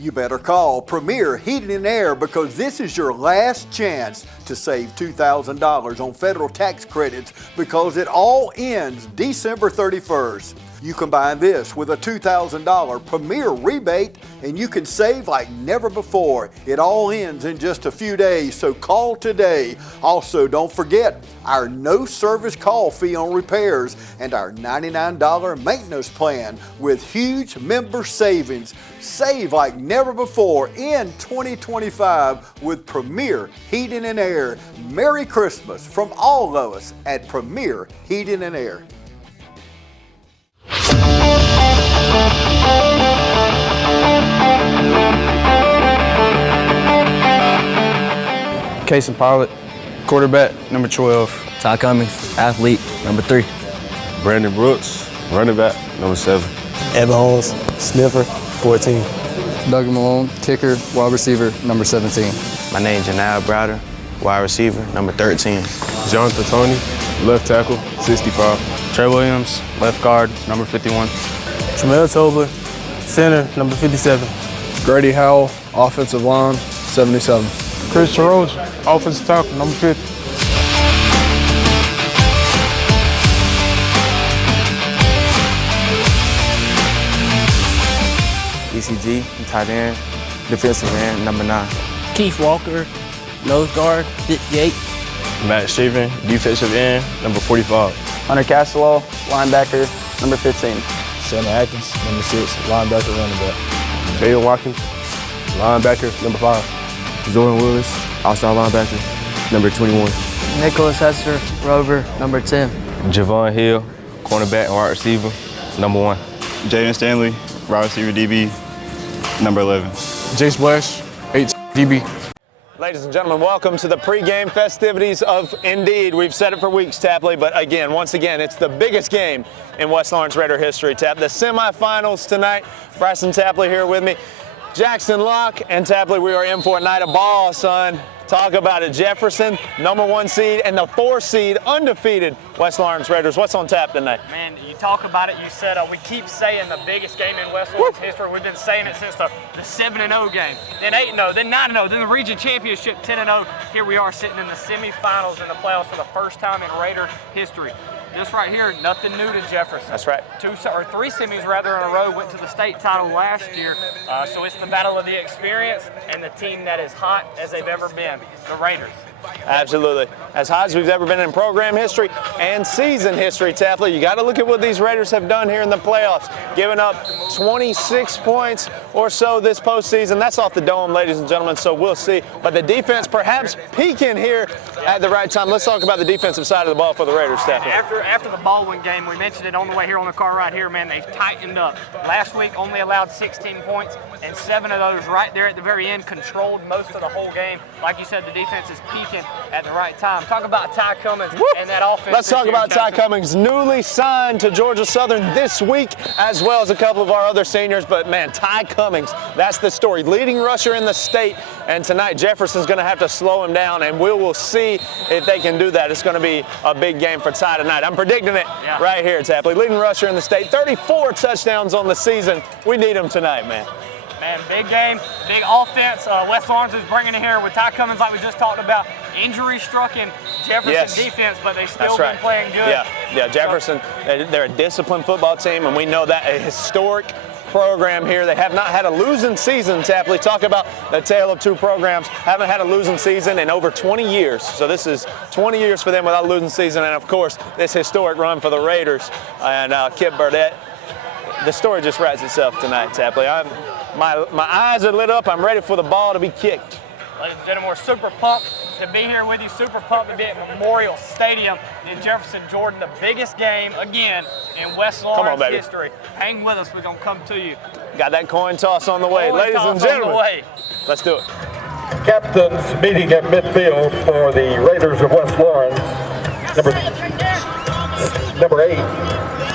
You better call Premier Heating and Air because this is your last chance to save $2,000 on federal tax credits because it all ends December 31st. You combine this with a $2,000 Premier rebate and you can save like never before. It all ends in just a few days, so call today. Also, don't forget our no service call fee on repairs and our $99 maintenance plan with huge member savings. Save like never before in 2025 with Premier Heating and Air. Merry Christmas from all of us at Premier Heating and Air. Casey Pilot, quarterback, number 12. Ty Cummings, athlete, number 3. Brandon Brooks, running back, number 7. Evan Holmes, sniffer, 14. Doug Malone, kicker, wide receiver, number 17. My name is Janelle Browder, wide receiver, number 13. Jonathan Tony, left tackle, 65. Trey Williams, left guard, number 51. Tremel Tobler, center, number 57. Grady Howell, offensive line, 77. Christian Roach, offensive tackle, number 50. ECG, tight end, defensive end, number 9. Keith Walker, nose guard, 58. Matt Steven, defensive end, number 45. Hunter Castelo, linebacker, number 15. Sammy Atkins, number 6, linebacker, running back. Jalen Watkins, linebacker, number 5. Zoran Willis, all-star linebacker, number 21. Nicholas Hester, rover, number 10. Javon Hill, cornerback and wide receiver, number 1. Jaden Stanley, wide receiver DB, number 11. Jay Splash, 8 DB. Ladies and gentlemen, welcome to the pregame festivities of Indeed. We've said it for weeks, Tapley, but again, once again, it's the biggest game in West Lawrence Raider history, Tap. The semifinals tonight. Bryson Tapley here with me. Jackson Locke and Tapley, we are in for a night of ball, son. Talk about it. Jefferson, number 1 seed, and the 4 seed, undefeated West Lawrence Raiders. What's on tap tonight? Man, you talk about it, you said we keep saying the biggest game in West Lawrence history. We've been saying it since the 7-0 game, then 8-0, then 9-0, then the region championship 10-0. Here we are sitting in the semifinals in the playoffs for the first time in Raider history. This right here, nothing new to Jefferson. That's right. 3 semis rather in a row, went to the state title last year. So it's the battle of the experience and the team that is hot as they've ever been, the Raiders. Absolutely. As hot as we've ever been in program history and season history, Tapley, you got to look at what these Raiders have done here in the playoffs. Giving up 26 points or so this postseason. That's off the dome, ladies and gentlemen, so we'll see. But the defense perhaps peaking here at the right time. Let's talk about the defensive side of the ball for the Raiders, Tapley. After the Baldwin game, we mentioned it on the way here on the car right here, man, they've tightened up. Last week only allowed 16 points, and 7 of those right there at the very end controlled most of the whole game. Like you said, the defense is peaking at the right time. Talk about Ty Cummings and that offense. Let's talk about Ty Cummings, newly signed to Georgia Southern this week, as well as a couple of our other seniors. But man, Ty Cummings, that's the story. Leading rusher in the state, and tonight Jefferson's going to have to slow him down, and we will see if they can do that. It's going to be a big game for Ty tonight. I'm predicting it right here, Tapley. Leading rusher in the state, 34 touchdowns on the season. We need him tonight, man. Man, big game, big offense. West Lawrence is bringing it here with Ty Cummings, like we just talked about. Injury struck in Jefferson defense, but they still been playing good. Yeah, Jefferson, they're a disciplined football team, and we know that, a historic program here. They have not had a losing season, Tapley. Talk about the tale of 2 programs. Haven't had a losing season in over 20 years. So this is 20 years for them without a losing season, and of course, this historic run for the Raiders and Kip Burdett. The story just writes itself tonight, Tapley. My eyes are lit up. I'm ready for the ball to be kicked. Ladies and gentlemen, we're super pumped to be here with you, super pumped to be at Memorial Stadium in Jefferson, Jordan, the biggest game, again, in West Lawrence history. Hang with us. We're going to come to you. Got that coin toss on the way. Ladies and gentlemen, let's do it. Captains meeting at midfield for the Raiders of West Lawrence. Number 8,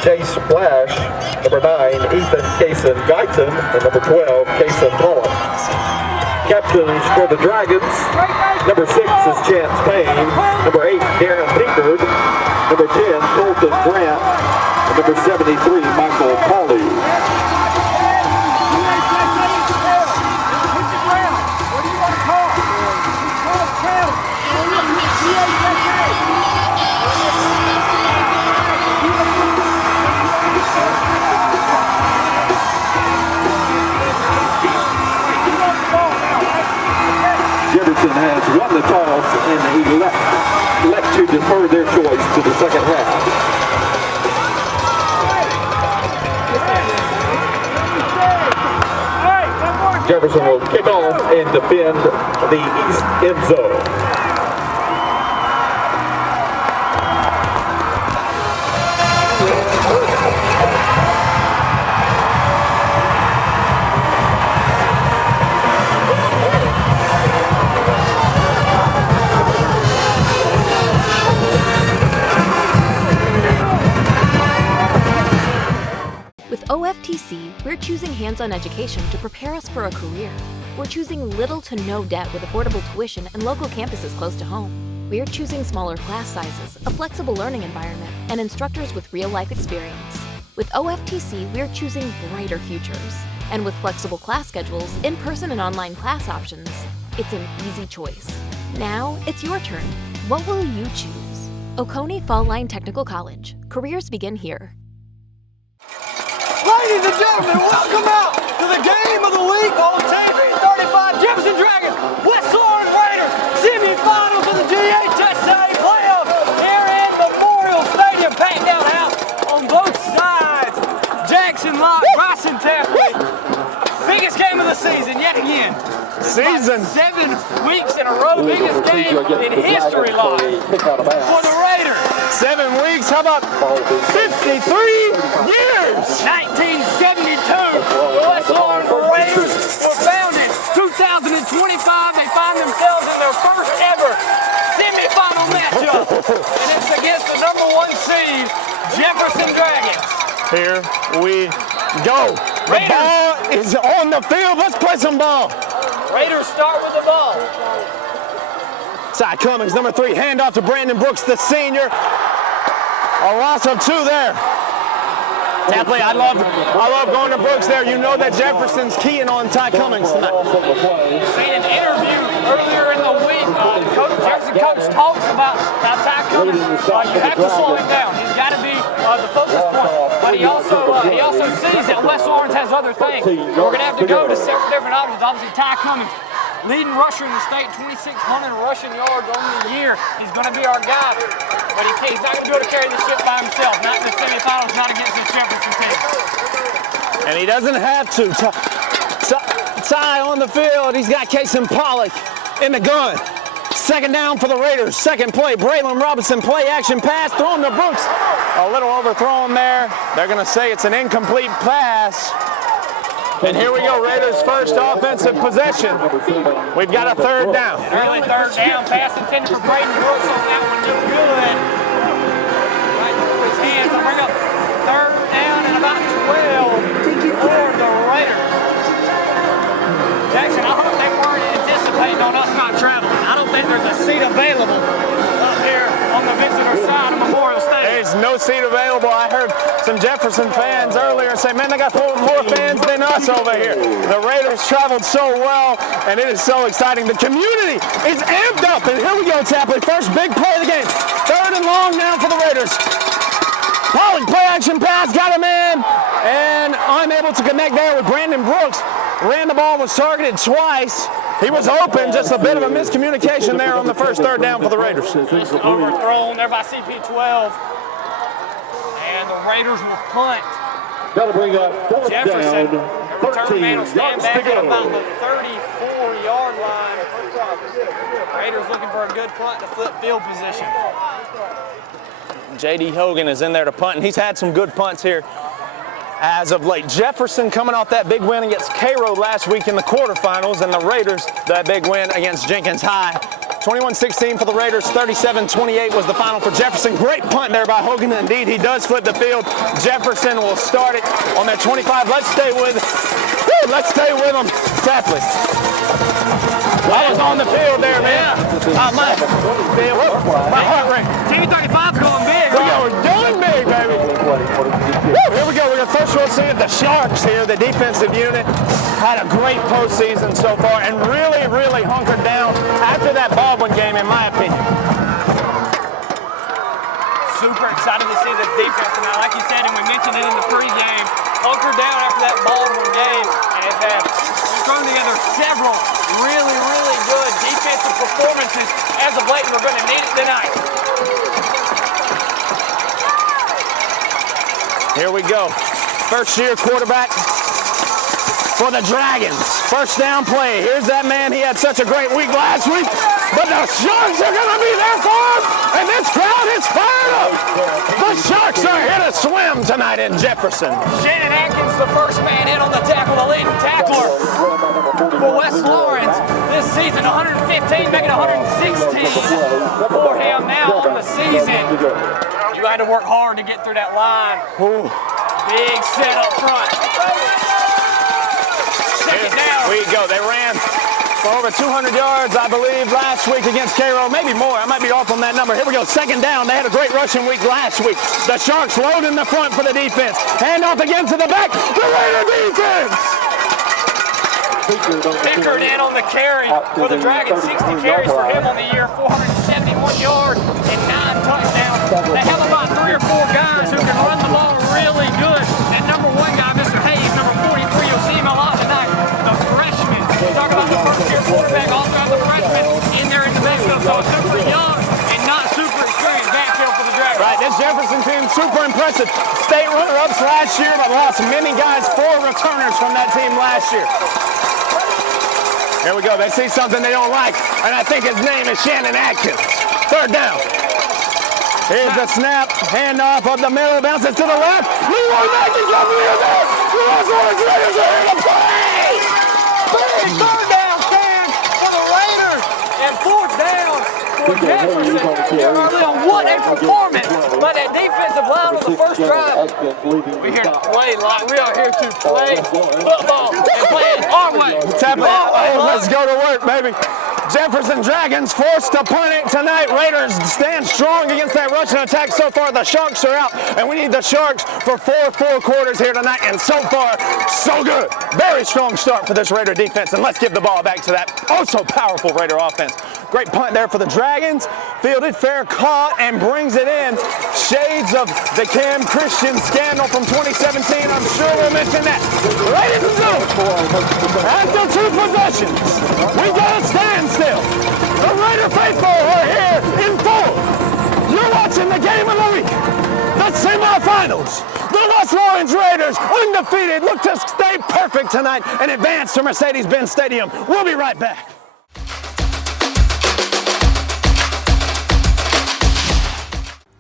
Jay Splash. Number 9, Ethan Kason Guyton. And number 12, Kason Mullins. Captains for the Dragons. Number 6 is Chance Payne. Number 8, Darren Pinkard. Number 10, Colton Grant. And number 73, Michael Pauly. has won the toss and elect to defer their choice to the second half. Jefferson will kick off and defend the east end zone. With OFTC, we're choosing hands-on education to prepare us for a career. We're choosing little to no debt with affordable tuition and local campuses close to home. We're choosing smaller class sizes, a flexible learning environment, and instructors with real-life experience. With OFTC, we're choosing brighter futures. And with flexible class schedules, in-person and online class options, it's an easy choice. Now, it's your turn. What will you choose? Oconee Fall Line Technical College. Careers begin here. Ladies and gentlemen, welcome out to the game of the week on TV 35. Jefferson Dragons, West Lawrence Raiders, semifinals of the DHSA playoff here in Memorial Stadium. Packed down house on both sides. Jackson Locke, Bryson Tapley. Biggest game of the season yet again. Season. 7 weeks in a row, biggest game in history, Locke, for the Raiders. 7 weeks, how about 53 years? 1972, the West Lawrence Raiders were founded. 2025, they find themselves in their first ever semifinal matchup. And it's against the #1 seed, Jefferson Dragons. Here we go. The ball is on the field. Let's play some ball. Raiders start with the ball. Ty Cummings, number 3, handoff to Brandon Brooks, the senior. A loss of 2 there. Tapley, I love going to Brooks there. You know that Jefferson's keying on Ty Cummings tonight. Seen an interview earlier in the week. Jefferson coach talks about Ty Cummings. You have to slow him down. He's got to be the focus point. But he also sees that West Lawrence has other things. We're going to have to go to several different options. Obviously, Ty Cummings, leading rusher in the state, 2,600 rushing yards on the year. He's going to be our guy, but he's not going to be able to carry the ship by himself. Not in the semifinals, not against this Jefferson team. And he doesn't have to. Ty on the field. He's got Kason Pollock in the gun. Second down for the Raiders. Second play, Braylon Robinson, play action pass, thrown to Brooks. A little overthrown there. They're going to say it's an incomplete pass. And here we go, Raiders' first offensive possession. We've got a 3rd down. Really 3rd down, pass intended for Braden Brooks on that one, no good. Right through his hands. I'll bring up 3rd down and about 12 for the Raiders. Jackson, I hope they weren't anticipating on us not traveling. I don't think there's a seat available up here on the visitor side of Memorial Stadium. There's no seat available. I heard some Jefferson fans earlier say, man, they got more fans than us over here. The Raiders traveled so well, and it is so exciting. The community is amped up, and here we go, Tapley. First big play of the game. 3rd and long now for the Raiders. Pollock, play action pass, got him in, and unable to connect there with Brandon Brooks. Ran the ball, was targeted twice. He was open, just a bit of a miscommunication there on the first 3rd down for the Raiders. Overthrown there by CP12. And the Raiders will punt. Got to bring up Jefferson. down. The return man will stand back at about the 34-yard line. Raiders looking for a good punt to flip field position. J.D. Hogan is in there to punt, and he's had some good punts here as of late. Jefferson coming off that big win against Cairo last week in the quarterfinals, and the Raiders that big win against Jenkins High. 21-16 for the Raiders, 37-28 was the final for Jefferson. Great punt there by Hogan. Indeed, he does flip the field. Jefferson will start it on their 25. Let's stay with him. Tapley. I was on the field there, man. My heart rate. TV 35's going big. We are going big, baby. Here we go. We're first we'll see the Sharks here. The defensive unit had a great postseason so far and really, really hunkered down after that Baldwin game, in my opinion. Super excited to see the defense tonight. Like you said, and we mentioned it in the pregame, hunkered down after that Baldwin game, and we've thrown together several really, really good defensive defensive performances as of late, and we're going to need it tonight. Here we go. First-year quarterback for the Dragons. First down play. Here's that man. He had such a great week last week, but the Sharks are going to be there for him, and this crowd is fired up. The Sharks are here to swim tonight in Jefferson. Shannon Atkins, the first man in on the tackle, the leading tackler for West Lawrence this season. 115, making 116 for him now on the season. You had to work hard to get through that line. Ooh. Big set up front. Second down. We go. They ran for over 200 yards, I believe, last week against Cairo. Maybe more. I might be off on that number. Here we go. Second down. They had a great rushing week last week. The Sharks load in the front for the defense. Hand off again to the back. The Raider defense. Pickard in on the carry for the Dragons. 60 carries for him on the year. 471 yards and 9 touchdowns. They have about 3 or 4 guys who can run the ball really good. And number 1 guy, Mr. Hayes, number 43, you'll see him a lot tonight. The freshman. Talk about the first-year quarterback. Also have the freshman in there in the backfield. So a super young and not super experienced backfield for the Dragons. Right, this Jefferson team, super impressive. State runner-ups last year, but lost many guys, 4 returners from that team last year. Here we go. They see something they don't like, and I think his name is Shannon Atkins. Third down. Here's the snap. Handoff up the middle. Bounces to the left. Leroy Mackey's up near there. The West Lawrence Raiders are here to play. Big third down stand for the Raiders. And fourth down for Jefferson. Here early on. What a performance by that defensive line on the first drive. We're here to play like we are here to play football and play it our way. Let's go to work, baby. Jefferson Dragons forced to punt it tonight. Raiders stand strong against that rushing attack so far. The Sharks are out, and we need the Sharks for 4 quarters here tonight, and so far, so good. Very strong start for this Raider defense, and let's give the ball back to that so powerful Raider offense. Great punt there for the Dragons. Fielded, fair, caught, and brings it in. Shades of the Cam Christian scandal from 2017. I'm sure we'll mention that. Ladies and gentlemen, after 2 possessions, we got a standstill. The Raider faithful are here in full. You're watching the game of the week. The semifinals. The West Lawrence Raiders, undefeated, look to stay perfect tonight and advance to Mercedes-Benz Stadium. We'll be right back.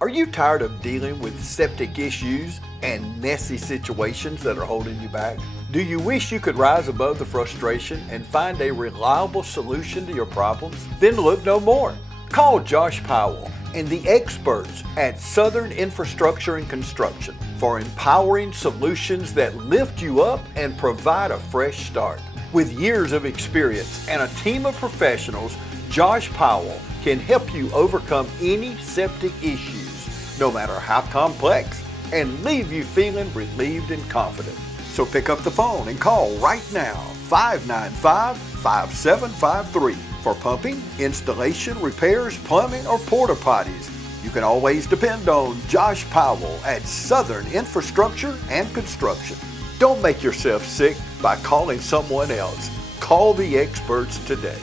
Are you tired of dealing with septic issues and messy situations that are holding you back? Do you wish you could rise above the frustration and find a reliable solution to your problems? Then look no more. Call Josh Powell and the experts at Southern Infrastructure and Construction for empowering solutions that lift you up and provide a fresh start. With years of experience and a team of professionals, Josh Powell can help you overcome any septic issues, no matter how complex, and leave you feeling relieved and confident. So pick up the phone and call right now, 595-5753 for pumping, installation, repairs, plumbing, or porta potties. You can always depend on Josh Powell at Southern Infrastructure and Construction. Don't make yourself sick by calling someone else. Call the experts today.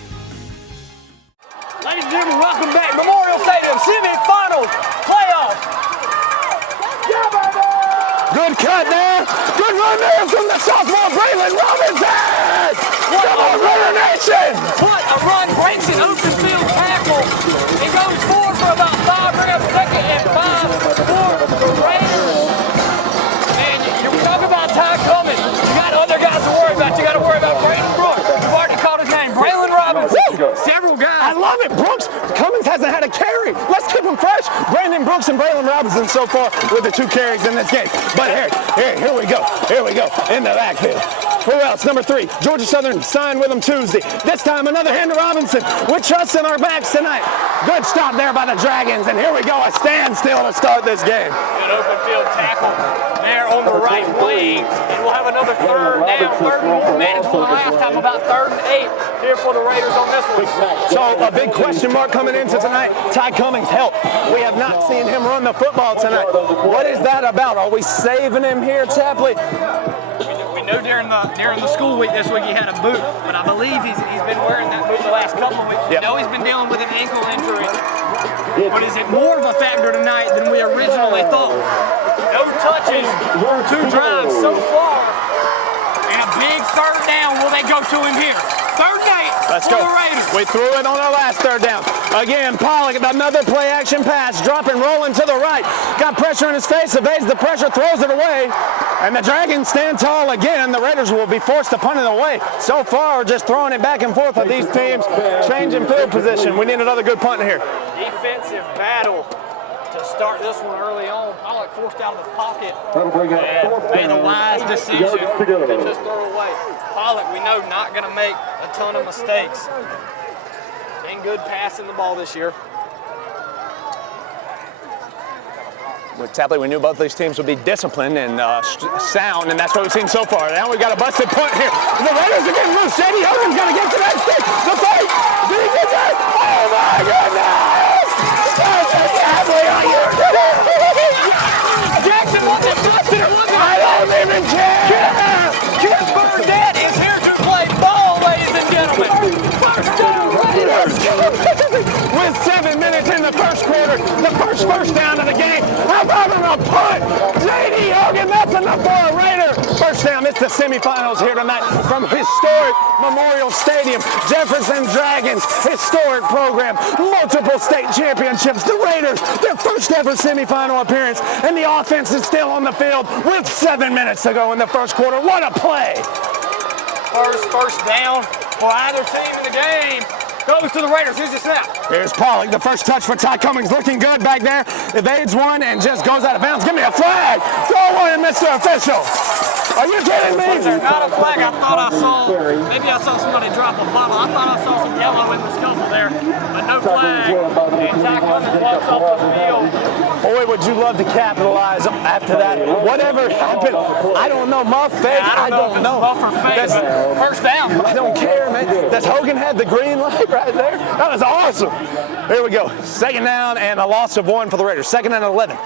Ladies and gentlemen, welcome back. Memorial Stadium semifinals playoff. Good cut there. Good run there from the sophomore Braylon Robinson. Come on, Raider Nation. What a run. Breaks an open field tackle. He goes forward for about 5. Bring up second and 5 for the Raiders. And you talk about Ty Cummins. You got other guys to worry about. You got to worry about Brandon Brooks. You've already called his name. Braylon Robinson. Several guys. I love it. Brooks. Cummins hasn't had a carry. Let's keep him fresh. Brandon Brooks and Braylon Robinson so far with the 2 carries in this game. But here we go. Here we go in the backfield. Who else? Number 3, Georgia Southern signed with him Tuesday. This time another hand to Robinson. We're trusting our backs tonight. Good stop there by the Dragons. And here we go, a standstill to start this game. Good open field tackle there on the right wing. And we'll have another third down, third and 1 minutes for halftime, about 3rd and 8 here for the Raiders on this one. So a big question mark coming into tonight, Ty Cummings' health. We have not seen him run the football tonight. What is that about? Are we saving him here, Tapley? We know during the school week this week he had a boot, but I believe he's been wearing that boot the last couple of weeks. Yep. We know he's been dealing with an ankle injury. But is it more of a factor tonight than we originally thought? No touches, 2 drives so far, and a big third down. Will they go to him here? Third and 8 Let's for go. the Raiders. We threw it on our last third down. Again, Pollock, another play action pass, dropping, rolling to the right. Got pressure in his face, evades the pressure, throws it away. And the Dragons stand tall again. The Raiders will be forced to punt it away. So far, just throwing it back and forth with these teams, changing field position. We need another good punt here. Defensive battle to start this one early on. Pollock forced out of the pocket That'll bring up and made a wise decision yards to go. to just throw away. Pollock, we know, not going to make a ton of mistakes. Been good passing the ball this year. With Tapley, we knew both these teams would be disciplined and sound, and that's what we've seen so far. Now we've got a busted punt here. The Raiders are getting loose. J.D. Hogan's going to get to that stick. The fight. Did he get that? Oh, my goodness! Tapley, are you Jackson wasn't busted, or was it? I don't even care! Kip Burnett is here to play ball, ladies and gentlemen. First down, Raiders. With 7 minutes in the first quarter, the first down of the game. How about a punt? J.D. Hogan, that's enough for a Raider. First down, it's the semifinals here tonight from historic Memorial Stadium. Jefferson Dragons, historic program, multiple state championships. The Raiders, their first ever semifinal appearance, and the offense is still on the field with 7 minutes to go in the first quarter. What a play! First down for either team in the game. Goes to the Raiders. Here's your snap. Here's Pollock, the first touch for Ty Cummings, looking good back there. Evades one and just goes out of bounds. Give me a flag. Throw one in, Mr. Official. Are you kidding me? Was there not a flag? I thought I saw, maybe I saw somebody drop a bottle. I thought I saw some yellow in the scuffle there, but no flag. And Ty Cummings walks off the field. Boy, would you love to capitalize after that. Whatever happened, I don't know. Muff, fake, I don't know. Muff or fake, but first down. I don't care, man. Does Hogan have the green light right there? That was awesome. Here we go. Second down and a loss of 1 for the Raiders. Second and 11.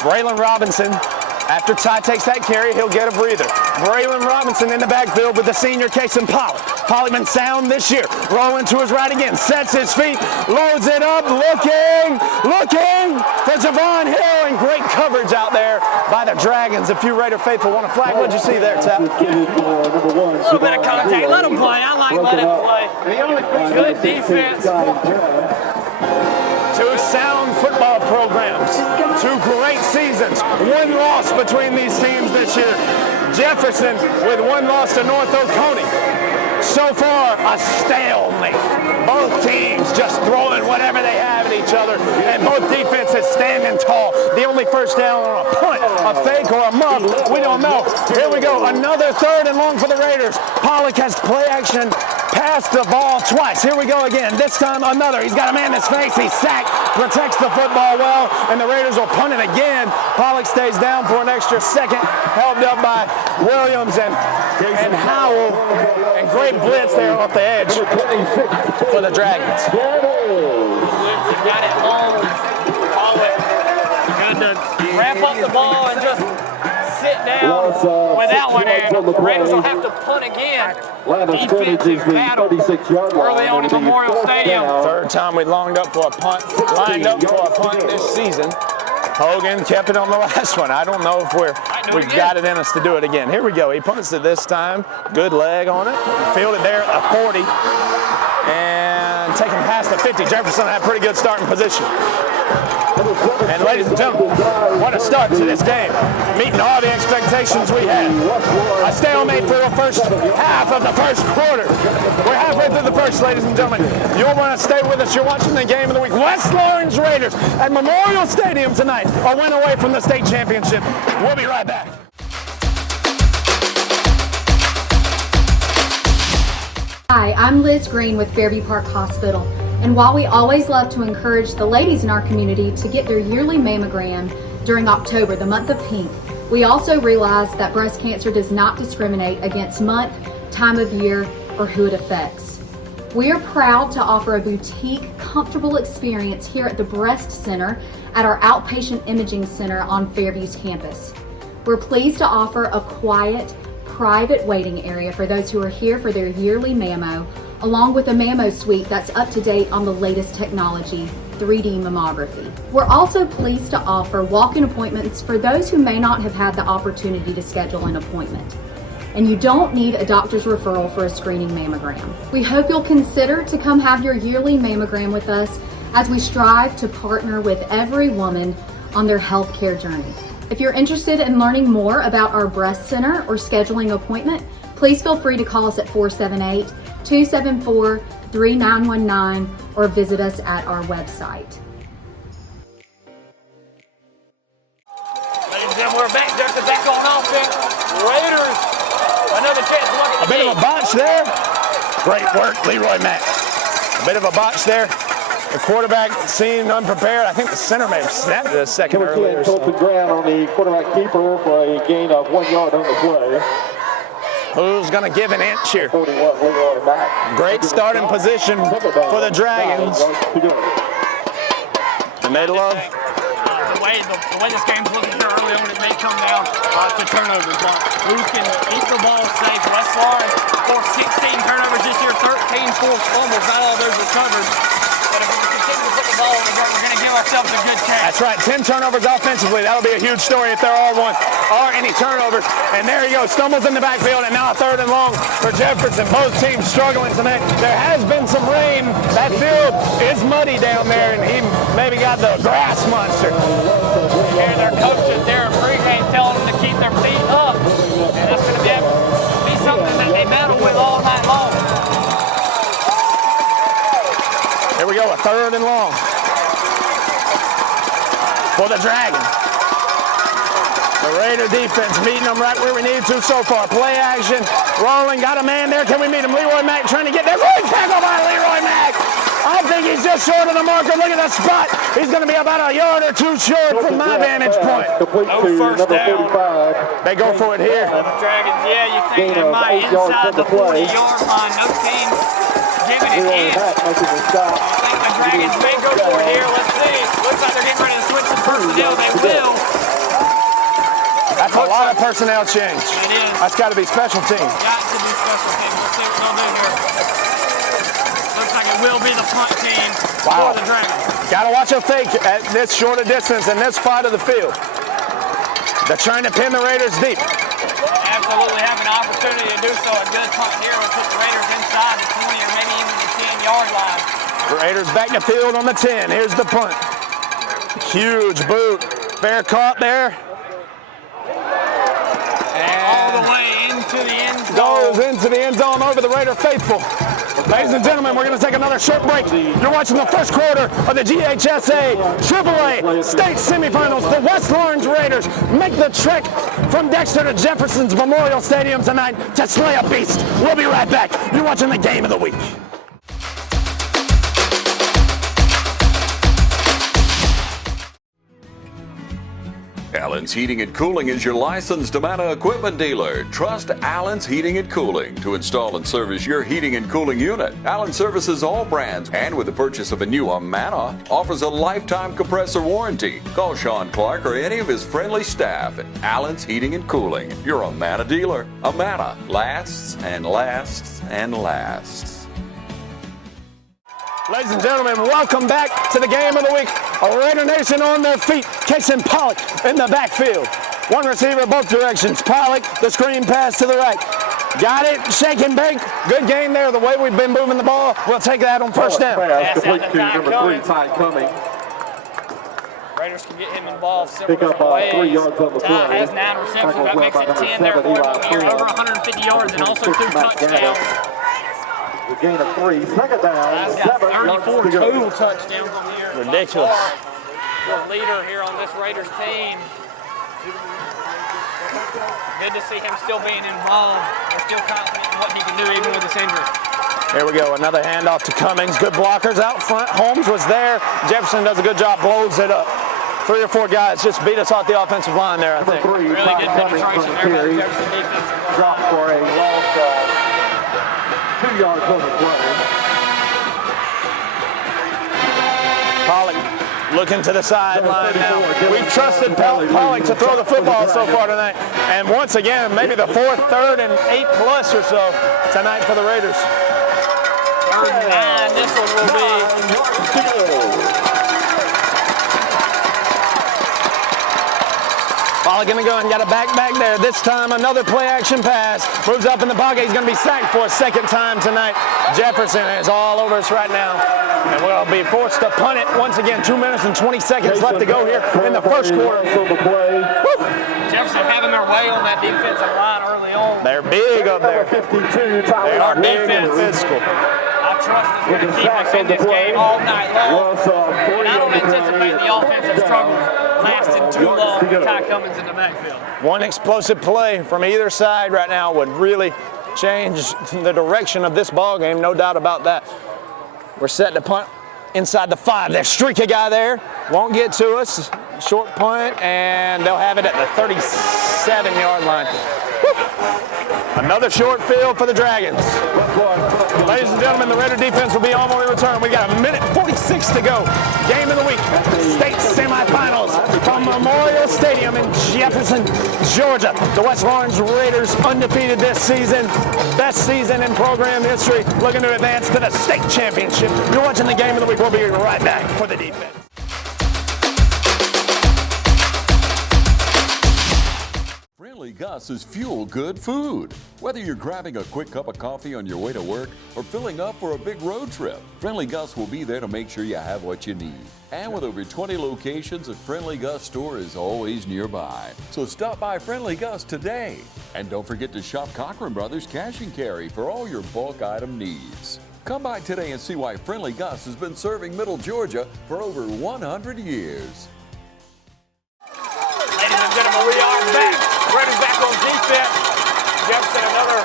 Braylon Robinson. After Ty takes that carry, he'll get a breather. Braylon Robinson in the backfield with the senior Kason Pollock. Pollock been sound this year. Rolling to his right again. Sets his feet. Loads it up. Looking for Javon Hill. And great coverage out there by the Dragons. A few Raider faithful want a flag. What'd you see there, Tap? A little bit of contact. Let him play. I like let him play. Good defense. 2 sound football programs, 2 great seasons, 1 loss between these teams this year. Jefferson with 1 loss to North Oconee. So far, a stalemate. Both teams just throwing whatever they have at each other, and both defenses standing tall. The only first down on a punt, a fake, or a muff, we don't know. Here we go, another third and long for the Raiders. Pollock has play action, passed the ball twice. Here we go again. This time another. He's got a man in his face. He's sacked, protects the football well, and the Raiders will punt it again. Pollock stays down for an extra second, helped up by Williams and Howell. And great blitz there off the edge for the Dragons. Got it long. Pollock got to wrap up the ball and just sit down with that one in. Raiders will have to punt again. Defensive battle early on in Memorial Stadium. Third time we lined up for a punt this season. Hogan kept it on the last one. I don't know if we've got it in us to do it again. Here we go. He punts it this time. Good leg on it. Fielded there at the 40. And taking past the 50. Jefferson had a pretty good starting position. And ladies and gentlemen, what a start to this game. Meeting all the expectations we had. A stalemate for the first half of the first quarter. We're halfway through the first, ladies and gentlemen. You'll want to stay with us. You're watching the game of the week. West Orange Raiders at Memorial Stadium tonight. A win away from the state championship. We'll be right back. Hi, I'm Liz Green with Fairview Park Hospital. And while we always love to encourage the ladies in our community to get their yearly mammogram during October, the month of pink, we also realize that breast cancer does not discriminate against month, time of year, or who it affects. We are proud to offer a boutique, comfortable experience here at the Breast Center at our outpatient imaging center on Fairview's campus. We're pleased to offer a quiet, private waiting area for those who are here for their yearly mammo, along with a mammo suite that's up to date on the latest technology, 3D mammography. We're also pleased to offer walk-in appointments for those who may not have had the opportunity to schedule an appointment. And you don't need a doctor's referral for a screening mammogram. We hope you'll consider to come have your yearly mammogram with us as we strive to partner with every woman on their healthcare journey. If you're interested in learning more about our breast center or scheduling an appointment, please feel free to call us at 478-274-3919 or visit us at our website. Ladies and gentlemen, we're back. Jefferson back on offense. Raiders, another chance to look at A bit of a botch there. Great work, Leroy Mack. A bit of a botch there. The quarterback seemed unprepared. I think the center may have snapped it a second earlier. Towards the ground on the quarterback keeper for a gain of 1 yard on the play. Who's going to give an inch here? 41, Leroy Mack. Great starting position for the Dragons. And they love the way this game's looking here early on. It may come down to turnovers. Who can keep the ball safe? West Florida forced 16 turnovers this year, 13 forced fumbles. Not all those recovered. But if we continue to put the ball on the ground, we're going to give ourselves a good chance. That's right, 10 turnovers offensively. That'll be a huge story if there are any turnovers. And there he goes, stumbles in the backfield, and now a 3rd and long for Jefferson. Both teams struggling tonight. There has been some rain. That field is muddy down there, and he maybe got the grass monster. Here their coaches there in pregame telling them to keep their feet up. And that's going to be something that they battle with all night long. Here we go, a 3rd and long for the Dragons. The Raider defense meeting them right where we need to so far. Play action, rolling, got a man there. Can we meet him? Leroy Mack trying to get there. Great tackle by Leroy Mack. I think he's just short of the marker. Look at that spot. He's going to be about a yard or two short from my vantage point. No first down. They go for it here. The Dragons, yeah, you think they might inside the 40-yard line. No team giving it in. I think the Dragons may go for it here. Let's see. Looks like they're getting ready to switch some personnel. They will. That's a lot of personnel change. It is. That's got to be special teams. Got to be special teams. Let's see what they'll do here. Looks like it will be the punt team for the Dragons. Got to watch a fake at this shorter distance in this part of the field. They're trying to pin the Raiders deep. Absolutely have an opportunity to do so. A good punt here will put the Raiders inside the 20 or maybe even the 10-yard line. Raiders back to field on the 10. Here's the punt. Huge boot. Fair caught there. All the way into the end zone. Goes into the end zone over the Raider faithful. Ladies and gentlemen, we're going to take another short break. You're watching the first quarter of the GHSA AAA State Semifinals. The West Orange Raiders make the trek from Dexter to Jefferson's Memorial Stadium tonight to slay a beast. We'll be right back. You're watching the game of the week. Allen's Heating and Cooling is your licensed Amana equipment dealer. Trust Allen's Heating and Cooling to install and service your heating and cooling unit. Allen services all brands, and with the purchase of a new Amana, offers a lifetime compressor warranty. Call Sean Clark or any of his friendly staff at Allen's Heating and Cooling, your Amana dealer. Amana lasts and lasts and lasts. Ladies and gentlemen, welcome back to the game of the week. A Raider Nation on their feet. Kason Pollock in the backfield. One receiver both directions. Pollock, the screen pass to the right. Got it, shake and bake. Good game there, the way we've been moving the ball. We'll take that on first down. Complete to number 3, Ty Cumming. Raiders can get him involved several Pick up different ways. 3 yards on the play. Ty has 9 receptions. That makes it 10 there for him on the year. Over 150 yards and also 2 touchdowns. The gain of 3, second down, 7 yards 34 to go. total touchdowns on the year. Ridiculous. The leader here on this Raiders team. Good to see him still being involved. We're still confident in what he can do even with this injury. Here we go, another handoff to Cummings. Good blockers out front. Holmes was there. Jefferson does a good job, blows it up. 3 or 4 guys just beat us off the offensive line there, I think. Number 3, Really good penetration there by the Jefferson defense. Drop for a loss 2 yards on the play. Pollock looking to the sideline now. We've trusted Pollock to throw the football so far tonight. And once again, maybe the 4th, 3rd, and 8+ or so tonight for the Raiders. 3rd and 9, this one will be. Pollock gonna go and got a back there. This time another play action pass. Moves up in the pocket. He's gonna be sacked for a 2nd time tonight. Jefferson is all over us right now. And we'll be forced to punt it once again. 2 minutes and 20 seconds left to go here in the first quarter. Jefferson having their way on that defensive line early on. They're big up there. They are big and physical. I trust is going to keep us in this game all night long. And I don't anticipate the offensive struggles lasting too long with Ty Cummins in the backfield. One explosive play from either side right now would really change the direction of this ball game, no doubt about that. We're set to punt inside the 5. There's streaky guy there. Won't get to us. Short punt, and they'll have it at the 37-yard line. Woo. Another short field for the Dragons. Ladies and gentlemen, the Raider defense will be on when we return. We got 1:46 to go. Game of the week, state semifinals from Memorial Stadium in Jefferson, Georgia. The West Orange Raiders undefeated this season. Best season in program history, looking to advance to the state championship. You're watching the game of the week. We'll be right back for the defense. Friendly Gus is fuel-good food. Whether you're grabbing a quick cup of coffee on your way to work or filling up for a big road trip, Friendly Gus will be there to make sure you have what you need. And with over 20 locations, a Friendly Gus store is always nearby. So stop by Friendly Gus today. And don't forget to shop Cochran Brothers Cash and Carry for all your bulk item needs. Come by today and see why Friendly Gus has been serving Middle Georgia for over 100 years. Ladies and gentlemen, we are back. Raiders back on defense. Jefferson another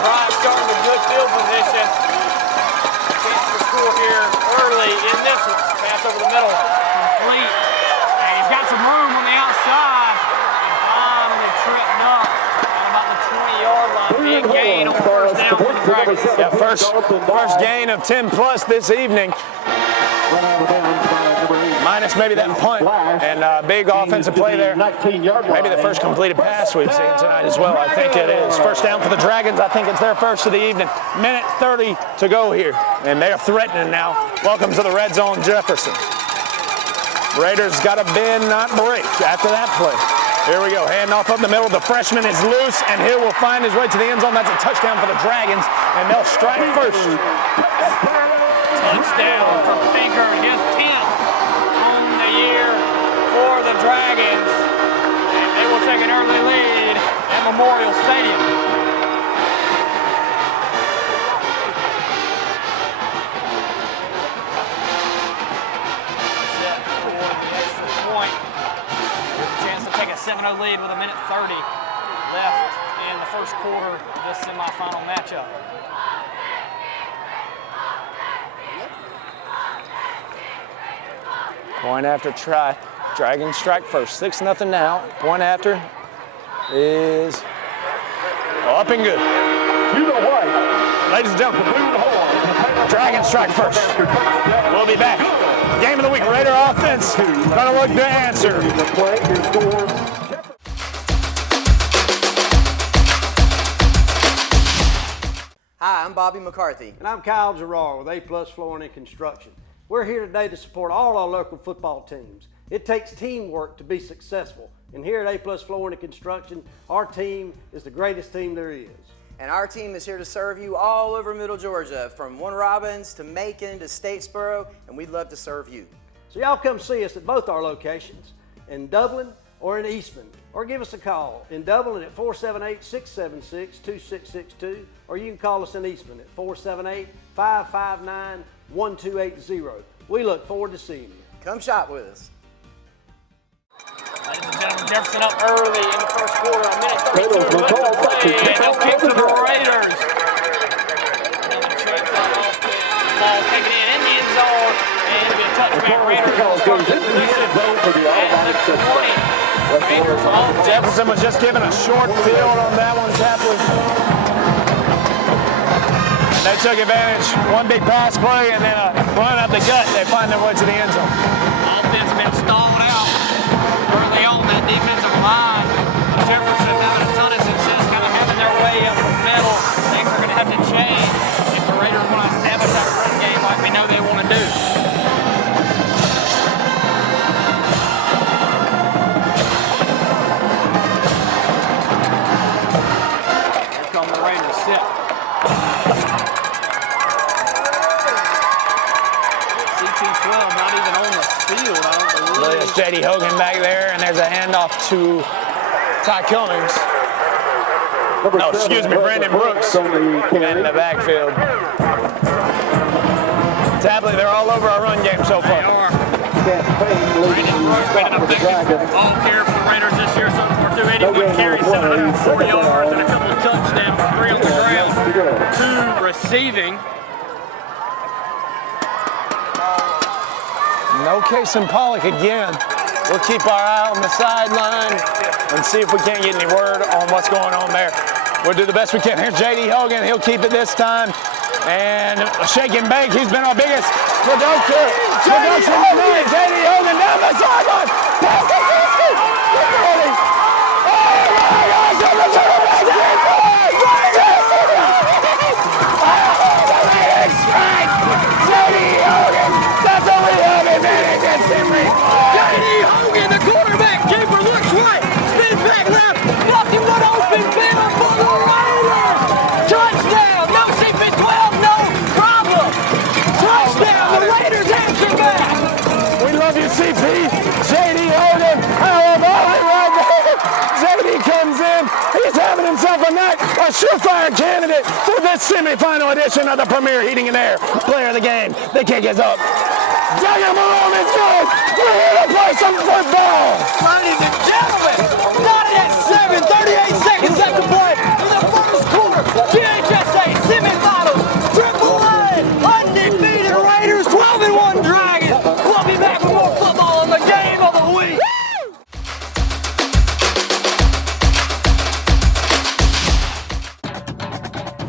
drive starting with good field position. Chance to score here early in this one. Pass over the middle. Complete. And he's got some room on the outside. And finally tripping up at about the 20-yard line. Big gain on first down for the Dragons. Yeah, first gain of 10+ this evening. Minus maybe that punt and big offensive play there. Maybe the first completed pass we've seen tonight as well. I think it is. First down for the Dragons. I think it's their first of the evening. 1:30 to go here, and they're threatening now. Welcome to the red zone, Jefferson. Raiders got to bend, not break after that play. Here we go. Hand off up the middle. The freshman is loose, and Hill will find his way to the end zone. That's a touchdown for the Dragons, and they'll strike first. Touchdown from Pinker, his 10th on the year for the Dragons. And they will take an early lead at Memorial Stadium. Set for the extra point. Chance to take a 7-0 lead with 1:30 left in the first quarter of this semifinal matchup. Point after try. Dragons strike first. 6-0 now. Point after is up and good. Ladies and gentlemen, Dragons strike first. We'll be back. Game of the week. Raider offense gonna look to answer. Hi, I'm Bobby McCarthy. And I'm Kyle Gerard with A+ Flooring and Construction. We're here today to support all our local football teams. It takes teamwork to be successful. And here at A+ Flooring and Construction, our team is the greatest team there is. And our team is here to serve you all over Middle Georgia, from Warner Robins to Macon to Statesboro, and we'd love to serve you. So y'all come see us at both our locations, in Dublin or in Eastman, or give us a call. In Dublin at 478-676-2662, or you can call us in Eastman at 478-559-1280. We look forward to seeing you. Come shop with us. Ladies and gentlemen, Jefferson up early in the first quarter, 1:32 left to play, and they'll kick to the Raiders. Another chance to ball taken in the end zone, and it'll be a touchback. Raiders will start the position at the 20. Raiders off. Jefferson was just given a short field on that one, Tapley. And they took advantage. One big pass play and then a run up the gut. They find their way to the end zone. been stalled out early on that defensive line. Jefferson having a ton of success, kind of having their way up the middle. Things are going to have to change if the Raiders want to establish that run game like we know they want to do. Here come the Raiders. Sit. CT12 not even on the field, I don't believe. There's J.D. Hogan back there, and there's a handoff to Ty Cummings. No, excuse me, Brandon Brooks in the backfield. Tapley, they're all over our run game so far. They are. Brandon Brooks been an effective all care for the Raiders this year so far. 281 carries, 704 yards, and a couple of touchdowns, 3 on the ground, 2 receiving. No Kason Pollock again. We'll keep our eye on the sideline and see if we can't get any word on what's going on there. We'll do the best we can. Here's J.D. Hogan. He'll keep it this time. And shake and bake. He's been our biggest production tonight. J.D. Hogan down the sideline. Pass the 60. Look at him. Oh, my gosh. J.D. Hogan. That's what we have in minutes. J.D. Hogan, the quarterback. Keeper looks right. Spins back left. Nothing but open field for the Raiders. Touchdown. No CP12. No problem. Touchdown. The Raiders answer back. We love you, CP. J.D. Hogan. I am all right there. J.D. comes in. He's having himself a night. A surefire candidate for this semifinal edition of the Premier Heating and Air Player of the Game. The kick is up. Jagger Malone is good. We're here to play some football. Ladies and gentlemen, not at 7, 38 seconds left to play in the first quarter. GHSA semifinals, AAA, undefeated Raiders, 12-1 Dragons. We'll be back with more football on the game of the week.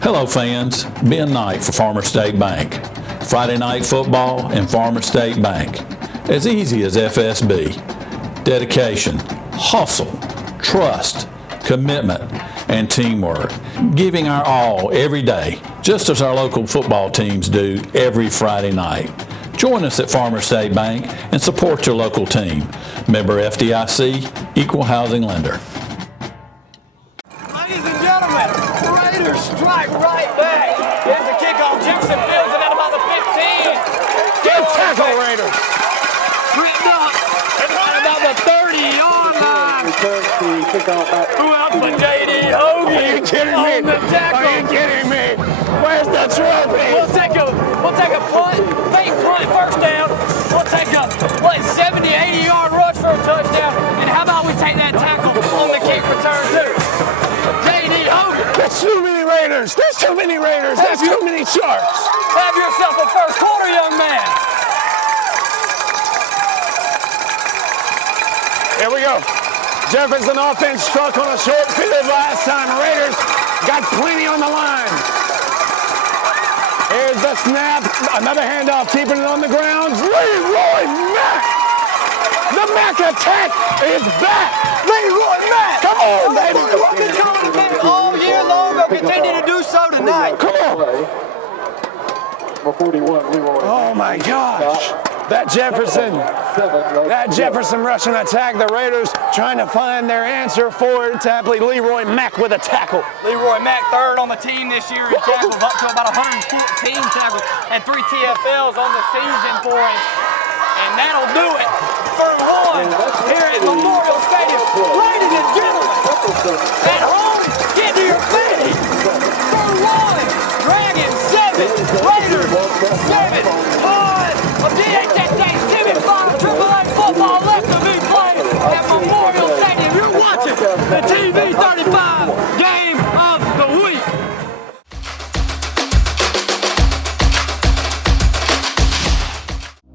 Hello fans, Ben Knight for Farmer State Bank. Friday night football and Farmer State Bank. As easy as FSB. Dedication, hustle, trust, commitment, and teamwork. Giving our all every day, just as our local football teams do every Friday night. Join us at Farmer State Bank and support your local team. Member FDIC, Equal Housing Lender. Ladies and gentlemen, the Raiders strike right back. Here's the kickoff. Jefferson fields it at about the 15. Good tackle, Raiders. Ripped up at about the 30-yard line. Who else but J.D. Hogan? Are you kidding me? On the tackle. Are you kidding me? Where's the trophy? We'll take a punt, fake punt, first down. We'll take a 70, 80-yard rush for a touchdown. And how about we take that tackle on the kick return too? J.D. Hogan. There's too many Raiders. There's too many Raiders. There's too many Sharks. Have yourself a first quarter, young man. Here we go. Jefferson offense struck on a short field last time. Raiders got plenty on the line. Here's the snap. Another handoff, keeping it on the ground. Leroy Mack. The Mack attack is back. Leroy Mack. Come on, baby. We've been calling it all year long. We'll continue to do so tonight. Come on. Oh, my gosh. That Jefferson rushing attack. The Raiders trying to find their answer for it. Tapley, Leroy Mack with a tackle. Leroy Mack, third on the team this year in tackles, up to about 114 tackles and 3 TFLs on the season for him. And that'll do it for one here at Memorial Stadium. Ladies and gentlemen, at home, get to your feet. For one, Dragons 7, Raiders 7. Of DHSA semi-final AAA football left to be played at Memorial Stadium. You're watching the TV 35 game of the week.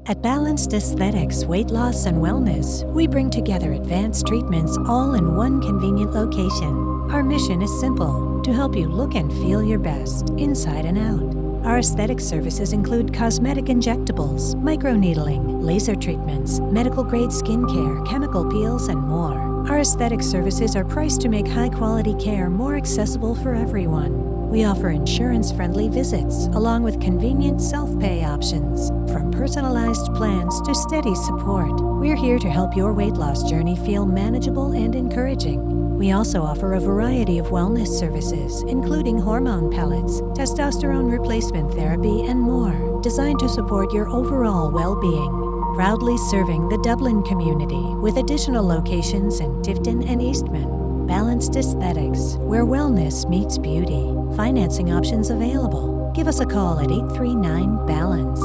At Balanced Aesthetics, Weight Loss and Wellness, we bring together advanced treatments all in one convenient location. Our mission is simple, to help you look and feel your best, inside and out. Our aesthetic services include cosmetic injectables, microneedling, laser treatments, medical-grade skincare, chemical peels, and more. Our aesthetic services are priced to make high-quality care more accessible for everyone. We offer insurance-friendly visits, along with convenient self-pay options. From personalized plans to steady support, we're here to help your weight loss journey feel manageable and encouraging. We also offer a variety of wellness services, including hormone pellets, testosterone replacement therapy, and more, designed to support your overall well-being. Proudly serving the Dublin community with additional locations in Tifton and Eastman. Balanced Aesthetics, where wellness meets beauty. Financing options available. Give us a call at 839-BALANCE.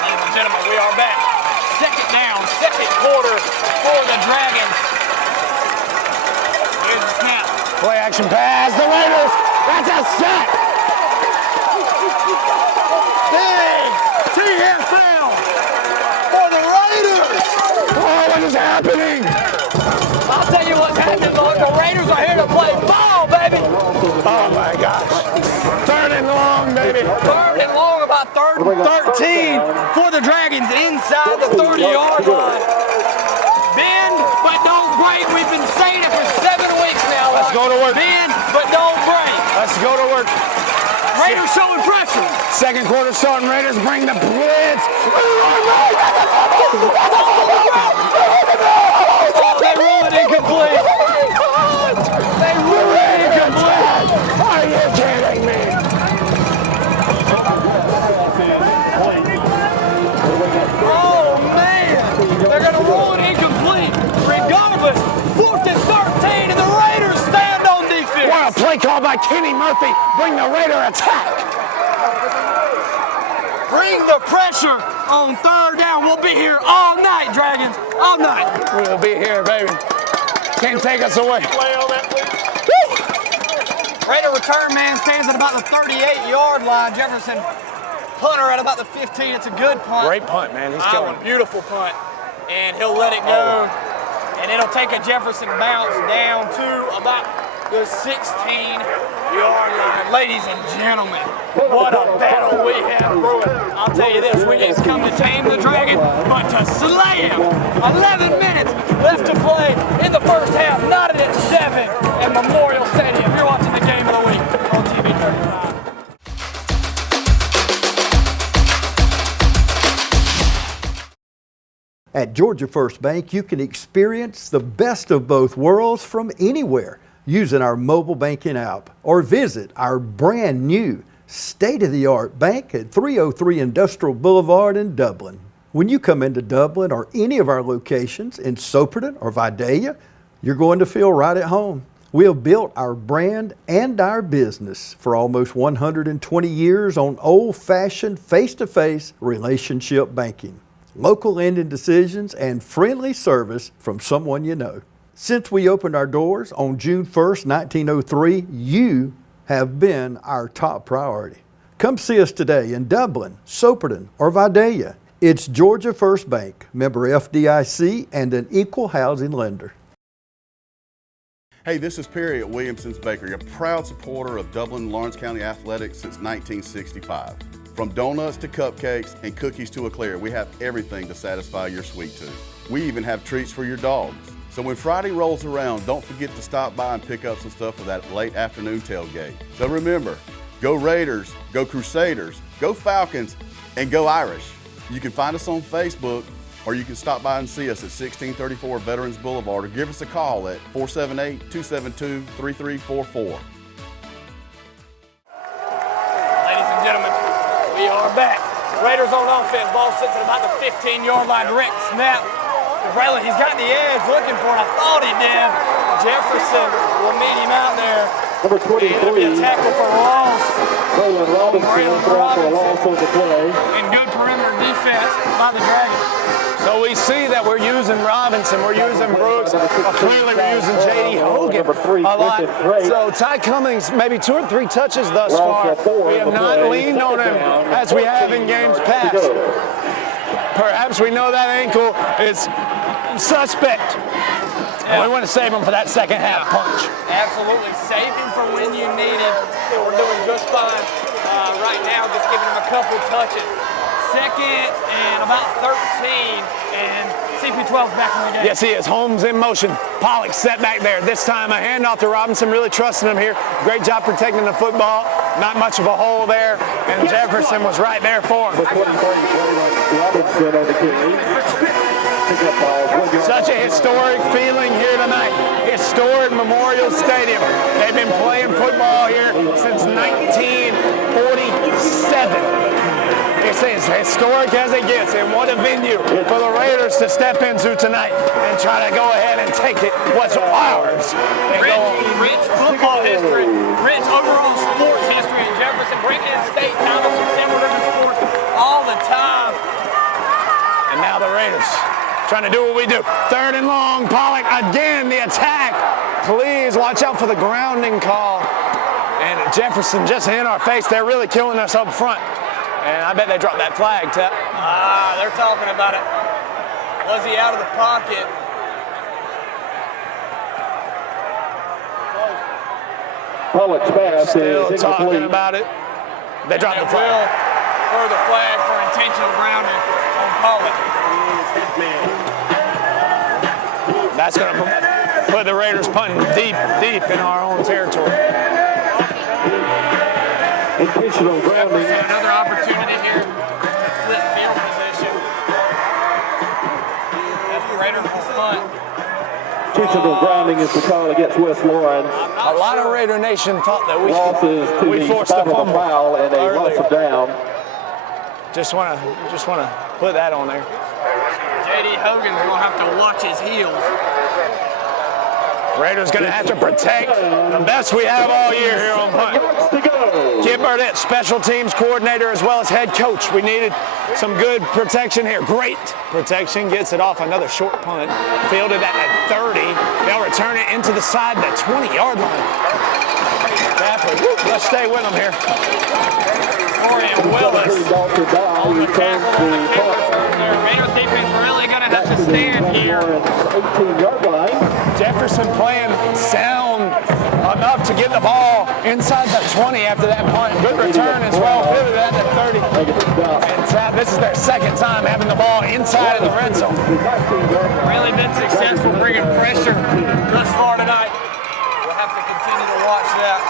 Ladies and gentlemen, we are back. Second down, second quarter for the Dragons. Here's the snap. Play action pass, the Raiders. That's a sack. Big TFL for the Raiders. Oh, what is happening? I'll tell you what's happening, Lord. The Raiders are here to play ball, baby. Oh my gosh. Third and long, baby. Third and long, about 13 for the Dragons inside the 30-yard line. Bend, but don't break. We've been saying it for 7 weeks now. Let's go to work. Bend, but don't break. Let's go to work. Raiders showing pressure. Second quarter starting. Raiders bring the blitz. They rule it incomplete. They rule it incomplete. Are you kidding me? Oh, man. They're going to rule it incomplete. Regardless, 4th and 13, and the Raiders stand on defense. What a play call by Kenny Murphy. Bring the Raider attack. Bring the pressure on third down. We'll be here all night, Dragons. All night. We'll be here, baby. Can't take us away. Raider return man stands at about the 38-yard line. Jefferson punter at about the 15. It's a good punt. Great punt, man. He's killing it. Beautiful punt. And he'll let it go. And it'll take a Jefferson bounce down to about the 16-yard line. Ladies and gentlemen, what a battle we have brewing. I'll tell you this, we didn't come to tame the Dragon, but to slay him. 11 minutes left to play in the first half, knotted at 7 at Memorial Stadium. You're watching the game of the week on TV 35. At Georgia First Bank, you can experience the best of both worlds from anywhere using our mobile banking app, or visit our brand new state-of-the-art bank at 303 Industrial Boulevard in Dublin. When you come into Dublin or any of our locations in Soperton or Vidalia, you're going to feel right at home. We have built our brand and our business for almost 120 years on old-fashioned face-to-face relationship banking, local lending decisions, and friendly service from someone you know. Since we opened our doors on June 1st, 1903, you have been our top priority. Come see us today in Dublin, Soperton, or Vidalia. It's Georgia First Bank, member FDIC, and an equal housing lender. Hey, this is Perry at Williamson's Bakery, a proud supporter of Dublin and Lawrence County athletics since 1965. From donuts to cupcakes and cookies to eclair, we have everything to satisfy your sweet tooth. We even have treats for your dogs. So when Friday rolls around, don't forget to stop by and pick up some stuff for that late afternoon tailgate. So remember, go Raiders, go Crusaders, go Falcons, and go Irish. You can find us on Facebook, or you can stop by and see us at 1634 Veterans Boulevard, or give us a call at 478-272-3344. Ladies and gentlemen, we are back. Raiders on offense. Ball sits at about the 15-yard line. Direct snap. Braylon, he's got the edge, looking for it. I thought he did. Jefferson will meet him out there. Number 23. It'll be a tackle for loss. Braylon Robinson. And good perimeter defense by the Dragons. So we see that we're using Robinson, we're using Brooks, clearly we're using J.D. Hogan a lot. So Ty Cummings, maybe 2 or 3 touches thus far. We have not leaned on him as we have in games past. Perhaps we know that ankle is suspect. And we want to save him for that second half punch. Absolutely. Save him for when you need it. We're doing just fine right now, just giving him a couple touches. Second and about 13, and CP12's back in the game. Yes, he is. Holmes in motion. Pollock set back there. This time a handoff to Robinson, really trusting him here. Great job protecting the football. Not much of a hole there, and Jefferson was right there for him. Such a historic feeling here tonight. Historic Memorial Stadium. They've been playing football here since 1947. It's as historic as it gets, and what a venue for the Raiders to step into tonight and try to go ahead and take it what's ours. Rich football history, rich overall sports history in Jefferson, bringing in state titles from several different sports all the time. And now the Raiders trying to do what we do. Third and long, Pollock again, the attack. Please watch out for the grounding call. And Jefferson just in our face. They're really killing us up front. And I bet they dropped that flag, Tep. They're talking about it. Was he out of the pocket? Pollock's pass Still is talking incomplete. about it. They dropped the flag. Will throw the flag for intentional grounding on Pollock. That's going to put the Raiders punting deep, deep in our own territory. Intentional grounding. Another opportunity here to flip field position. As the Raiders will punt. Intentional grounding is the call against West Lawrence. A lot of Raider Nation thought that we forced a fumble fumble foul and a loss of down. Just want to put that on there. J.D. Hogan's going to have to watch his heels. Raiders going to have to protect the best we have all year here on punt. Kip Burdett, special teams coordinator as well as head coach. We needed some good protection here. Great protection. Gets it off another short punt. Fielded at the 30. They'll return it into the side, the 20-yard line. Let's stay with them here. Corey Willis on the tackle on the kickoff. Their Raiders defense really going to have to stand here. 18-yard line. Jefferson playing sound enough to get the ball inside the 20 after that punt. Good return as well. Fielded at the 30. And this is their second time having the ball inside of the red zone. Really been successful bringing pressure thus far tonight. We'll have to continue to watch that.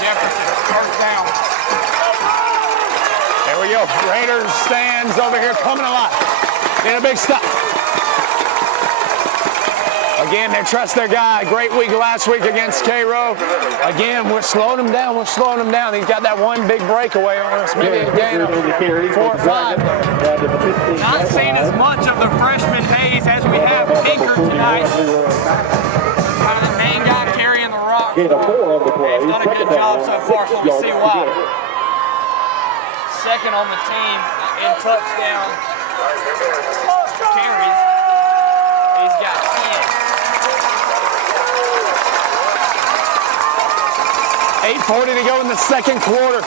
Jefferson, first down. There we go. Raiders stands over here coming alive. In a big stop. Again, they trust their guy. Great week last week against Cairo. Again, we're slowing him down. We're slowing him down. He's got that one big breakaway on us. Maybe a gain of 4 or 5. Not seen as much of the freshman Hayes as we have Pinker tonight. Kind of the main guy carrying the rock. He's done a good job so far, so we'll see why. Second on the team in touchdown carries. He's got 10. 8:40 to go in the second quarter.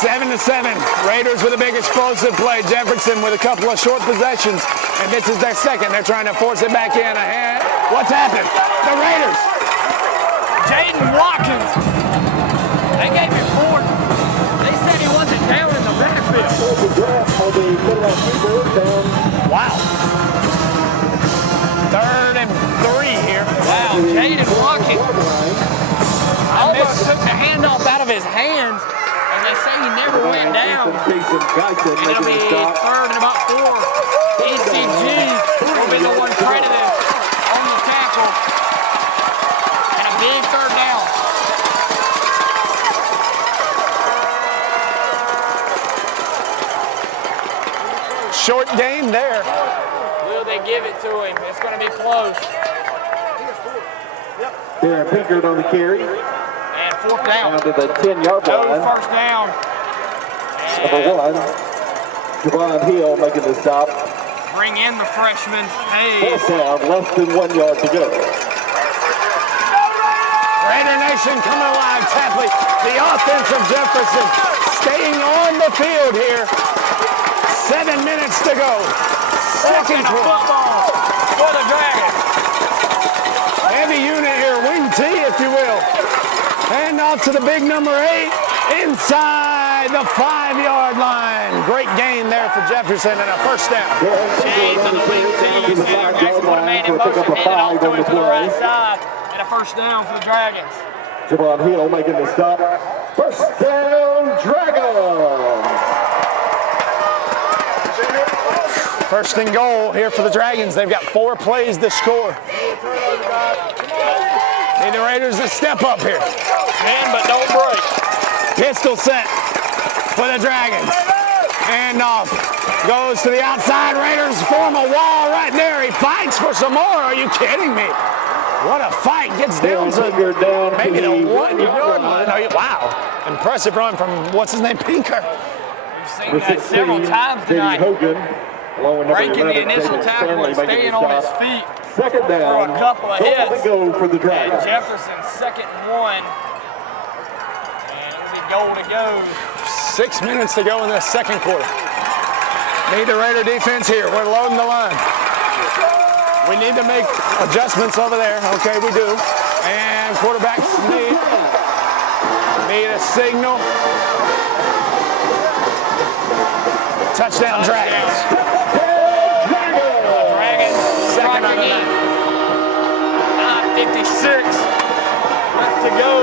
7-7. Raiders with a big explosive play. Jefferson with a couple of short possessions. And this is their second. They're trying to force it back in. What's happened? The Raiders. Jaden Watkins. They gave him 4. They said he wasn't down in the backfield. Wow. 3rd and 3 here. Wow, Jaden Watkins almost took the handoff out of his hands, and they say he never went down. And it'll be 3rd and about 4. ECG will be the one credited on the tackle. And a big 3rd down. Short gain there. Will they give it to him? It's going to be close. Darren Pinkard on the carry. And 4th down. Down to the 10-yard line. No first down. Number 1, Javon Hill making the stop. Bring in the freshman Hayes. 4th down, less than 1 yard to go. Raider Nation coming alive. Tapley, the offense of Jefferson, staying on the field here. 7 minutes to go. Second quarter. Football for the Dragons. Heavy unit here off to the big number 8 inside the 5-yard line. Great gain there for Jefferson and a first down. Shades of the wing team. You see there, Jackson put a man in motion, handed off to him to the right side, and a first down for the Dragons. Javon Hill making the stop. First down, Dragons. First and goal here for the Dragons. They've got 4 plays to score. Need the Raiders to step up here. Man, but don't break. Pistol set for the Dragons. And off. Goes to the outside. Raiders form a wall right there. He fights for some more. Are you kidding me? What a fight. Gets down to maybe the 1-yard line. Wow. Impressive run from, what's his name, Pinker. We've seen that several times tonight. Breaking the initial tackle and staying on his feet. Second down. For a couple of hits. Go for the Dragons. And Jefferson, 2nd and 1. And it'll be goal to go. 6 minutes to go in this second quarter. Need the Raider defense here. We're loading the line. We need to make adjustments over there. Okay, we do. And quarterbacks need a signal. Touchdown, Dragons. Dragons second on the night. 9:56 left to go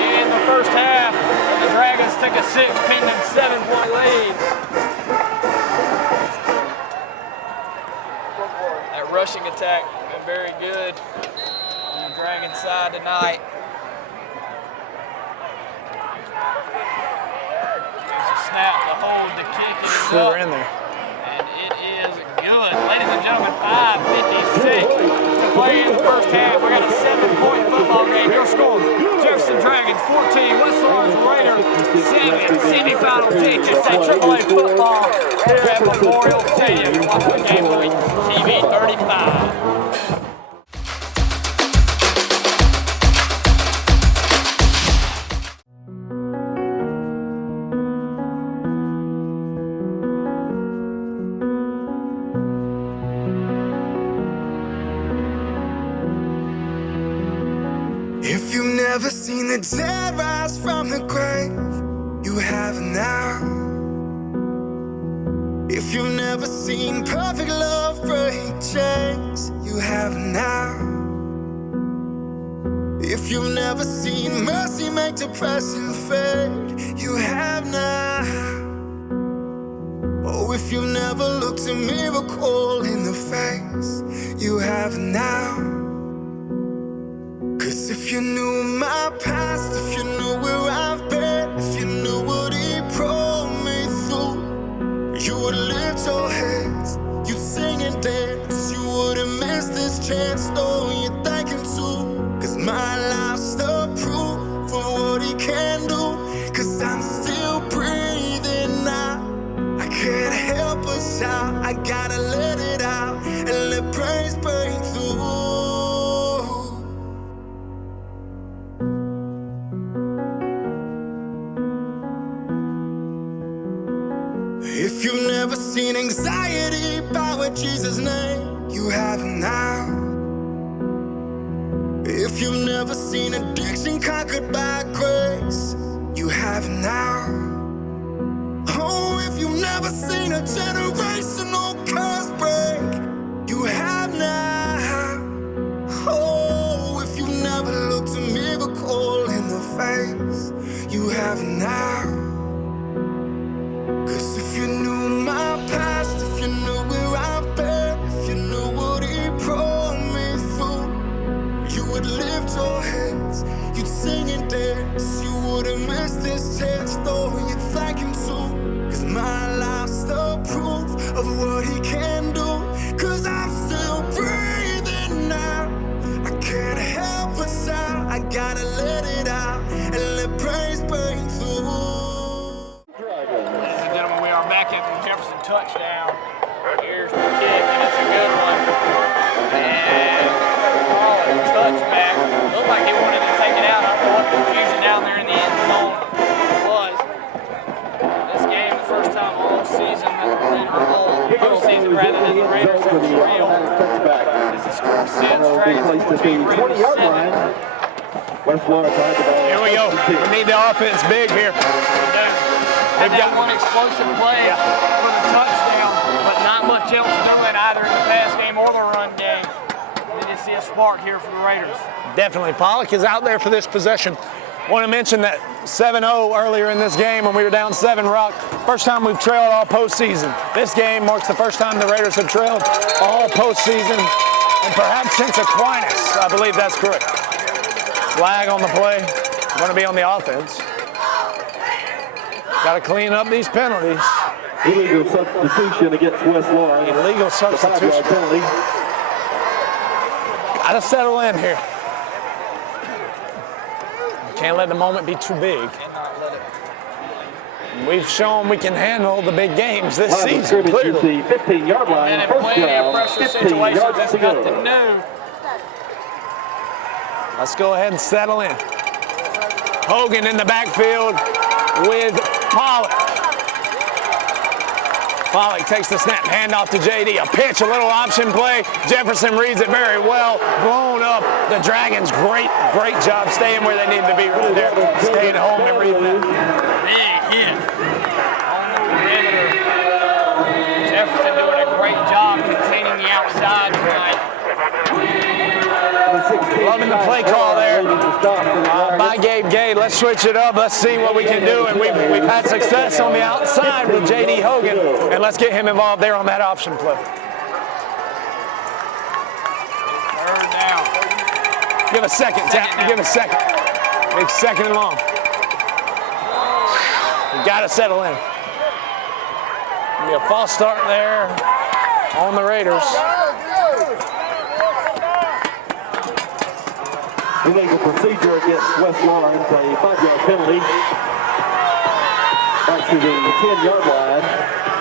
in the first half. And the Dragons take a 7-point lead. That rushing attack been very good on the Dragons side tonight. There's a snap, the hold, the kick, and it's up. We're in there. And it is good. Ladies and gentlemen, 5:56 to play in the first half. We got a 7-point football game. Your score, Jefferson Dragons 14, West Lawrence Raiders 7. Semifinal JHSA AAA football here at Memorial Stadium. You're watching the game on TV 35. If you've never seen the dead rise from the grave, you have now. If you've never seen perfect love break chains, you have now. If you've never seen mercy make depression fade, you have now. Oh, if you've never looked a miracle in the face, you have now. Cause if you knew my past, if you knew where I've been, if you knew what he brought me through, you would lift your hands, you'd sing and dance, you wouldn't miss this chance, though you're thinking too. Cause my life's the proof of what he can do. Cause I'm still breathing now, I can't help but shout, I gotta let it out, and let praise break through. If you've never seen anxiety bow at Jesus' name, you have it now. If you've never seen addiction conquered by grace, you have it now. Oh, if you've never seen a generational curse break, you have now. Oh, if you've never looked a miracle in the face, you have it now. Cause if you knew my past, if you knew where I've been, if you knew what he brought me through, you would lift your hands, you'd sing and dance, you wouldn't miss this chance, though you're thinking too. Cause my life's the proof of what he can do. Cause I'm still breathing now, I can't help but shout, I gotta let it out, and let praise break through. Back in from Jefferson touchdown. Here's the kick, and it's a good one. And call it a touchback. Looked like he wanted to take it out. I don't know what confusion down there in the end zone was. This game, the first time all season, all postseason rather than the Raiders are trail. This is scored since Dragons 14, Raiders 7. West Florida. Here we we go. We need the offense big here. They've got one explosive play for the touchdown, but not much else doing either in the pass game or the run game. We just see a spark here for the Raiders. Definitely. Pollock is out there for this possession. Want to mention that 7-0 earlier in this game when we were down 7 Rock. First time we've trailed all postseason. This game marks the first time the Raiders have trailed all postseason, and perhaps since Aquinas. I believe that's correct. Flag on the play. Going to be on the offense. Got to clean up these penalties. Illegal substitution against West Lawn. Illegal substitution. Got to settle in here. Can't let the moment be too big. We've shown we can handle the big games this season, clearly. The 15-yard line. And in plenty of pressure situations, that's nothing new. Let's go ahead and settle in. Hogan in the backfield with Pollock. Pollock takes the snap, handoff to JD. A pitch, a little option play. Jefferson reads it very well. Blown up. The Dragons, great job staying where they need to be right there. Staying home and reading that. Big hit on the perimeter. Jefferson doing a great job containing the outside tonight. Loving the play call there by Gabe Gay. Let's switch it up. Let's see what we can do. And we've had success on the outside with J.D. Hogan. And let's get him involved there on that option play. Third down. Give a second, Tap. Give a second. Big second and long. You got to settle in. Be a false start there on the Raiders. Illegal procedure against West Lawrence, a 5-yard penalty. Back to the 10-yard line.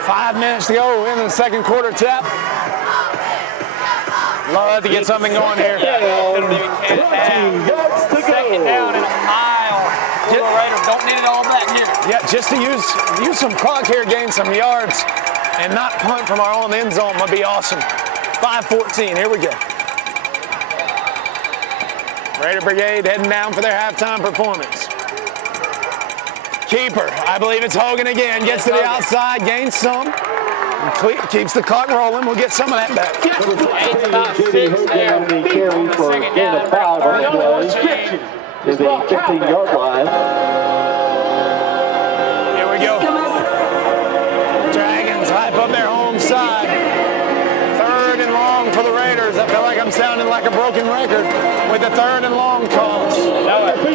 5 minutes to go in the second quarter, Tap. Love to get something going here. Second down and a mile. The Raiders don't need it all back here. Yeah, just to use some clock here, gain some yards, and not punt from our own end zone would be awesome. 5:14, here we go. Raider Brigade heading down for their halftime performance. Keeper, I believe it's Hogan again, gets to the outside, gains some, keeps the clock rolling. We'll get some of that back. 8-6 there. Second down. To the 15-yard line. Here we go. Dragons hype up their home side. Third and long for the Raiders. I feel like I'm sounding like a broken record with the third and long calls. Raiders,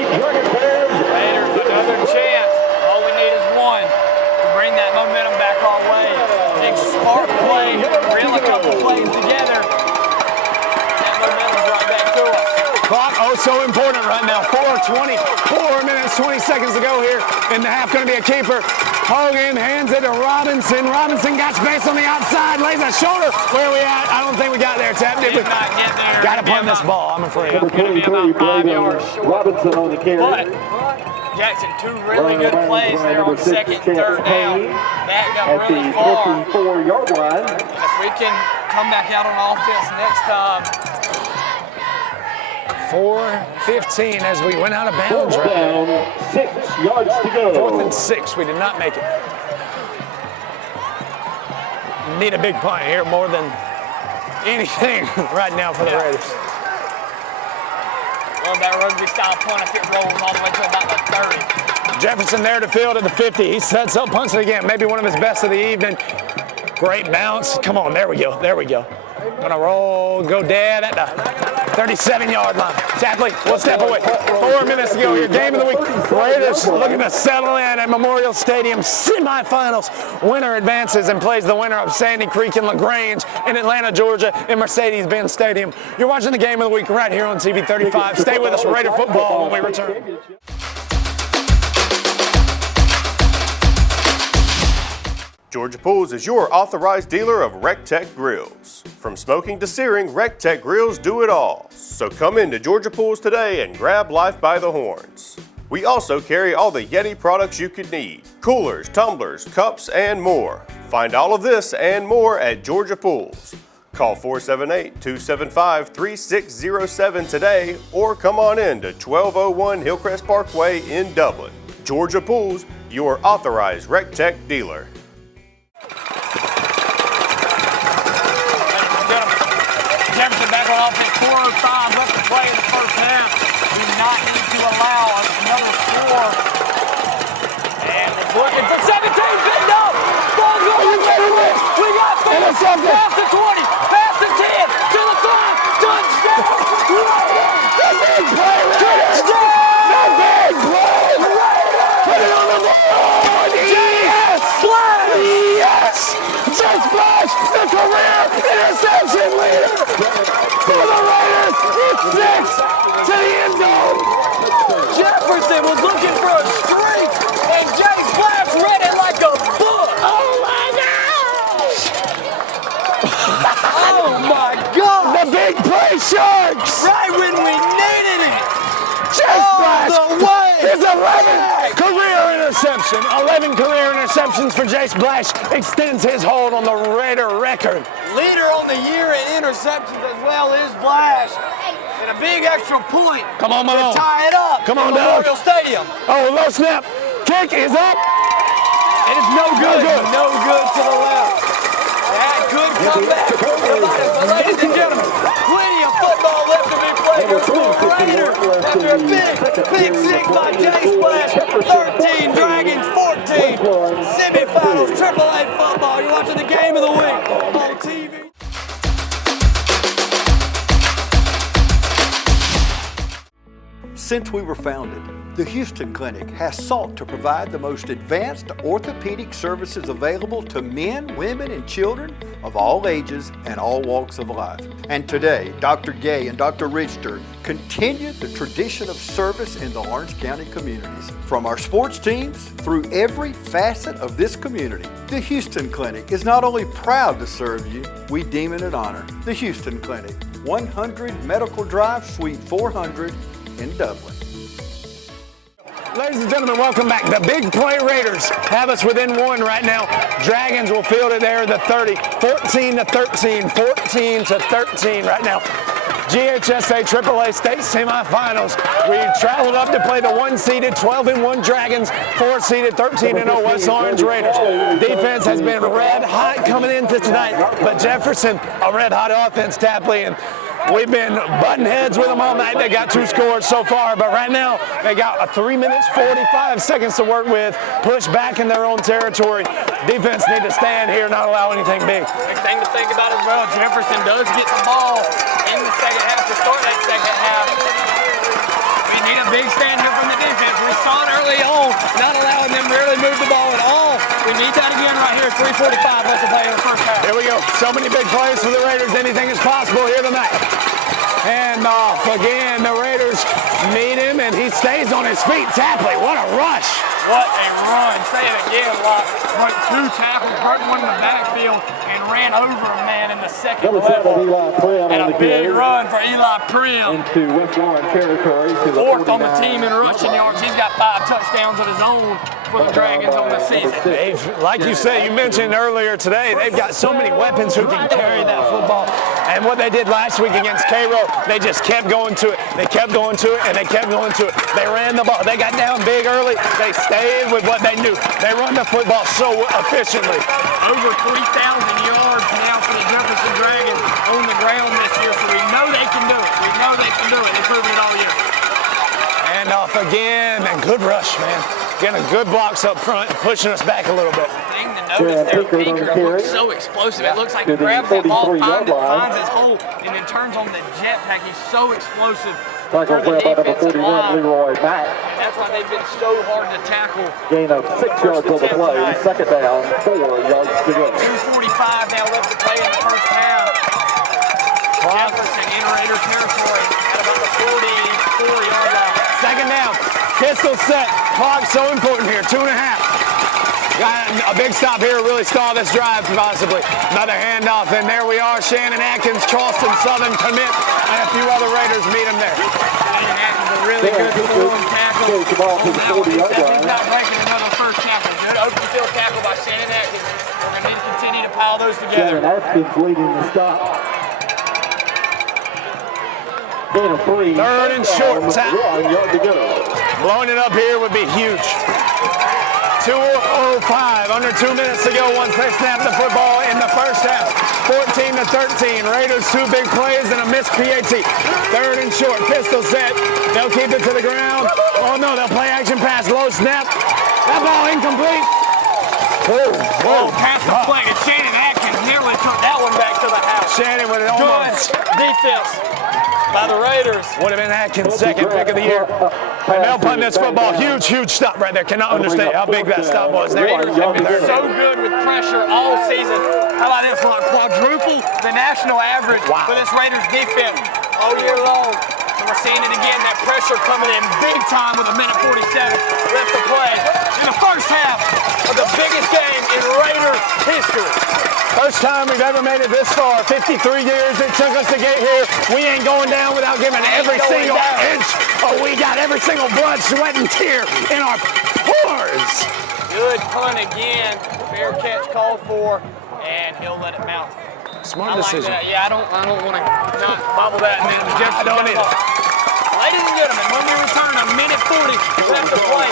another chance. All we need is one to bring that momentum back our way. Big spark play, reel a couple plays together. That momentum's right back to us. Clock, so important right now. 4 minutes, 20 seconds to go here in the half. Going to be a keeper. Hogan hands it to Robinson. Robinson got space on the outside, lays a shoulder. Where are we at? I don't think we got there, Tap. Did we? Not get there. Got to punt this ball, I'm afraid. Number 23, Robinson on the carry. But Jackson, two really good plays there on second and third down. That got really far. At the 54-yard line. If we can come back out on offense next time. 4:15 as we went out of bounds. Fourth down, 6 yards to go. 4th and 6. We did not make it. Need a big punt here more than anything right now for the Raiders. Love that rugby style punt if it rolls all the way to about the 30. Jefferson there to field at the 50. He sets up, punts it again. Maybe one of his best of the evening. Great bounce. Come on, there we go. There we go. Gonna roll, go dead at the 37-yard line. Tapley, one step away. 4 minutes to go here. Game of the week. Raiders looking to settle in at Memorial Stadium semifinals. Winner advances and plays the winner of Sandy Creek and LaGrange in Atlanta, Georgia, in Mercedes-Benz Stadium. You're watching the Game of the Week right here on TV 35. Stay with us for Raider football when we return. Georgia Pools is your authorized dealer of RecTech grills. From smoking to searing, RecTech grills do it all. So come into Georgia Pools today and grab life by the horns. We also carry all the Yeti products you could need: coolers, tumblers, cups, and more. Find all of this and more at Georgia Pools. Call 478-275-3607 today or come on in to 1201 Hillcrest Parkway in Dublin. Georgia Pools, your authorized RecTech dealer. Jefferson back on offense, 4:05 left to play in the first half. Do not need to allow another score. And it's looking for 17, picked up. Ball going. We got 4, past the 20, past the 10, to the 5, touchdown. The big play, touchdown. The big play. Put it on the board. Yes. Yes. Just Splash, the career interception leader for the Raiders. It's 6 to the end zone. Jefferson was looking for a streak, and Jay Splash read it like a book. Oh my gosh! Oh my God! The big play Sharks! Right when we needed it. Jay Splash! His 11th career interception. 11 career interceptions for Jay Splash extends his hold on the Raider record. Leader on the year in interceptions as well is Splash. And a big extra point. Come on, Malone. To tie it up. Come on, Doug. Memorial Stadium. Oh, low snap. Kick is up. And it's no good. No good to the left. That could come back. But ladies and gentlemen, plenty of football left to be played for the Raiders after a big six by Jay Splash. 13 Dragons, 14 semifinals, AAA football. You're watching the game of the week on TV. Since we were founded, the Houston Clinic has sought to provide the most advanced orthopedic services available to men, women, and children of all ages and all walks of life. And today, Dr. Gay and Dr. Richter continue the tradition of service in the Lawrence County communities. From our sports teams through every facet of this community, the Houston Clinic is not only proud to serve you, we deem it an honor. The Houston Clinic, 100 Medical Drive, Suite 400 in Dublin. Ladies and gentlemen, welcome back. The Big Play Raiders have us within one right now. Dragons will field it there at the 30, 14-13, 14-13 right now. GHSA AAA State Semifinals. We traveled up to play the 1-seeded 12-1 Dragons, 4-seeded 13-0 West Orange Raiders. Defense has been red hot coming into tonight, but Jefferson, a red hot offense, Tapley, and we've been butting heads with them all night. They got 2 scores so far, but right now they got 3 minutes 45 seconds to work with. Push back in their own territory. Defense need to stand here, not allow anything big. Big thing to think about as well, Jefferson does get the ball in the second half to start that second half. We need a big stand here from the defense. We saw it early on, not allowing them to really move the ball at all. We need that again right here, 3:45 left to play in the first half. Here we go. So many big plays for the Raiders. Anything is possible here tonight. And off again, the Raiders meet him, and he stays on his feet. Tapley, what a rush. What a run. Say it again, Locke. Broke 2 tackles, broke one in the backfield, and ran over a man in the second level. And a big run for Eli Prim. Into West Lawrence territory. To the 4th on the team in rushing yards. He's got 5 touchdowns of his own for the Dragons on the season. Like you said, you mentioned earlier today, they've got so many weapons who can carry that football. And what they did last week against Cairo, they just kept going to it. They kept going to it, and they kept going to it. They ran the ball. They got down big early. They stayed with what they knew. They run the football so efficiently. Over 3,000 yards now for the Jefferson Dragons on the ground this year, so we know they can do it. We know they can do it. They've proven it all year. And off again, and good rush, man. Getting good blocks up front and pushing us back a little bit. Thing to notice there, Pinker looks so explosive. It looks like he grabs that ball, finds his hole, and then turns on the jetpack. He's so explosive for the defensive line. Leroy Mack. And that's why they've been so hard to tackle. Gain of 6 yards on the play. Second down, 4 yards to go. 2:45 now left to play in the first half. Jefferson in Raider territory at about the 44-yard line. Second down. Pistol set. Clock so important here. 2.5. Got a big stop here. Really stall this drive possibly. Another handoff, and there we are. Shannon Atkins, Charleston Southern commit, and a few other Raiders meet him there. Shannon Atkins, a really good form tackle. He's not breaking another first tackle. Good open field tackle by Shannon Atkins. We're going to need to continue to pile those together. Shannon Atkins leading the stop. Third and short. Blowing it up here would be huge. 2:05, under 2 minutes to go once they snap the football in the first half. 14-13. Raiders 2 big plays and a missed PAT. Third and short, pistol set. They'll keep it to the ground. Oh no, they'll play action pass, low snap. That ball incomplete. Whoa, pass deflected. Shannon Atkins nearly took that one back to the house. Shannon with it almost. Good defense by the Raiders. Would have been Atkins' second pick of the year. And they'll punt this football. Huge, huge stop right there. Cannot understate how big that stop was. Raiders have been so good with pressure all season. How about this one? Quadruple the national average for this Raiders defense all year long. And we're seeing it again, that pressure coming in big time with 1:47 left to play in the first half of the biggest game in Raider history. First time we've ever made it this far. 53 years it took us to get here. We ain't going down without giving every single inch. Oh, we got every single blood, sweat, and tear in our pores. Good punt again. Fair catch called for, and he'll let it mount. Smart Like decision. that. Yeah, I don't want to not bobble that. And then Jefferson don't either. Ladies and gentlemen, when we return, 1:40 left to play.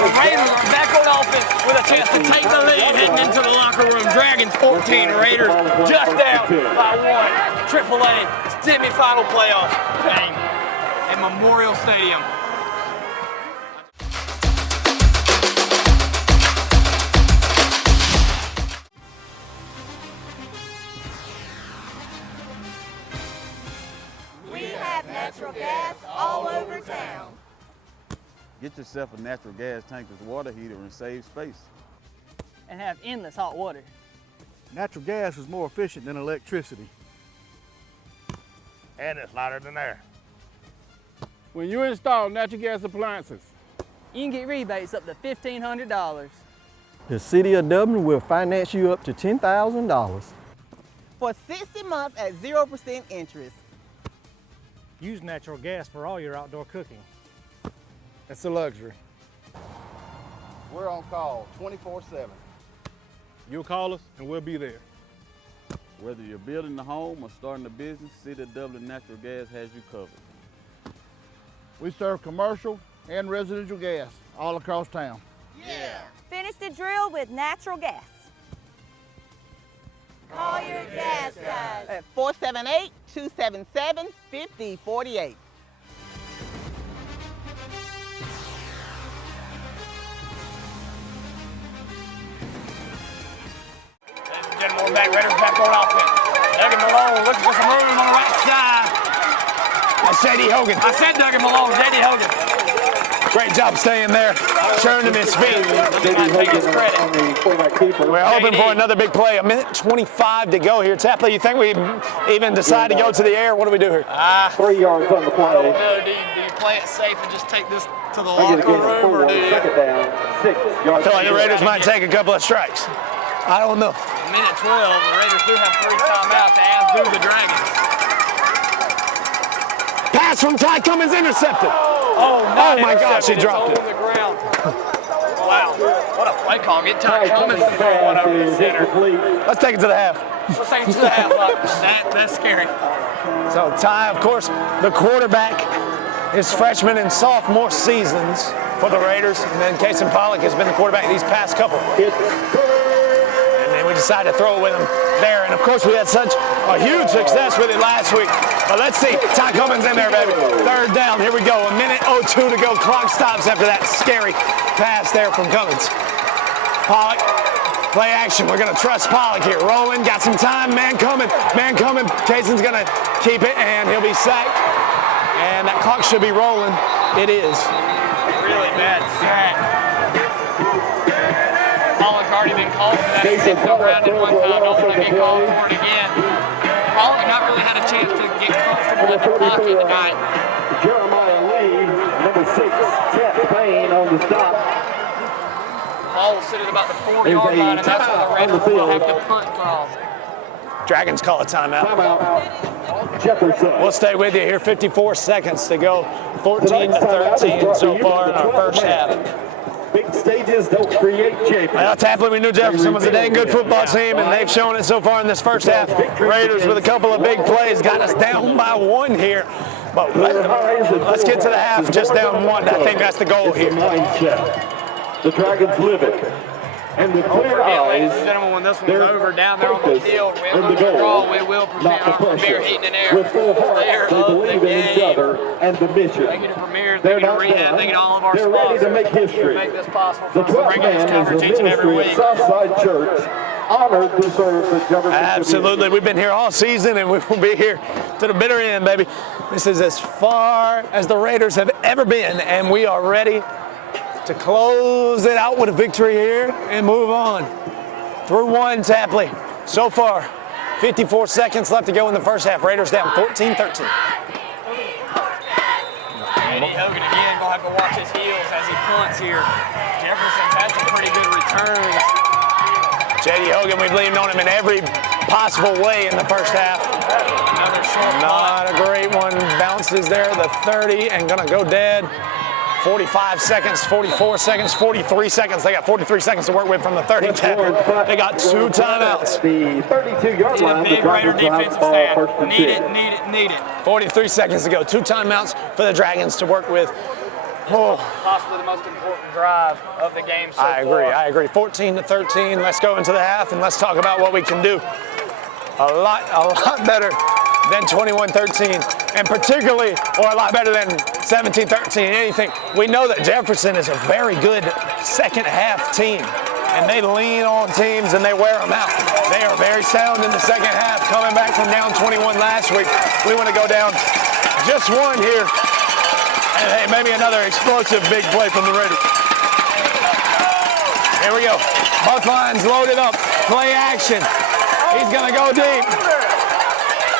The Raiders are back on offense with a chance to take the lead heading into the locker room. Dragons 14, Raiders just out by 1. AAA semifinal playoff game at Memorial Stadium. Natural gas all over town. Get yourself a natural gas tankless water heater and save space. And have endless hot water. Natural gas is more efficient than electricity. And it's lighter than air. When you install natural gas appliances, You can get rebates up to $1,500. The City of Dublin will finance you up to $10,000. For 60 months at 0% interest. Use natural gas for all your outdoor cooking. It's a luxury. We're on call 24/7. You'll call us and we'll be there. Whether you're building a home or starting a business, City of Dublin Natural Gas has you covered. We serve commercial and residential gas all across town. Yeah. Finish the drill with natural gas. Call your gas guys. At 478-277-5048. Gentlemen, back, Raiders back on offense. Doug Malone looking for some room on the right side. That's J.D. Hogan. I said Doug Malone, J.D. Hogan. Great job staying there, churning his feet. We're hoping for another big play. 1:25 to go here. Tapley, you think we even decide to go to the air? What do we do here? 3 yards on the play. I don't know. Do you play it safe and just take this to the locker room, or do you? Second down, 6 yards. I feel like the Raiders might take a couple of strikes. I don't know. 1:12. The Raiders do have 3 timeouts, as do the Dragons. Pass from Ty Cummins intercepted. Oh my gosh, he dropped it. On the ground. Wow, what a play call. Get Ty Cummins to throw one over the center. Let's take it to the half. Let's take it to the half. That's scary. So Ty, of course, the quarterback, his freshman and sophomore seasons for the Raiders, and then Kason Pollock has been the quarterback these past couple. And then we decided to throw it with him there, and of course we had such a huge success with it last week. But let's see, Ty Cummins in there, baby. Third down, here we go. 1:02 to go. Clock stops after that scary pass there from Cummins. Pollock, play action. We're gonna trust Pollock here. Rolling, got some time, man coming. Kason's gonna keep it, and he'll be sacked. And that clock should be rolling. It is. Really bad sack. Pollock already been called for that. He's been around it one time. Don't want to get called for it again. Pollock not really had a chance to get comfortable in the pocket tonight. Jeremiah Lee, number 6, Chet Payne on the stop. Ball will sit at about the 4-yard line, and that's where the Raiders will have to punt from. Dragons call a timeout. Jefferson. We'll stay with you here. 54 seconds to go. 14-13 so far in our first half. Big stages don't create champions. Well, Tapley, we knew Jefferson was a dang good football team, and they've shown it so far in this first half. Raiders with a couple of big plays got us down by 1 here. But let's get to the half just down 1. I think that's the goal here. The Dragons live it. And with clear eyes, ladies and gentlemen, when this one's over, down there on the field, we will draw, we will present our Premier Heating and Air. with full heart, they believe in each other and the mission. Thank you to Premier, thank you to Rehab, thank you to all of our They're sponsors. ready to make history. Make this possible The for us to 12th bring you this man is coverage the each and every ministry week. of Southside Church, honored to serve the Jefferson Absolutely. community. We've been here all season, and we will be here to the bitter end, baby. This is as far as the Raiders have ever been, and we are ready to close it out with a victory here and move on. Through 1, Tapley. So far, 54 seconds left to go in the first half. Raiders down 14-13. Eddie Hogan again gonna have to watch his heels as he punts here. Jefferson's had some pretty good returns. J.D. Hogan, we've leaned on him in every possible way in the first half. Another short Not a great one. Bounces there, the 30, and gonna go dead. 45 seconds, 44 seconds, 43 seconds. They got 43 seconds to work with from the 30. They got 2 timeouts. The 32-yard line. Big Raider defensive stand. Need it. 43 seconds to go. 2 timeouts for the Dragons to work with. Oh. Possibly the most important drive of the game so I far. agree. 14-13. Let's go into the half and let's talk about what we can do. A lot better than 21-13, and particularly, or a lot better than 17-13, anything. We know that Jefferson is a very good second half team, and they lean on teams and they wear them out. They are very sound in the second half, coming back from down 21 last week. We want to go down just 1 here, and hey, maybe another explosive big play from the Raiders. Here we go. Both lines loaded up, play action. He's gonna go deep.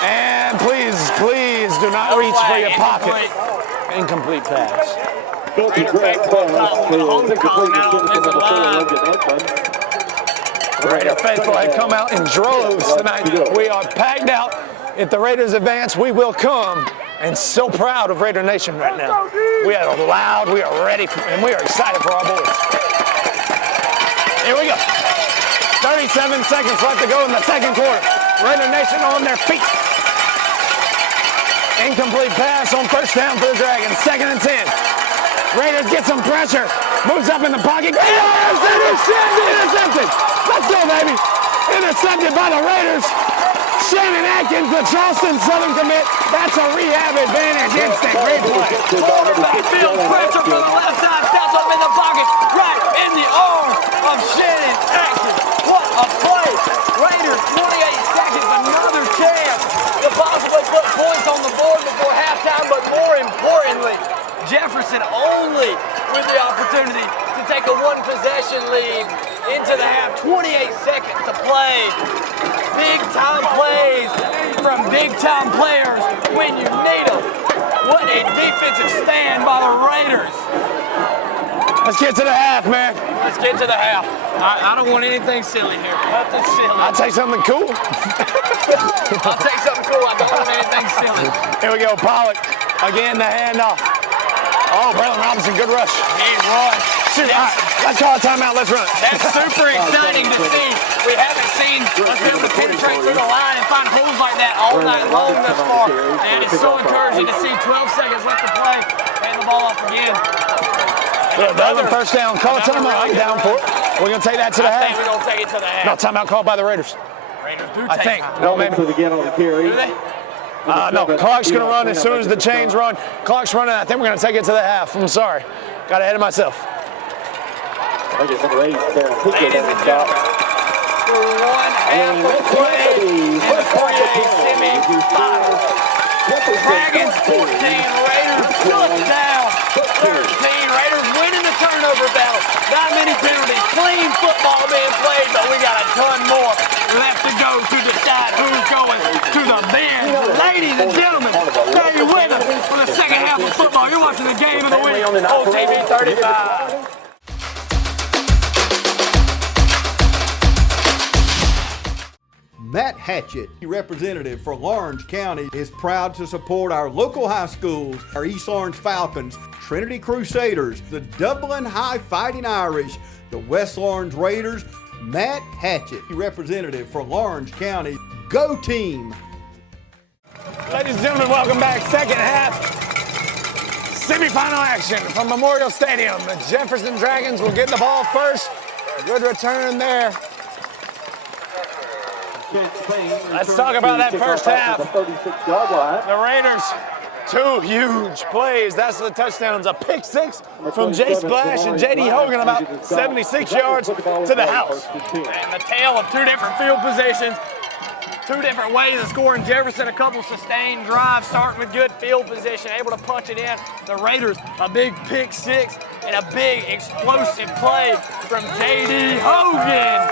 And please do not reach for your pocket. Incomplete pass. Raider faithful have come out in droves tonight. We are packed out. If the Raiders advance, we will come. And so proud of Raider Nation right now. We are loud, we are ready, and we are excited for our boys. Here we go. 37 seconds left to go in the second quarter. Raider Nation on their feet. Incomplete pass on first down for the Dragons. 2nd and 10. Raiders get some pressure. Moves up in the pocket. Intercepted. Let's go, baby. Intercepted by the Raiders. Shannon Atkins, the Charleston Southern commit. That's a rehab advantage. Instant. Great play. Quarterback field pressure from the left side. Steps up in the pocket. Right in the arm of Shannon Atkins. What a play. Raiders, 28 seconds. Another chance to possibly put points on the board before halftime. But more importantly, Jefferson only with the opportunity to take a 1-possession lead into the half. 28 seconds to play. Big time plays from big time players when you need them. What a defensive stand by the Raiders. Let's get to the half, man. Let's get to the half. I don't want anything silly here. Nothing silly. I'll take something cool. I'll take something cool. I don't want anything silly. Here we go, Pollock. Again, the handoff. Oh, Braylon Robinson, good rush. He run. Shoot, all right, let's call a timeout. Let's run. That's super exciting to see. We haven't seen us be able to penetrate through the line and find holes like that all night long thus far. And it's so encouraging to see 12 seconds left to play. Hand the ball off again. Another first down. Call a timeout. I'm down for it. We're going to take that to the half. I think we're going to take it to the half. No, timeout called by the Raiders. Raiders do I take think. time. No, maybe. Again on the carry. Do they? No, clock's going to run as soon as the chains run. Clock's running. I think we're going to take it to the half. I'm sorry. Got ahead of myself. Ladies and gentlemen, for 1 half of play in the 48 semi-final. Dragons 14, Raiders just down 13. Raiders winning the turnover battle. Not many penalties. Clean football being played, but we got a ton more left to go to decide who's going to the bench. Ladies and gentlemen, stay with us for the second half of football. You're watching the game of the week on OTV 35. Matt Hatchett, representative for Lawrence County, is proud to support our local high schools, our East Orange Falcons, Trinity Crusaders, the Dublin High Fighting Irish, the West Lawrence Raiders. Matt Hatchett, representative for Lawrence County. Go team! Ladies and gentlemen, welcome back. Second half, semifinal action from Memorial Stadium. The Jefferson Dragons will get the ball first. Good return there. Let's talk about that first half. The Raiders, 2 huge plays. That's the touchdowns. A pick 6 from Jay Splash and J.D. Hogan, about 76 yards to the house. And the tale of 2 different field positions. 2 different ways of scoring. Jefferson, a couple sustained drives, starting with good field position, able to punch it in. The Raiders, a big pick 6 and a big explosive play from J.D. Hogan.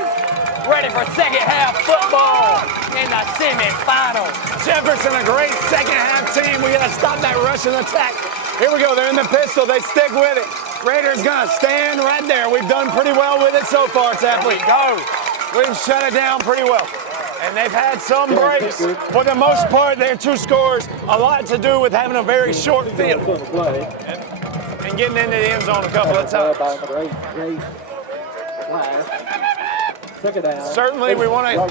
Ready for second half football in the semifinals. Jefferson, a great second half team. We gotta stop that Russian attack. Here we go, they're in the pistol, they stick with it. Raiders gonna stand right there. We've done pretty well with it so far, Tapley. Go. We've shut it down pretty well. And they've had some breaks. For the most part, their 2 scores, a lot to do with having a very short field. And getting into the end zone a couple of times. Certainly, we want to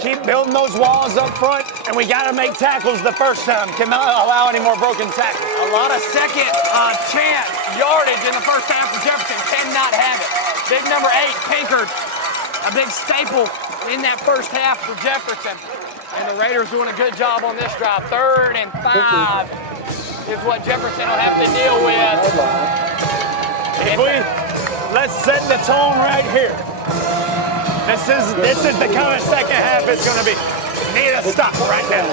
keep building those walls up front, and we got to make tackles the first time. Cannot allow any more broken tackles. A lot of second chance yardage in the first half for Jefferson. Cannot have it. Big number 8, Pinkard, a big staple in that first half for Jefferson. And the Raiders doing a good job on this drive. 3rd and 5 is what Jefferson will have to deal with. Let's set the tone right here. This is the kind of second half it's going to be. Need a stop right now.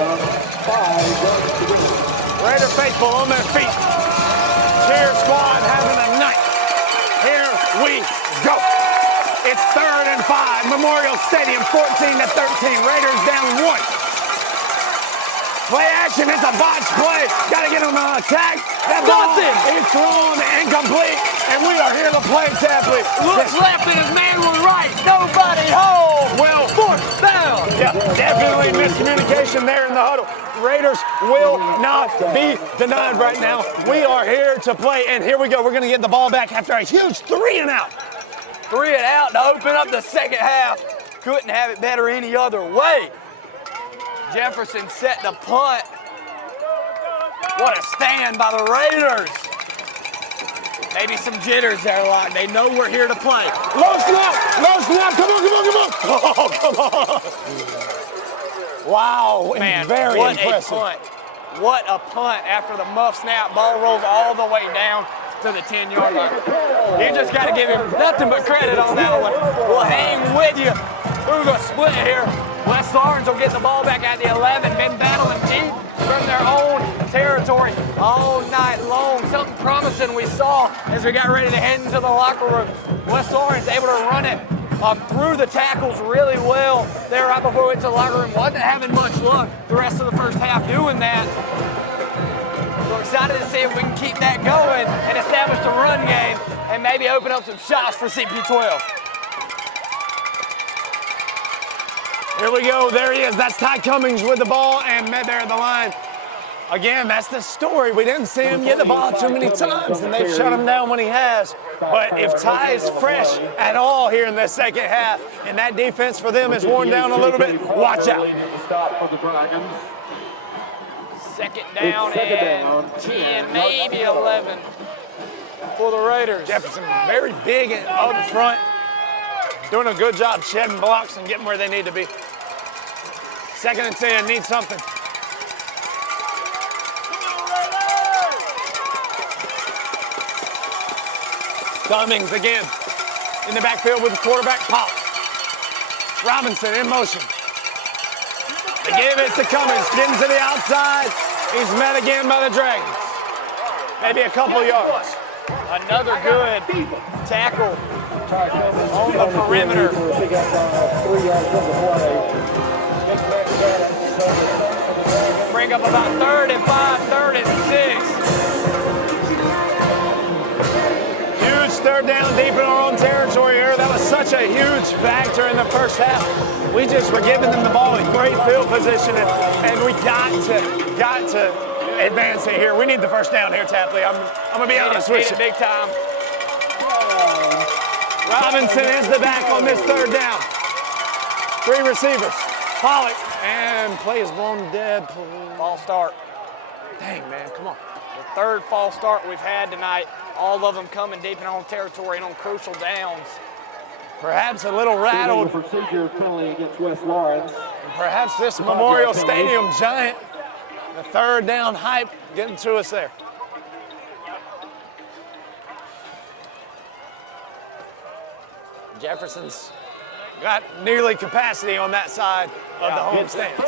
Raider faithful on their feet. Cheer squad having a night. Here we go. It's 3rd and 5. Memorial Stadium, 14-13. Raiders down 1. Play action. It's a botch play. Got to get them on attack. That ball is thrown incomplete, and we are here to play, Tapley. Looks left and his man was right. Nobody home. Well, 4th down. Yeah, definitely miscommunication there in the huddle. Raiders will not be denied right now. We are here to play, and here we go. We're going to get the ball back after a huge 3 and out. 3 and out to open up the second half. Couldn't have it better any other way. Jefferson set the punt. What a stand by the Raiders. Maybe some jitters there, Locke. They know we're here to play. Low snap, come on. Oh, come on. Wow, man, very what impressive. A punt. What a punt after the muff snap. Ball rolls all the way down to the 10-yard line. You just got to give him nothing but credit on that one. We'll hang with you through the split here. West Lawrence will get the ball back at the 11. Been battling deep from their own territory all night long. Something promising we saw as we got ready to head into the locker room. West Lawrence able to run it through the tackles really well there right before we went to the locker room. Wasn't having much luck the rest of the first half doing that. We're excited to see if we can keep that going and establish the run game and maybe open up some shots for CP12. Here we go, there he is. That's Ty Cummings with the ball and met there at the line. Again, that's the story. We didn't see him get the ball too many times, and they've shut him down when he has. But if Ty is fresh at all here in the second half, and that defense for them is worn down a little bit, watch out. Second down and 10, maybe 11 for the Raiders. Jefferson very big and up front, doing a good job shedding blocks and getting where they need to be. 2nd and 10, need something. Cummings again in the backfield with the quarterback, Pollock. Robinson in motion. They give it to Cummings, getting to the outside. He's met again by the Dragons. Maybe a couple yards. Another good tackle on the perimeter. Bring up about 3rd and 5, 3rd and 6. Huge 3rd down deep in our own territory here. That was such a huge factor in the first half. We just were giving them the ball in great field position, and we got to advance it here. We need the first down here, Tapley. I'm going to be honest with you. Big time. Robinson is the back on this 3rd down. 3 receivers. Pollock And play is blown dead. False start. Dang, man, come on. The third false start we've had tonight, all of them coming deep in home territory and on crucial downs. Perhaps a little rattled. Procedure penalty against West Lawrence. And perhaps this Memorial Stadium giant, the third down hype, getting to us there. Jefferson's got nearly capacity on that side of the home stands.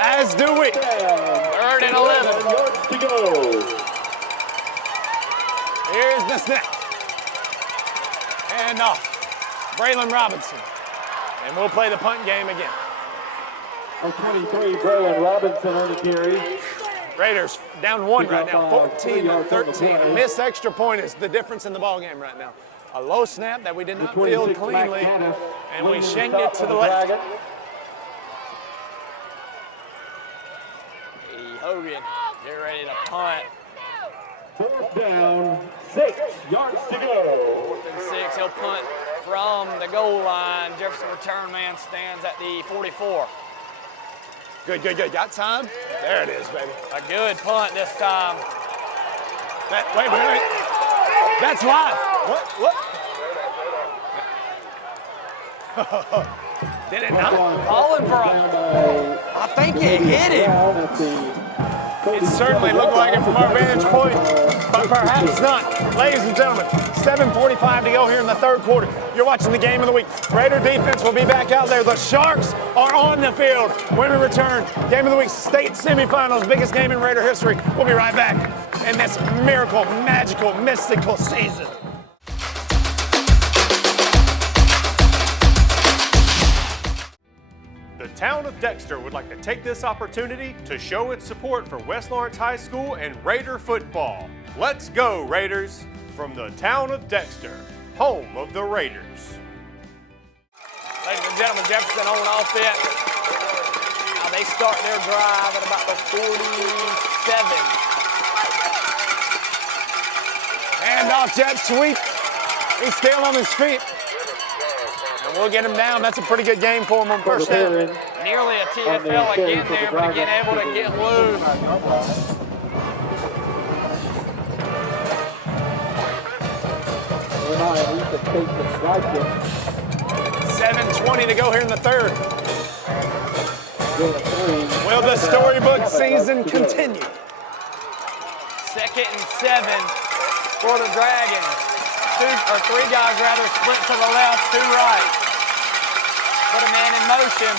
As do we. 3rd and 11. Yards to go. Here's the snap. And off. Braylon Robinson. And we'll play the punt game again. On 23, Braylon Robinson on the carry. Raiders down 1 right now, 14-13. A missed extra point is the difference in the ball game right now. A low snap that we did not field cleanly, and we shanked it to the left. Hogan, get ready to punt. 4th down, 6 yards to go. 4th and 6, he'll punt from the goal line. Jefferson return man stands at the 44. Good, good, good. Got time? There it is, baby. A good punt this time. Wait. That's live. What? Did it not? Calling for I think it hit him. It certainly looked like it from our vantage point, but perhaps not. Ladies and gentlemen, 7:45 to go here in the 3rd quarter. You're watching the game of the week. Raider defense will be back out there. The Sharks are on the field when we return. Game of the week, state semifinals, biggest game in Raider history. We'll be right back in this miracle, magical, mystical season. The town of Dexter would like to take this opportunity to show its support for West Lawrence High School and Raider football. Let's go, Raiders! From the town of Dexter, home of the Raiders. Ladies and gentlemen, Jefferson on offense. Now they start their drive at about the 47. Hand off, jet sweep. He's still on his feet. And we'll get him down. That's a pretty good game for him on first down. Nearly a TFL again there, but again able to get loose. 7:20 to go here in the 3rd. Will the storybook season continue? 2nd and 7 for the Dragons. 3 guys rather split to the left, 2 right. Put a man in motion.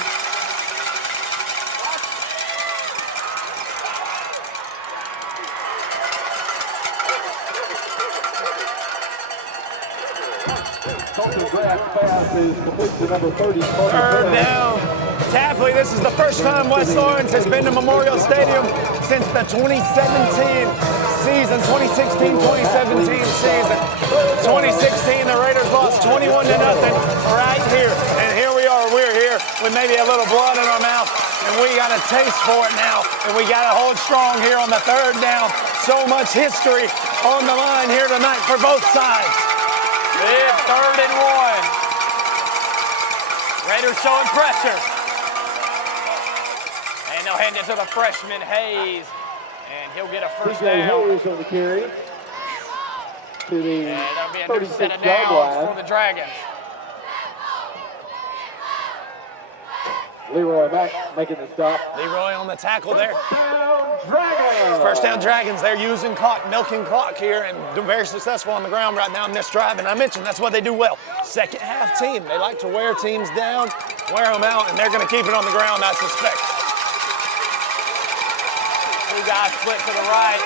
Third down. Tapley, this is the first time West Lawrence has been to Memorial Stadium since the 2017 season, 2016-2017 season. 2016, the Raiders lost 21-0 right here. And here we are, we're here with maybe a little blood in our mouth. And we got a taste for it now. And we got to hold strong here on the 3rd down. So much history on the line here tonight for both sides. Big 3rd and 1. Raiders showing pressure. And they'll hand it to the freshman, Hayes. And he'll get a first down. Hayes on the carry. To the and there'll be a new set of downs for the Dragons. Leroy Mack making the stop. Leroy on the tackle there. Dragons. First down Dragons. They're using clock, milking clock here, and very successful on the ground right now in this drive. And I mentioned that's what they do well. Second half team. They like to wear teams down, wear them out, and they're going to keep it on the ground, I suspect. 2 guys split to the right.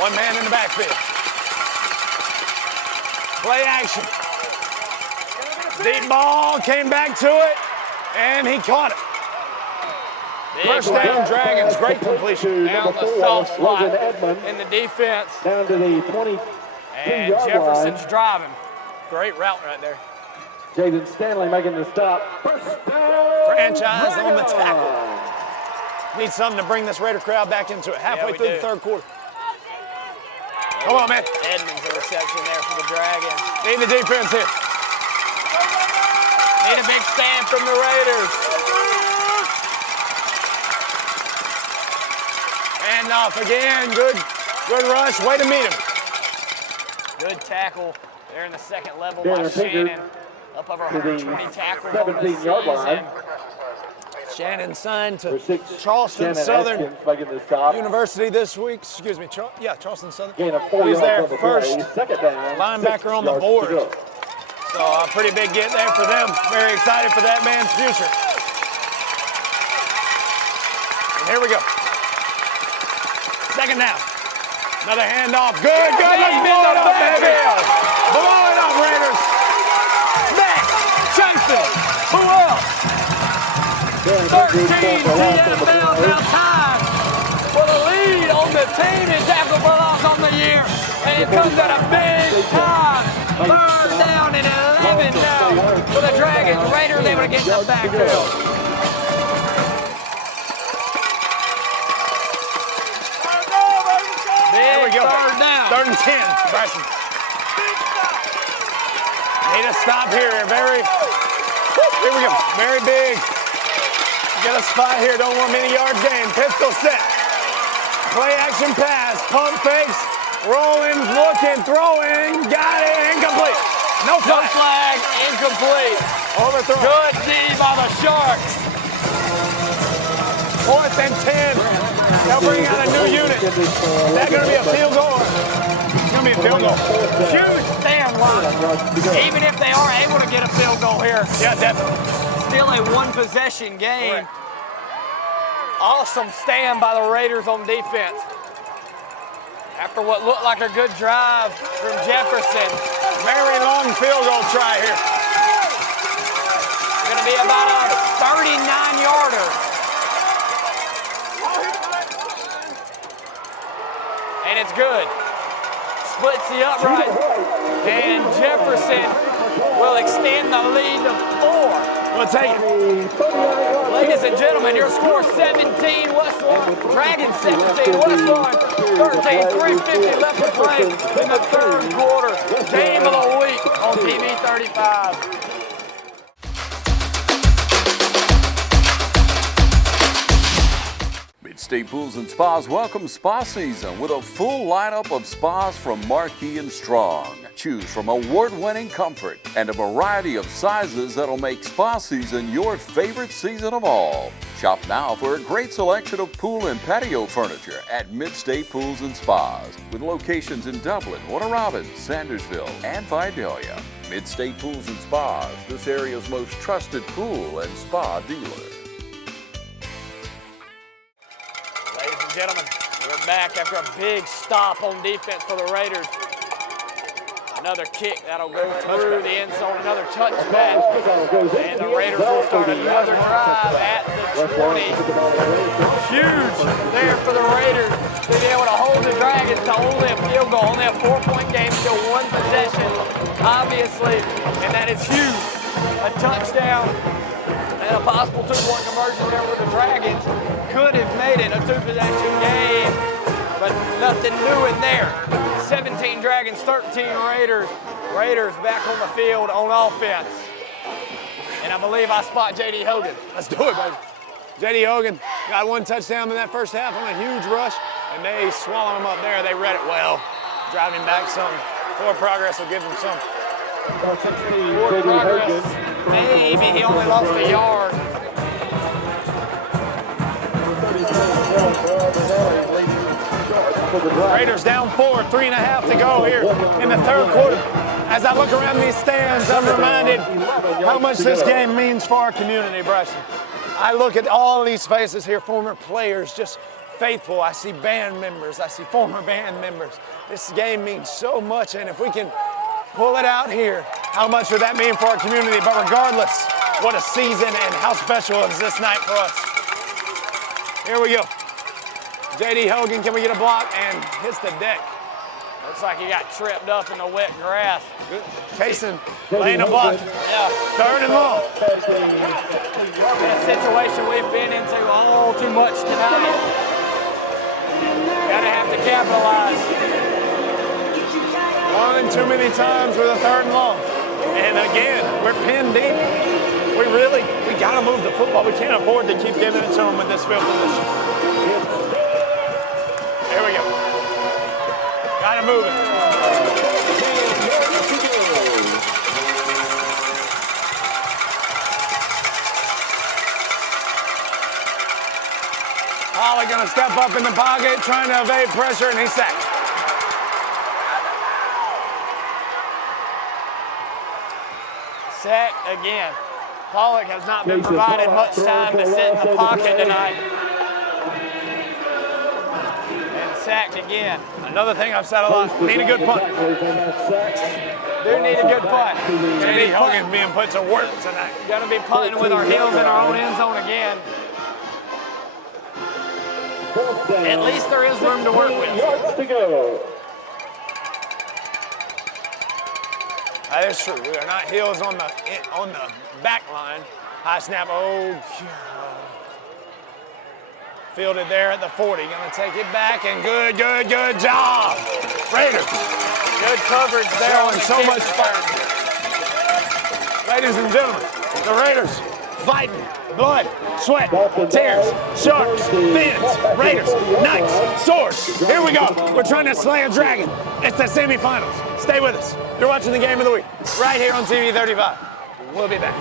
One man in the backfield. Play action. Deep ball, came back to it, and he caught it. First down, Dragons, great completion. Down the soft spot in the defense. Down to the 22-yard and Jefferson's driving. Great route right there. Jaden Stanley making the stop. First down, franchise on the tackle. Need something to bring this Raider crowd back into it. Halfway through the 3rd quarter. Come on, man. Edmonds, the interception there for the Dragons. Need the defense here. Need a big stand from the Raiders. And off again. Good rush. Way to meet him. Good tackle there in the second level by Shannon. Up over 120 tackles on this season. Shannon signed to Charleston Southern University this week. Excuse me, Charleston Southern. He's their first linebacker on the board. So a pretty big get there for them. Very excited for that man's future. And here we go. Second down. Another handoff. Good. Let's blow it up, baby. Blow it up, Raiders. Max Johnson. Who else? 13 TFL now time for the lead on the team in tackle for loss on the year. And it comes at a big time. Third down and 11 now for the Dragons. Raiders able to get in the backfield. There we go. Third down. 3rd and 10, Bryson. Need a stop here. Here we go. Very big. Get a spot here. Don't want many yards gained. Pistol set. Play action pass. Pump fakes. Rolling. Looking. Throwing. Got it. Incomplete. No flag. Incomplete. Overthrow. Good D by the Sharks. 4th and 10. They'll bring out a new unit. Is that going to be a field goal? It's going to be a field goal. Huge stand line. Even if they are able to get a field goal here. Yeah, definitely. Still a one-possession game. Correct. Awesome stand by the Raiders on defense. After what looked like a good drive from Jefferson. Very long field goal try here. Going to be about a 39-yarder. And it's good. Splits the upright. And Jefferson will extend the lead to 4. We'll take it. Ladies and gentlemen, your score 17 West Lawn. Dragons 17 West Lawn 13. 3:50 left to play in the 3rd quarter. Game of the week on TV 35. Mid-State Pools and Spas welcomes spa season with a full lineup of spas from Marquee and Strong. Choose from award-winning comfort and a variety of sizes that'll make spa season your favorite season of all. Shop now for a great selection of pool and patio furniture at Mid-State Pools and Spas with locations in Dublin, Warner Robins, Sandersville, and Vidalia. Mid-State Pools and Spas, this area's most trusted pool and spa dealer. Ladies and gentlemen, we're back after a big stop on defense for the Raiders. Another kick that'll go through the end zone, another touchback. And the Raiders will start another drive at the 20. Huge there for the Raiders to be able to hold the Dragons to only a field goal, only a 4-point game, still one possession, obviously, and that is huge. A touchdown and a possible 2-point conversion there for the Dragons. Could have made it a 2-possession game, but nothing new in there. 17 Dragons, 13 Raiders. Raiders back on the field on offense. And I believe I spot J.D. Hogan. Let's do it, baby. J.D. Hogan got 1 touchdown in that first half on a huge rush, and they swallow him up there. They read it well. Driving back some. Forward progress will give them some. Forward progress. Maybe he only lost a yard. Raiders down 4, 3.5 to go here in the 3rd quarter. As I look around these stands, I'm reminded how much this game means for our community, Bryson. I look at all of these faces here, former players, just faithful. I see band members. I see former band members. This game means so much, and if we can pull it out here, how much would that mean for our community? But regardless, what a season and how special is this night for us. Here we go. J.D. Hogan, can we get a block? And hits the deck. Looks like he got tripped up in the wet grass. Kaysen laying a block. Yeah. 3rd and long. In a situation we've been into all too much tonight. Gotta have to capitalize. One too many times with a 3rd and long. And again, we're pinned deep. We gotta move the football. We can't afford to keep giving it to them with this field position. There we go. Gotta move it. Holly gonna step up in the pocket, trying to evade pressure, and he's sacked. Sacked again. Pollock has not been provided much time to sit in the pocket tonight. And sacked again. Another thing I've said a lot, need a good punt. Do need a good punt. J.D. Hogan's being put to work tonight. Gonna be punting with our heels in our own end zone again. At least there is room to work with. That is true. We are not heels on the back line. High snap. Oh, God. Fielded there at the 40. Gonna take it back and good job. Raiders. Good coverage there. Showing so much fire. Ladies and gentlemen, the Raiders fighting. Blood, sweat, tears, sharks, fins, Raiders, knights, swords. Here we go. We're trying to slay a dragon. It's the semifinals. Stay with us. You're watching the Game of the Week right here on TV 35. We'll be back.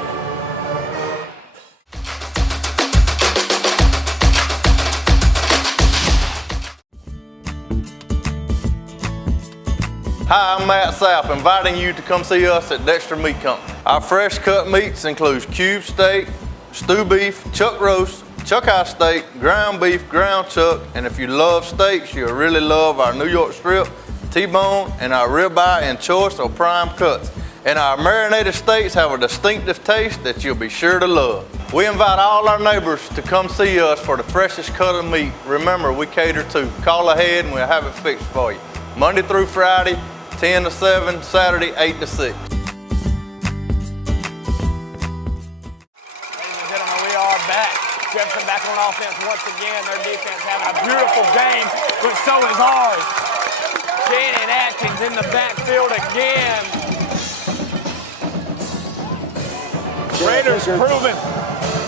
Hi, I'm Matt Sapp, inviting you to come see us at Dexter Meat Company. Our fresh cut meats includes cube steak, stew beef, chuck roast, chuck eye steak, ground beef, ground chuck, and if you love steaks, you'll really love our New York strip, T-bone, and our ribeye and choice or prime cuts. And our marinated steaks have a distinctive taste that you'll be sure to love. We invite all our neighbors to come see us for the freshest cut of meat. Remember, we cater to. Call ahead and we'll have it fixed for you. Monday through Friday, 10 to 7, Saturday, 8 to 6. Jefferson back on offense once again. Their defense having a beautiful game, but so is ours. Shannon Atkins in the backfield again. Raiders proving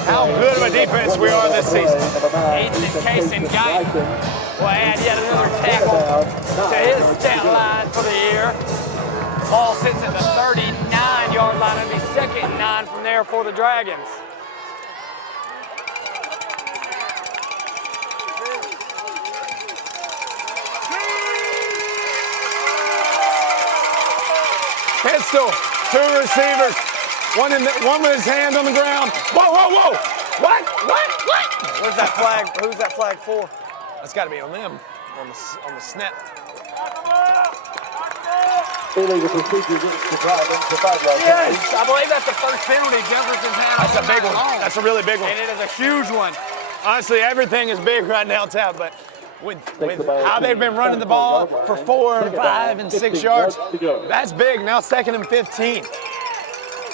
how good of a defense we are this season. Ethan Kaysen will add yet another tackle to his stat line for the year. Ball sits at the 39-yard line. It'll be 2nd and 9 from there for the Dragons. Pistol, 2 receivers, one with his hand on the ground. Whoa! What? Where's that flag? Who's that flag for? That's got to be on them, on the snap. Yes, I believe that's the first penalty Jefferson's had. That's a big one. That's a really big one. And it is a huge one. Honestly, everything is big right now, Tab, but with how they've been running the ball for 4 and 5 and 6 yards, that's big. Now 2nd and 15.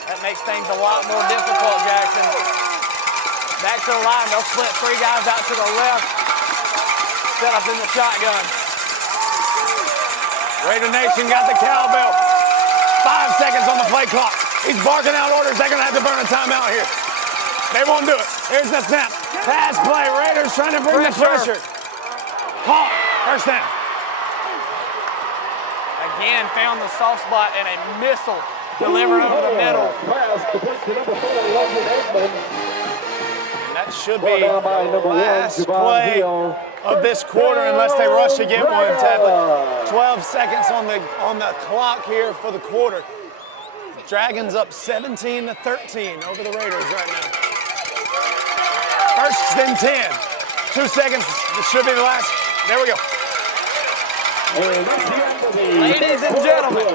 That makes things a lot more difficult, Jackson. Back to the line. They'll split 3 guys out to the left. Set up in the shotgun. Raider Nation got the cowbell. 5 seconds on the play clock. He's barking out orders. They're going to have to burn a timeout here. They won't do it. Here's the snap. Pass play. Raiders trying to bring the pressure. Caught. First down. Again, found the soft spot and a missile delivered over the middle. And that should be the last play of this quarter unless they rush to get one. Tablet. 12 seconds on the clock here for the quarter. Dragons up 17-13 over the Raiders right now. 1st and 10. 2 seconds. This should be the last. There we go. Ladies and gentlemen,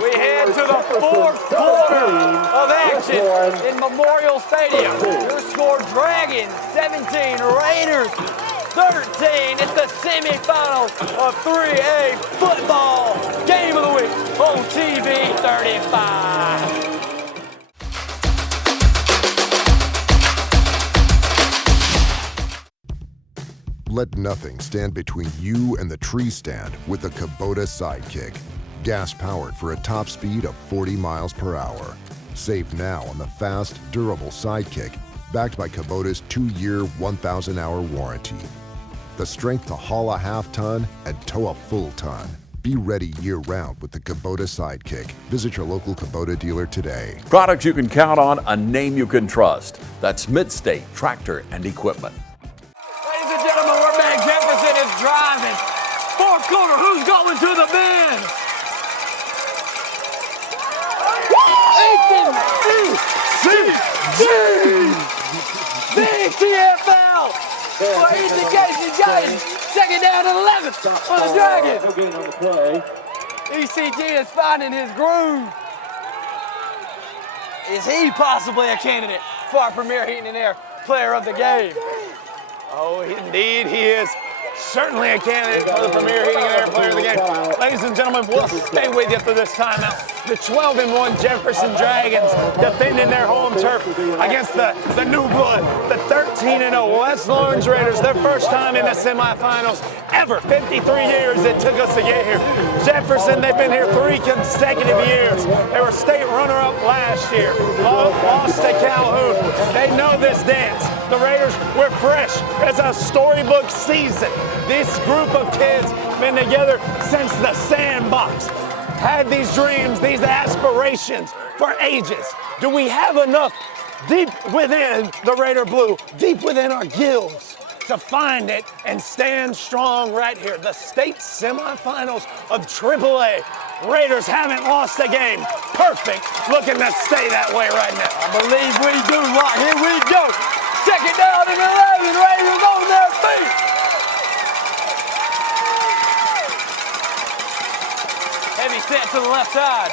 we head to the 4th quarter of action in Memorial Stadium. Your score, Dragons 17, Raiders 13. It's the semifinals of 3A football. Game of the week on TV 35. Let nothing stand between you and the tree stand with the Kubota Sidekick. gas-powered for a top speed of 40 miles per hour. Save now on the fast, durable Sidekick, backed by Kubota's 2-year, 1,000-hour warranty. The strength to haul a half-ton and tow a full ton. Be ready year-round with the Kubota Sidekick. Visit your local Kubota dealer today. Products you can count on, a name you can trust. That's Mid-State Tractor and Equipment. Ladies and gentlemen, we're back. Jefferson is driving. Fourth quarter, who's going to the bend? Ethan Big TFL for Ethan Casey Guyton. Second down and 11 on the Dragons. ECG is finding his groove. Is he possibly a candidate for our Premier Heating and Air Player of the Game? Oh, indeed he is. Certainly a candidate for the Premier Heating and Air Player of the Game. Ladies and gentlemen, we'll stay with you for this timeout. The 12-1 Jefferson Dragons defending their home turf against the new blood, the 13-0 West Lawrence Raiders. Their first time in the semifinals ever. 53 years it took us to get here. Jefferson, they've been here 3 consecutive years. They were state runner-up last year. Lost to Calhoun. They know this dance. The Raiders were fresh. It's a storybook season. This group of kids been together since the sandbox. Had these dreams, these aspirations for ages. Do we have enough deep within the Raider Blue, deep within our gills, to find it and stand strong right here? The state semifinals of AAA. Raiders haven't lost a game. Perfect. Looking to stay that way right now. I believe we do. Right, here we go. Second down and 11. Raiders on their feet. Heavy set to the left side.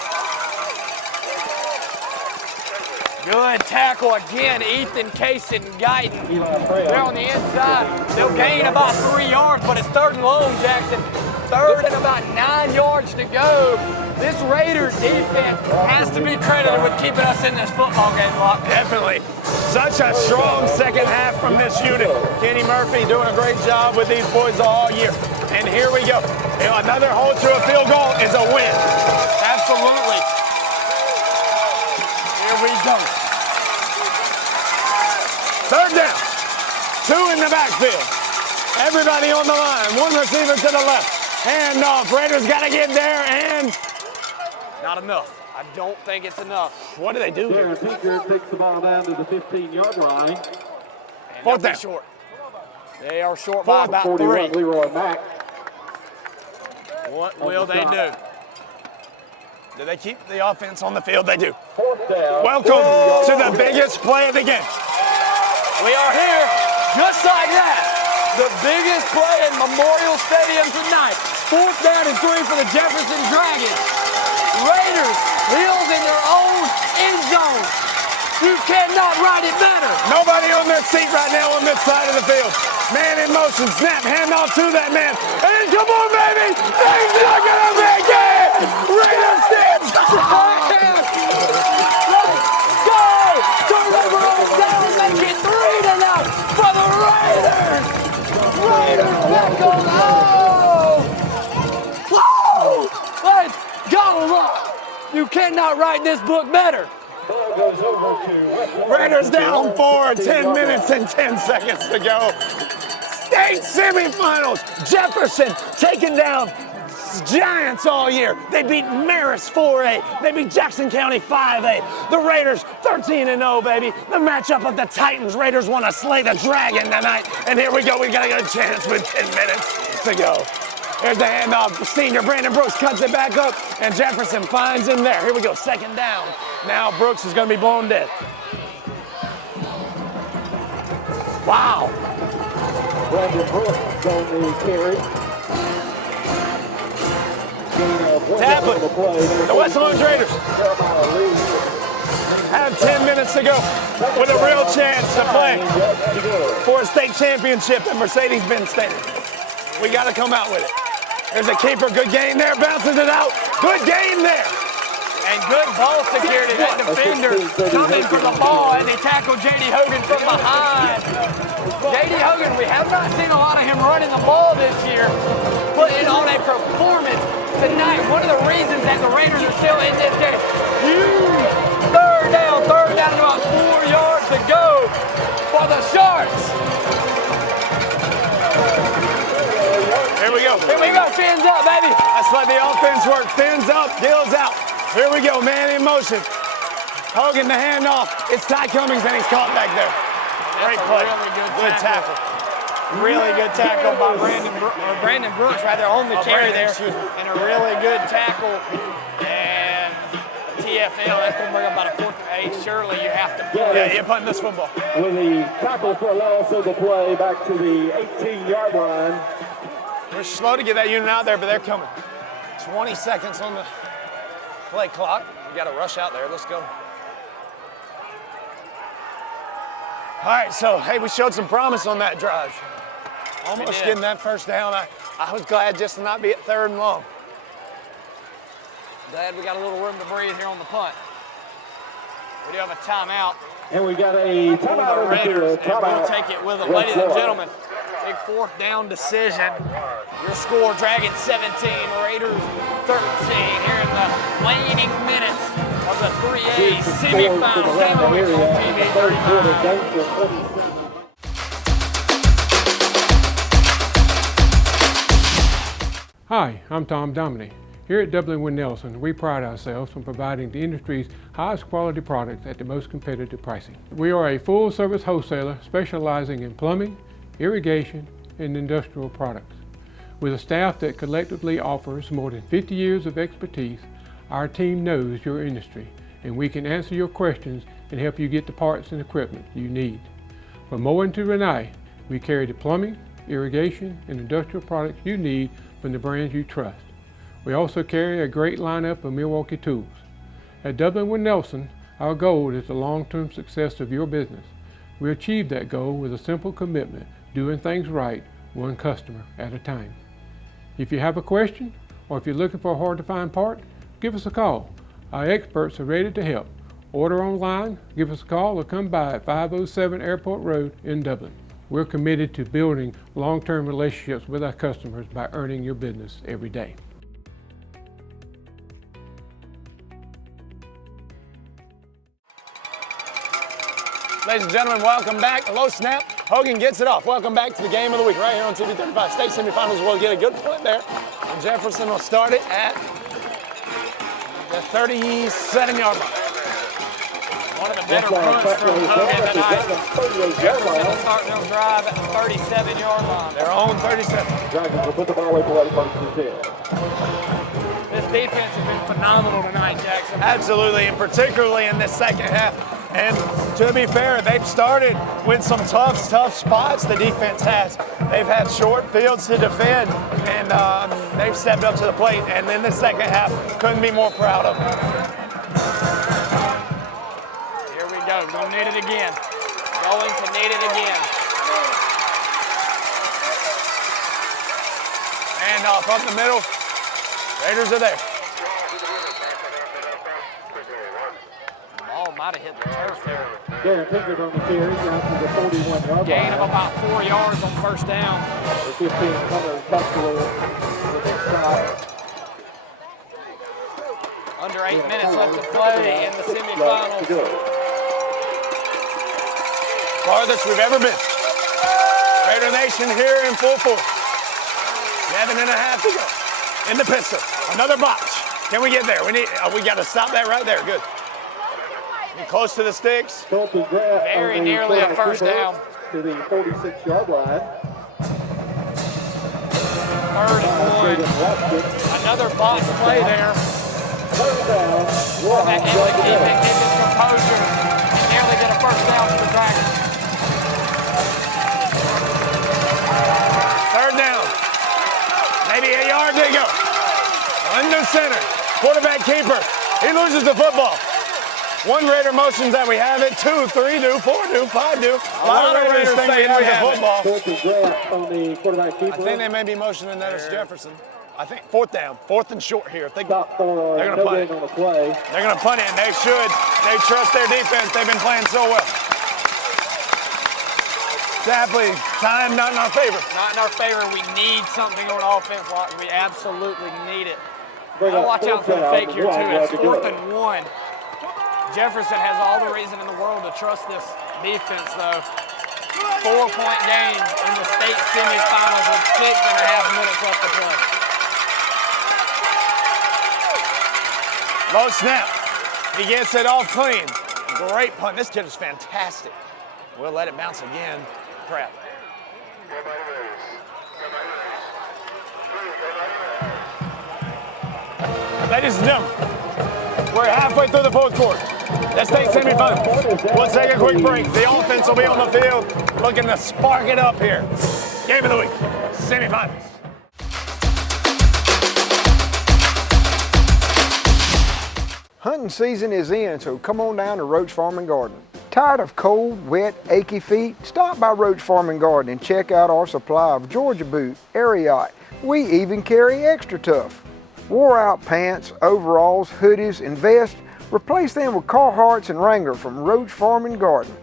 Good tackle again, Ethan Case and Guyton. They're on the inside. They'll gain about 3 yards, but it's third and long, Jackson. Third and about 9 yards to go. This Raiders defense has to be credited with keeping us in this football game, Locke. Definitely. Such a strong second half from this unit. Kenny Murphy doing a great job with these boys all year. And here we go. Another hold to a field goal is a win. Absolutely. Here we go. Third down. 2 in the backfield. Everybody on the line. 1 receiver to the left. Hand off. Raiders got to get there, and not enough. I don't think it's enough. What do they do here? Tinker takes the ball down to the 15-yard line. Fourth down. Short. They are short by about 3. Leroy Mack. What will they do? Do they keep the offense on the field? They do. Welcome to the biggest play of the game. We are here just like that. The biggest play in Memorial Stadium tonight. 4th down and 3 for the Jefferson Dragons. Raiders, heels in their own end zone. You cannot write it better. Nobody on their seat right now on this side of the field. Man in motion, snap, hand off to that man. And come on, baby! Things are gonna make it! Raiders stands up! Let's go! Turnover on down, make it 3-0 for the Raiders! Raiders back on home! Let's go, Rock! You cannot write this book better. Raiders down 4, 10 minutes and 10 seconds to go. State semifinals. Jefferson taking down Giants all year. They beat Marist 4-8. They beat Jackson County 5-8. The Raiders 13-0, baby. The matchup of the Titans. Raiders want to slay the Dragon tonight. And here we go. We got to get a chance with 10 minutes to go. Here's the handoff. Senior Brandon Brooks cuts it back up, and Jefferson finds him there. Here we go. Second down. Now Brooks is going to be blown dead. Wow. Brandon Brooks on the carry. Taplin. The West Lawrence Raiders have 10 minutes to go with a real chance to play for a state championship at Mercedes-Benz Stadium. We got to come out with it. There's a keeper. Good gain there. Bounces it out. Good gain there. And good ball security. That defender coming for the ball as he tackled J.D. Hogan from behind. J.D. Hogan, we have not seen a lot of him running the ball this year, putting on a performance tonight. One of the reasons that the Raiders are still in this game. Huge third down and about 4 yards to go for the Sharks. Here we go. Here we go, fins up, baby. Let's let the offense work. Fins up, Gills out. Here we go, man in motion. Hogan the handoff. It's Ty Cummings and he's caught back there. Great play. Really good tackle. Really good tackle by Brandon Brooks right there on the carry there. And a really good tackle. And TFL, that's going to bring up about a 4th and 8. Surely you have to punt. Yeah, you're punting this football. With the tackle for loss of the play back to the 18-yard line. We're slow to get that unit out there, but they're coming. 20 seconds on the play clock. We got to rush out there. Let's go. All right, so, hey, we showed some promise on that drive. Almost getting that first down. I was glad just to not be at 3rd and long. Glad we got a little room to breathe here on the punt. We do have a timeout. And we got a timeout. The Raiders, and we'll take it with them. Ladies and gentlemen, big 4th down decision. Your score, Dragons 17, Raiders 13 here in the waning minutes of the 3A semifinal. Game on TV 35. Hi, I'm Tom Dominy. Here at W. Nelson, we pride ourselves on providing the industry's highest quality products at the most competitive pricing. We are a full-service wholesaler specializing in plumbing, irrigation, and industrial products. With a staff that collectively offers more than 50 years of expertise, our team knows your industry, and we can answer your questions and help you get the parts and equipment you need. From Moen to Renee, we carry the plumbing, irrigation, and industrial products you need from the brands you trust. We also carry a great lineup of Milwaukee tools. At W. Nelson, our goal is the long-term success of your business. We achieve that goal with a simple commitment, doing things right, one customer at a time. If you have a question, or if you're looking for a hard-to-find part, give us a call. Our experts are ready to help. Order online, give us a call, or come by at 507 Airport Road in Dublin. We're committed to building long-term relationships with our customers by earning your business every day. Ladies and gentlemen, welcome back. Low snap. Hogan gets it off. Welcome back to the game of the week right here on TV 35. State semifinals will get a good point there. And Jefferson will start it at the 37-yard line. One of the better punts from Hogan tonight. Jefferson will start their drive at the 37-yard line. Their own 37. Dragons will put the ball away for the first and 10. This defense has been phenomenal tonight, Jackson. Absolutely, and particularly in this second half. And to be fair, they've started with some tough spots the defense has. They've had short fields to defend, and they've stepped up to the plate. And in the second half, couldn't be more proud of them. Here we go, gonna need it again. Going to need it again. And off up the middle, Raiders are there. Ball might have hit the turf there. Darren Pickett on the carry down to the 41-yard line. Gain of about 4 yards on first down. The 15 Hunter Buffalo with the side. Under 8 minutes left to play in the semifinals. Farthest we've ever been. Raider Nation here in full force. 7.5 to go. In the pistol. Another botch. Can we get there? We got to stop that right there. Good. Get close to the sticks. Very nearly a first down. To the 46-yard line. 3rd and 1. Another botch play there. That nearly keep his composure and nearly get a first down for the Dragons. 3rd down. Maybe a yard to go. Under center. Quarterback keeper. He loses the football. 1 Raider motions that we have it. 2, 3 do, 4 do, 5 do. A lot of Raiders think we have the football. On the quarterback keeper. I think they may be motioning that it's Jefferson. I think 4th down, 4th and short here. They're going to punt it. They're going to punt it, and they should. They trust their defense. They've been playing so well. Sadly, time not in our favor. Not in our favor. We need something on offense. We absolutely need it. I'll watch out for the fake here, too. It's 4th and 1. Jefferson has all the reason in the world to trust this defense, though. 4-point game in the state semifinals with 6.5 minutes left to play. Low snap. He gets it off clean. Great punt. This kid is fantastic. We'll let it bounce again. Crap. Ladies and gentlemen, we're halfway through the 4th quarter. The state semifinals. We'll take a quick break. The offense will be on the field looking to spark it up here. Game of the week, semifinals. Hunting season is in, so come on down to Roach Farm and Garden. Tired of cold, wet, achy feet? Stop by Roach Farm and Garden and check out our supply of Georgia boot, Ariat. We even carry Extra Tough. Wore out pants, overalls, hoodies, and vests, replace them with Carhartts and Wrangler from Roach Farm and Garden.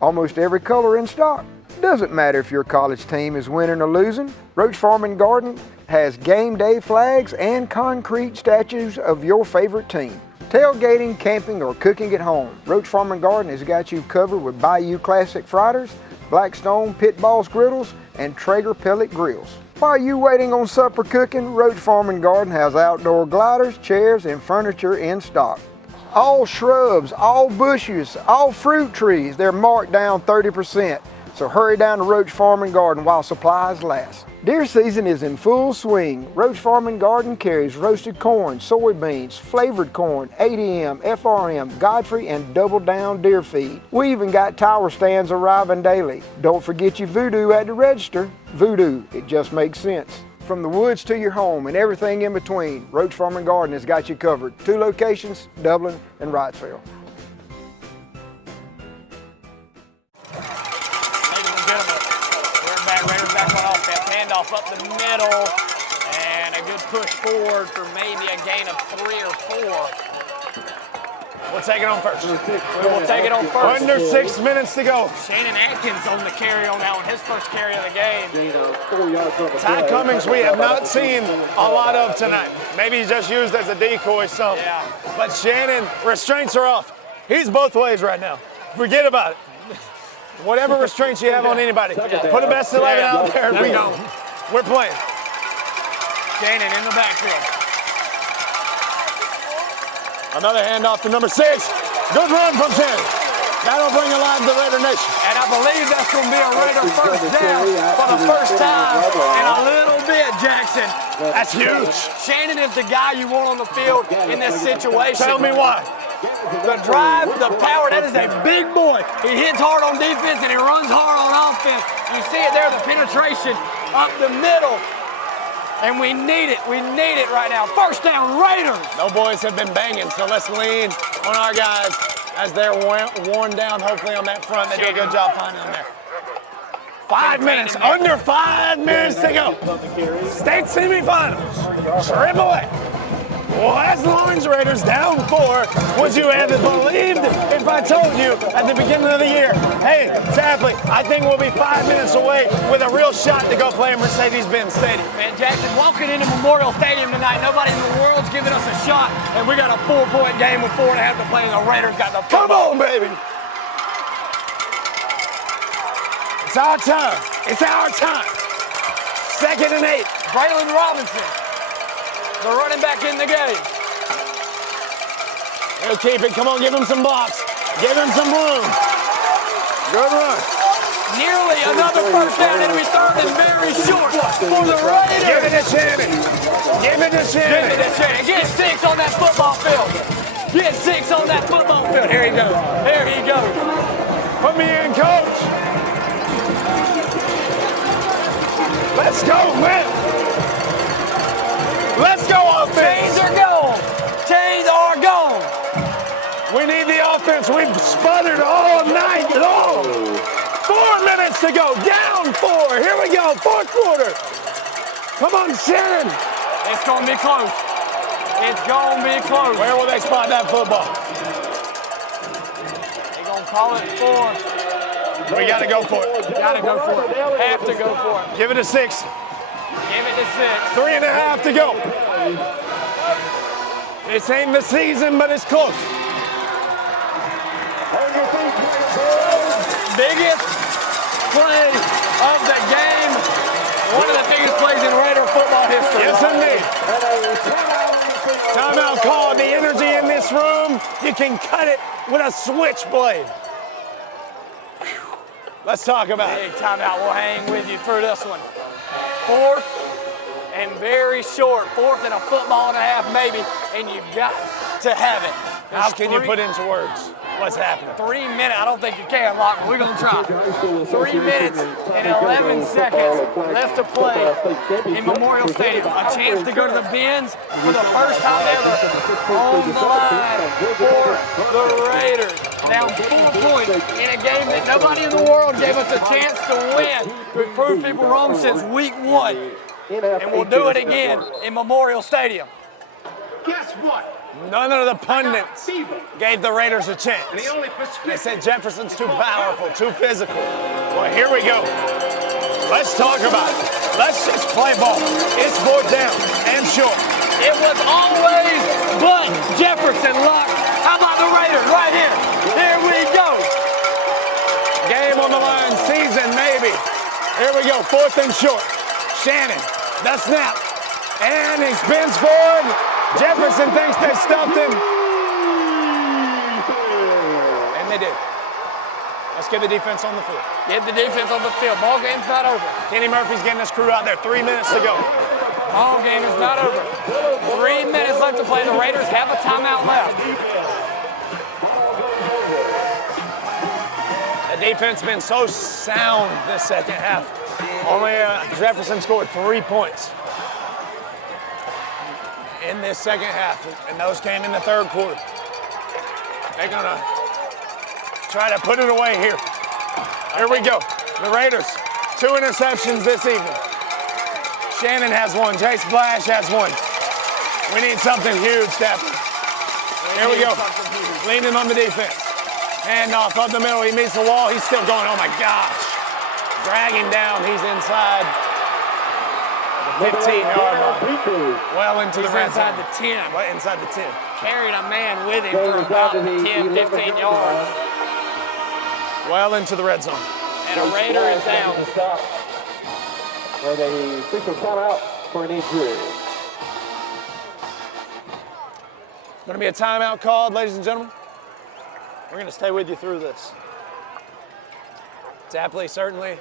Almost every color in stock. Doesn't matter if your college team is winning or losing. Roach Farm and Garden has game day flags and concrete statues of your favorite team. Tailgating, camping, or cooking at home, Roach Farm and Garden has got you covered with Bayou Classic Fritters, Blackstone Pit Boss Griddles, and Traeger Pellet Grills. While you waiting on supper cooking, Roach Farm and Garden has outdoor gliders, chairs, and furniture in stock. All shrubs, all bushes, all fruit trees, they're marked down 30%. So hurry down to Roach Farm and Garden while supplies last. Deer season is in full swing. Roach Farm and Garden carries roasted corn, soybeans, flavored corn, ADM, FRM, Godfrey, and Double Down deer feed. We even got tower stands arriving daily. Don't forget your voodoo at the register. Voodoo, it just makes sense. From the woods to your home and everything in between, Roach Farm and Garden has got you covered. 2 locations, Dublin and Wrightsville. Raiders back on offense. Handoff up the middle. And a good push forward for maybe a gain of 3 or 4. We'll take it on first. We will take it on first. Under 6 minutes to go. Shannon Atkins on the carry on that one. His first carry of the game. Ty Cummings we have not seen a lot of tonight. Maybe he's just used as a decoy some. Yeah. But Shannon, restraints are off. He's both ways right now. Forget about it. Whatever restraints you have on anybody, put the best 11 out there. We're playing. Shannon in the backfield. Another handoff to number 6. Good run from Shannon. That'll bring alive the Raider Nation. And I believe that's going to be a Raider first down for the first time in a little bit, Jackson. That's huge. Shannon is the guy you want on the field in this situation. Tell me why. The drive, the power, that is a big boy. He hits hard on defense and he runs hard on offense. You see it there, the penetration up the middle. And we need it right now. First down, Raiders. No boys have been banging, so let's lean on our guys as they're worn down, hopefully on that front. They do a good job finding them there. 5 minutes, under 5 minutes to go. State semifinals, Triple A. West Lawrence Raiders down 4. Would you have believed if I told you at the beginning of the year, hey, sadly, I think we'll be 5 minutes away with a real shot to go play in Mercedes-Benz Stadium. Man, Jackson, walking into Memorial Stadium tonight, nobody in the world's giving us a shot, and we got a 4-point game with 4.5 to play, and the Raiders got the football. Come on, baby. It's our time. It's our time. 2nd and 8. Braylon Robinson. The running back in the game. He'll keep it. Come on, give him some blocks. Give him some room. Good run. Nearly another first down. It'll be 3rd and very short for the Raiders. Give it to Shannon. Give it to Shannon. Give it to Shannon. Get 6 on that football field. Get 6 on that football field. Here he goes. There he goes. Put me in, coach. Let's go, man. Let's go, offense. Chains are gone. Chains are gone. We need the offense. We've sputtered all night long. 4 minutes to go. Down 4. Here we go. 4th quarter. Come on, Shannon. It's going to be close. It's going to be close. Where will they spot that football? They're going to call it 4. We got to go for it. Got to go for it. Have to go for it. Give it a 6. Give it to 6. 3.5 to go. This ain't the season, but it's close. Biggest play of the game. One of the biggest plays in Raider football history. Yes, indeed. Timeout call. The energy in this room, you can cut it with a switchblade. Let's talk about it. Big timeout. We'll hang with you through this one. 4th and very short. 4th and a football and a half maybe, and you've got to have it. How can you put into words what's happening? 3 minutes. I don't think you can, Lockman. We're going to try. 3 minutes and 11 seconds left to play in Memorial Stadium. A chance to go to the bins for the first time ever on the line for the Raiders. Down 4 points in a game that nobody in the world gave us a chance to win. We've proved people wrong since week 1. And we'll do it again in Memorial Stadium. Guess what? None of the pundits gave the Raiders a chance. They said Jefferson's too powerful, too physical. Well, here we go. Let's talk about it. Let's just play ball. It's 4th down and short. It was always but Jefferson luck. How about the Raiders right here? Here we go. Game on the line, season maybe. Here we go, 4th and short. Shannon, the snap. And he spins forward. Jefferson thinks they stuffed him. And they did. Let's get the defense on the field. Get the defense on the field. Ball game's not over. Kenny Murphy's getting his crew out there. 3 minutes to go. Ball game is not over. 3 minutes left to play. The Raiders have a timeout left. The defense been so sound this second half. Only Jefferson scored 3 points in this second half, and those came in the 3rd quarter. They're gonna try to put it away here. Here we go. The Raiders, 2 interceptions this evening. Shannon has 1. Jay Splash has 1. We need something huge to happen. Here we go. Leaning on the defense. Hand off up the middle. He meets the wall. He's still going. Oh my gosh. Drag him down. He's inside the 15-yard line. Well into the red zone. Inside the 10. Well, inside the 10. Carried a man with him for about 10, 15 yards. Well into the red zone. And a Raider is down. And a official timeout for an injury. Going to be a timeout called, ladies and gentlemen. We're going to stay with you through this. Tapley, certainly,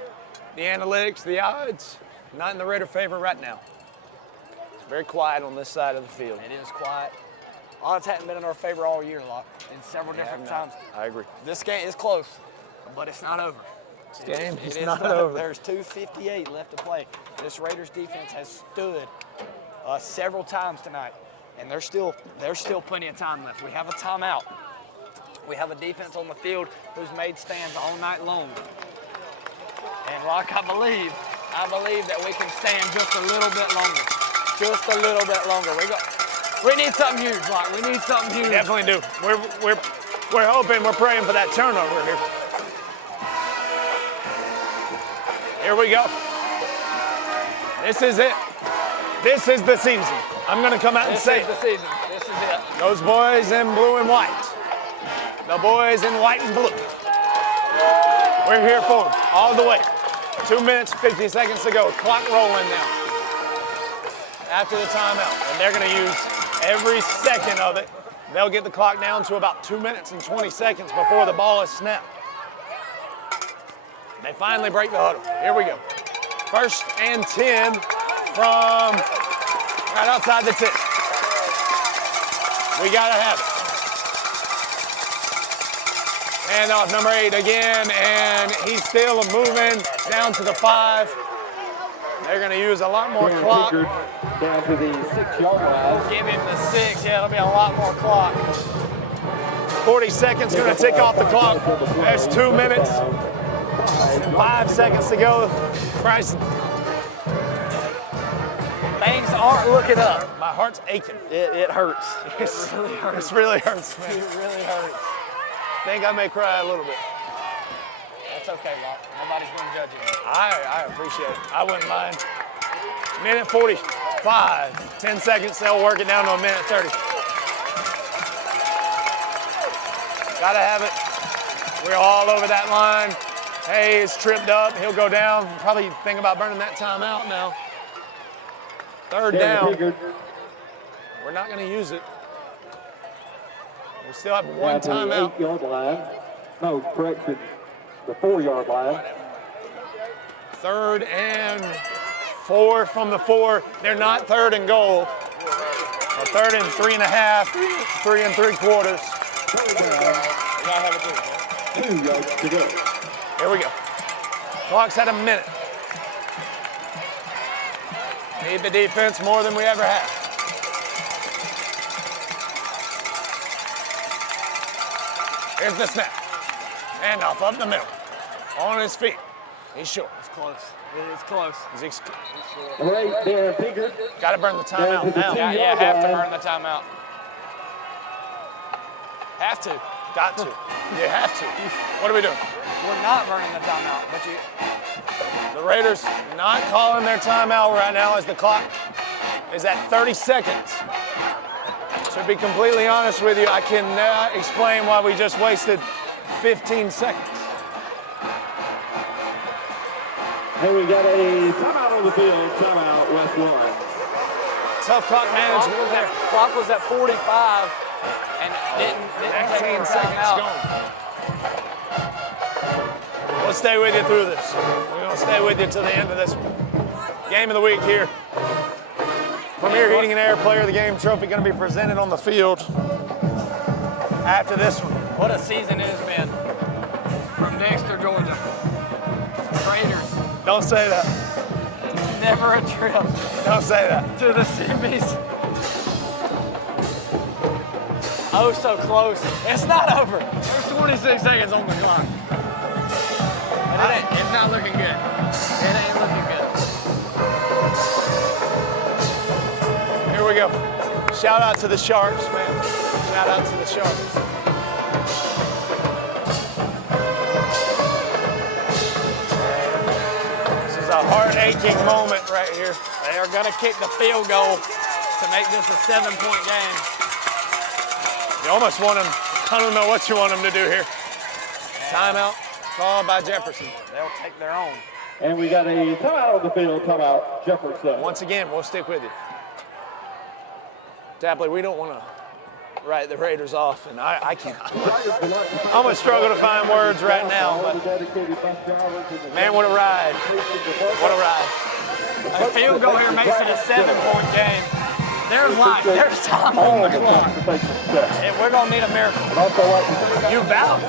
the analytics, the odds, not in the Raider favor right now. It's very quiet on this side of the field. It is quiet. Odds hadn't been in our favor all year, in several different times. I agree. This game is close, but it's not over. This game is not not over. There's 2:58 left to play. This Raiders defense has stood several times tonight, and there's still plenty of time left. We have a timeout. We have a defense on the field who's made stands all night long. And Rock, I believe that we can stand just a little bit longer. Just a little bit longer. We need something huge, Rock. We need something huge. Definitely do. We're hoping, we're praying for that turnover here. Here we go. This is it. This is the season. I'm going to come out and say it. This is the season. This is it. Those boys in blue and white. The boys in white and blue. We're here for them all the way. 2 minutes, 50 seconds to go. Clock rolling now. After the timeout. And they're going to use every second of it. They'll get the clock down to about 2 minutes and 20 seconds before the ball is snapped. They finally break the huddle. Here we go. 1st and 10 from right outside the 10. We got to have it. And off number 8 again, and he's still moving down to the 5. They're going to use a lot more clock. Down to the 6-yard line. Give him the 6. Yeah, it'll be a lot more clock. 40 seconds going to tick off the clock. There's 2 minutes. 5 seconds to go. Bryson. Things aren't looking up. My heart's aching. It hurts. It really hurts. It really hurts, man. It really hurts. I think I may cry a little bit. That's okay, Locke. Nobody's going to judge you. I appreciate it. I wouldn't mind. Minute 45. 10 seconds, they'll work it down to a minute 30. Gotta have it. We're all over that line. Hayes tripped up. He'll go down. Probably think about burning that timeout now. Third down. We're not going to use it. We still have one timeout. 8-yard line. No, correction. The 4-yard line. 3rd and 4 from the 4. They're not 3rd and goal. Or 3rd and 3.5. 3 3/4. 2 yards to go. Here we go. Clock's at a minute. Need the defense more than we ever have. Here's the snap. Handoff up the middle. On his feet. He's short. It's close. It is close. He's short. Right there, Pickard. Got to burn the timeout now. Yeah, have to burn the timeout. Have to. Got to. You have to. What are we doing? We're not burning the timeout, but The Raiders not calling their timeout right now as the clock is at 30 seconds. To be completely honest with you, I cannot explain why we just wasted 15 seconds. And we got a timeout on the field. Timeout, West Warren. Tough clock management there. Clock was at 45 and didn't take 19 seconds out. gone. We'll stay with you through this. We're going to stay with you to the end of this one. Game of the week here. Premier Heating and Air Player of the Game trophy going to be presented on the field after this one. What a season it has been from Dexter, Georgia. Raiders. Don't say that. Never a trip. Don't say that. To the semis. Oh, so close. It's not over. There's 26 seconds on the clock. And it's not looking good. It ain't looking good. Here we go. Shout out to the Sharks, man. Shout out to the Sharks. This is a heart-aching moment right here. They are going to kick the field goal to make this a 7-point game. You almost want them, I don't know what you want them to do here. Timeout called by Jefferson. They'll take their own. And we got a timeout on the field. Timeout, Jefferson. Once again, we'll stick with you. Tapley, we don't want to write the Raiders off, and I can't. I'm going to struggle to find words right now, but man, what a ride. What a ride. A field goal here makes it a 7-point game. There's life. There's time on the clock. And we're going to need a miracle. You vowed.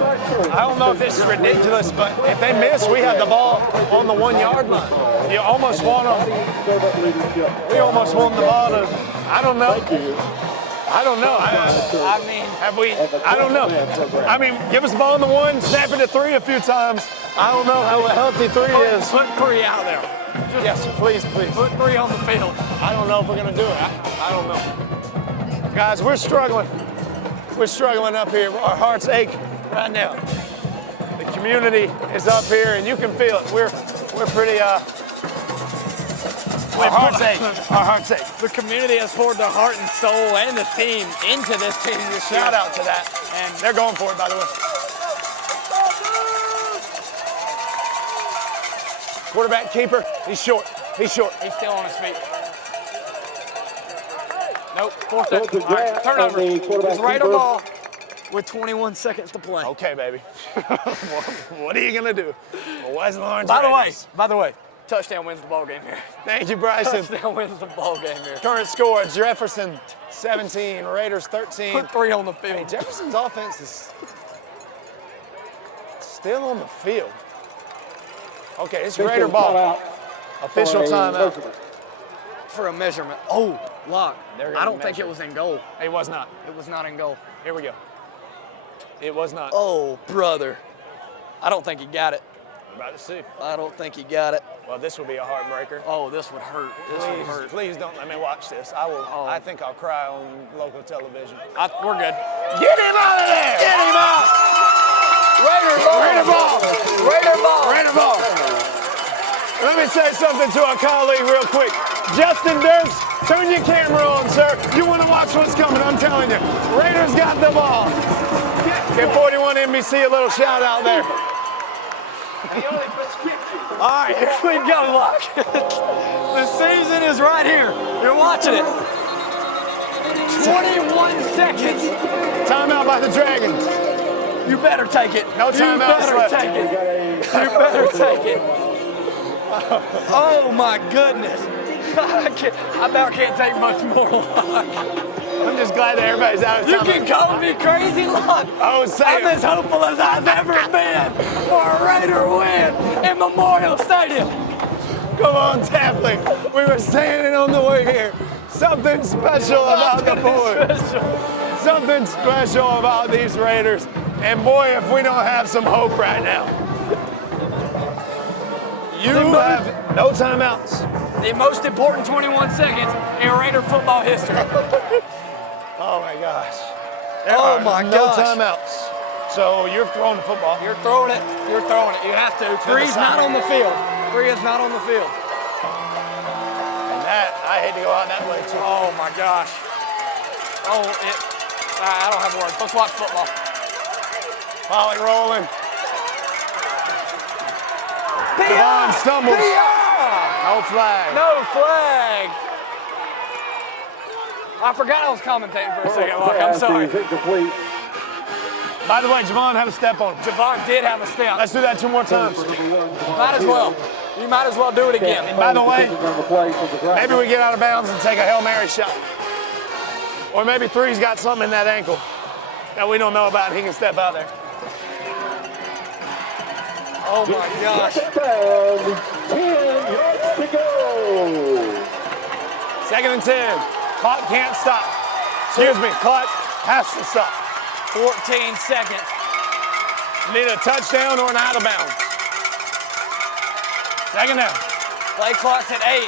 I don't know if this is ridiculous, but if they miss, we have the ball on the 1-yard line. You almost want them. We almost want the ball to, I don't know. I don't know. I mean, have we? I don't know. I mean, give us the ball on the 1, snap it to 3 a few times. I don't know how healthy 3 is. Put 3 out there. Yes, please, please. Put 3 on the field. I don't know if we're going to do it. I don't know. Guys, we're struggling. We're struggling up here. Our hearts ache right now. The community is up here, and you can feel it. We're pretty, our hearts ache. Our hearts ache. The community has poured their heart and soul and the team into this team this year. Shout out to that. And they're going for it, by the way. Quarterback keeper, he's short. He's short. He's still on his feet. Nope, 4th down. All right, turnover. It's Raider ball with 21 seconds to play. Okay, baby. What are you gonna do? West Lawrence By Raiders. the way, touchdown wins the ball game here. Thank you, Bryson. Touchdown wins the ball game here. Current score: Jefferson 17, Raiders 13. Put 3 on the field. Hey, Jefferson's offense is still on the field. Okay, it's Raider ball. Official timeout. For a measurement. Oh, Locke. I don't think it was in goal. It was not. It was not in goal. Here we go. It was not. Oh, brother. I don't think he got it. We're about to see. I don't think he got it. Well, this would be a heartbreaker. Oh, this would hurt. This would hurt. Please don't let me watch this. I will. Oh. I think I'll cry on local television. We're good. Get him out of there! Get him out! Raider ball! Raider ball! Raider ball! Raider ball! Let me say something to our colleague real quick. Justin Dirks, turn your camera on, sir. You want to watch what's coming, I'm telling you. Raiders got the ball. Give 41 NBC a little shout out there. All right, here we go, Locke. The season is right here. You're watching it. 21 seconds. Timeout by the Dragons. You better take it. No timeouts left. You better take it. You better take it. Oh my goodness. I about can't take much more, Locke. I'm just glad that everybody's out of time. You can call me crazy, Locke. Oh, say I'm as hopeful as I've ever been for a Raider win in Memorial Stadium. Come on, Tapley. We were saying it on the way here. Something special about the boys. Something special about these Raiders. And boy, if we don't have some hope right now. You have no timeouts. The most important 21 seconds in Raider football history. Oh my gosh. Oh my no gosh. timeouts. So you're throwing the football. You're throwing it. You're throwing it. You have to. Three's not on the field. Three is not on the field. And that, I hate to go out that way too. Oh my gosh. Oh, I don't have words. Let's watch football. Polly rolling. Devon stumbles. No flag. No flag. I forgot I was commentating for a second, Locke. I'm sorry. By the way, Javon had a step on him. Javon did have a step. Let's do that 2 more times. Might as well. You might as well do it again. And by the way, maybe we get out of bounds and take a Hail Mary shot. Or maybe Three's got something in that ankle that we don't know about. He can step out there. Oh my gosh. 10 yards to go. 2nd and 10. Clock can't stop. Excuse me, clock has to stop. 14 seconds. Need a touchdown or an out of bounds. 2nd down. Play clock's at 8.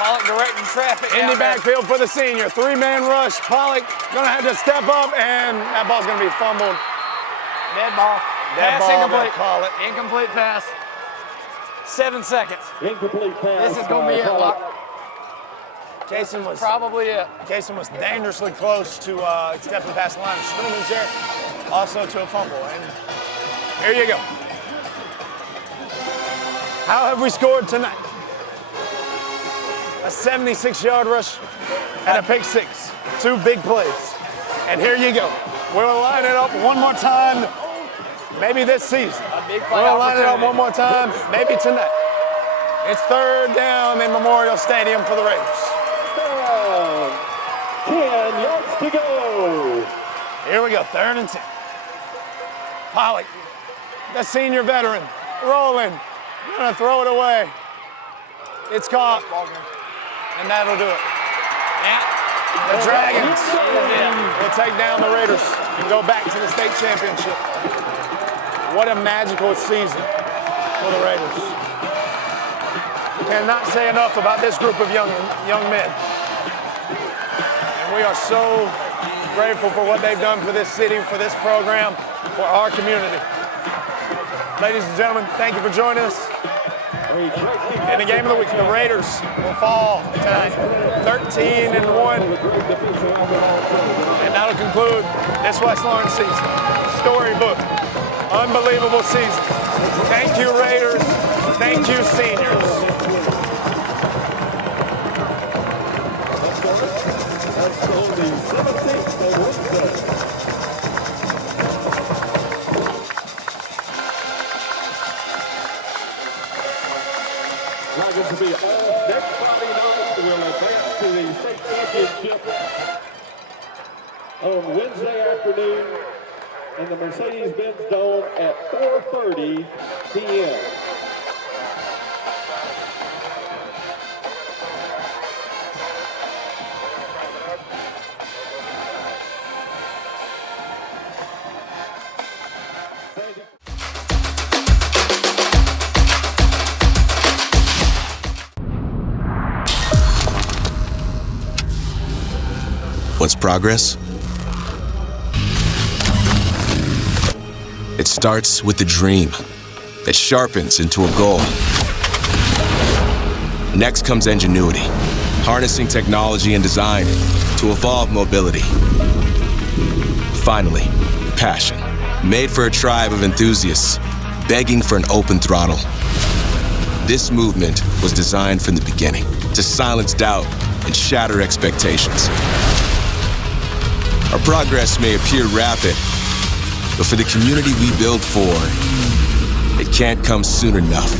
Pollock directing traffic. In the backfield for the senior. 3-man rush. Pollock gonna have to step up, and that ball's gonna be fumbled. Dead ball. Dead Pass ball, incomplete. call it. Incomplete pass. 7 seconds. Incomplete pass. This is gonna be it, Locke. Jason was probably it. Jason was dangerously close to stepping past the line of scrimmage there, also to a fumble. And here you go. How have we scored tonight? A 76-yard rush and a pick six. 2 big plays. And here you go. We'll line it up one more time, maybe this season. A big play We'll line it up opportunity. one more time, maybe tonight. It's 3rd down in Memorial Stadium for the Raiders. 10 yards to go. Here we go, 3rd and 10. Pollock, the senior veteran, rolling, gonna throw it away. It's caught, and that'll do it. Yeah. The Dragons will take down the Raiders and go back to the state championship. What a magical season for the Raiders. Cannot say enough about this group of young men. And we are so grateful for what they've done for this city, for this program, for our community. Ladies and gentlemen, thank you for joining us. In the game of the week, the Raiders will fall tonight, 13-1. And that'll conclude this West Lawrence season. Storybook, unbelievable season. Thank you, Raiders. Thank you, seniors. Dragons will be off next Friday night. We'll advance to the state championship on Wednesday afternoon in the Mercedes-Benz Dome at 4:30 p.m. What's progress? It starts with the dream that sharpens into a goal. Next comes ingenuity, harnessing technology and design to evolve mobility. Finally, passion, made for a tribe of enthusiasts, begging for an open throttle. This movement was designed from the beginning to silence doubt and shatter expectations. Our progress may appear rapid, but for the community we build for, it can't come soon enough.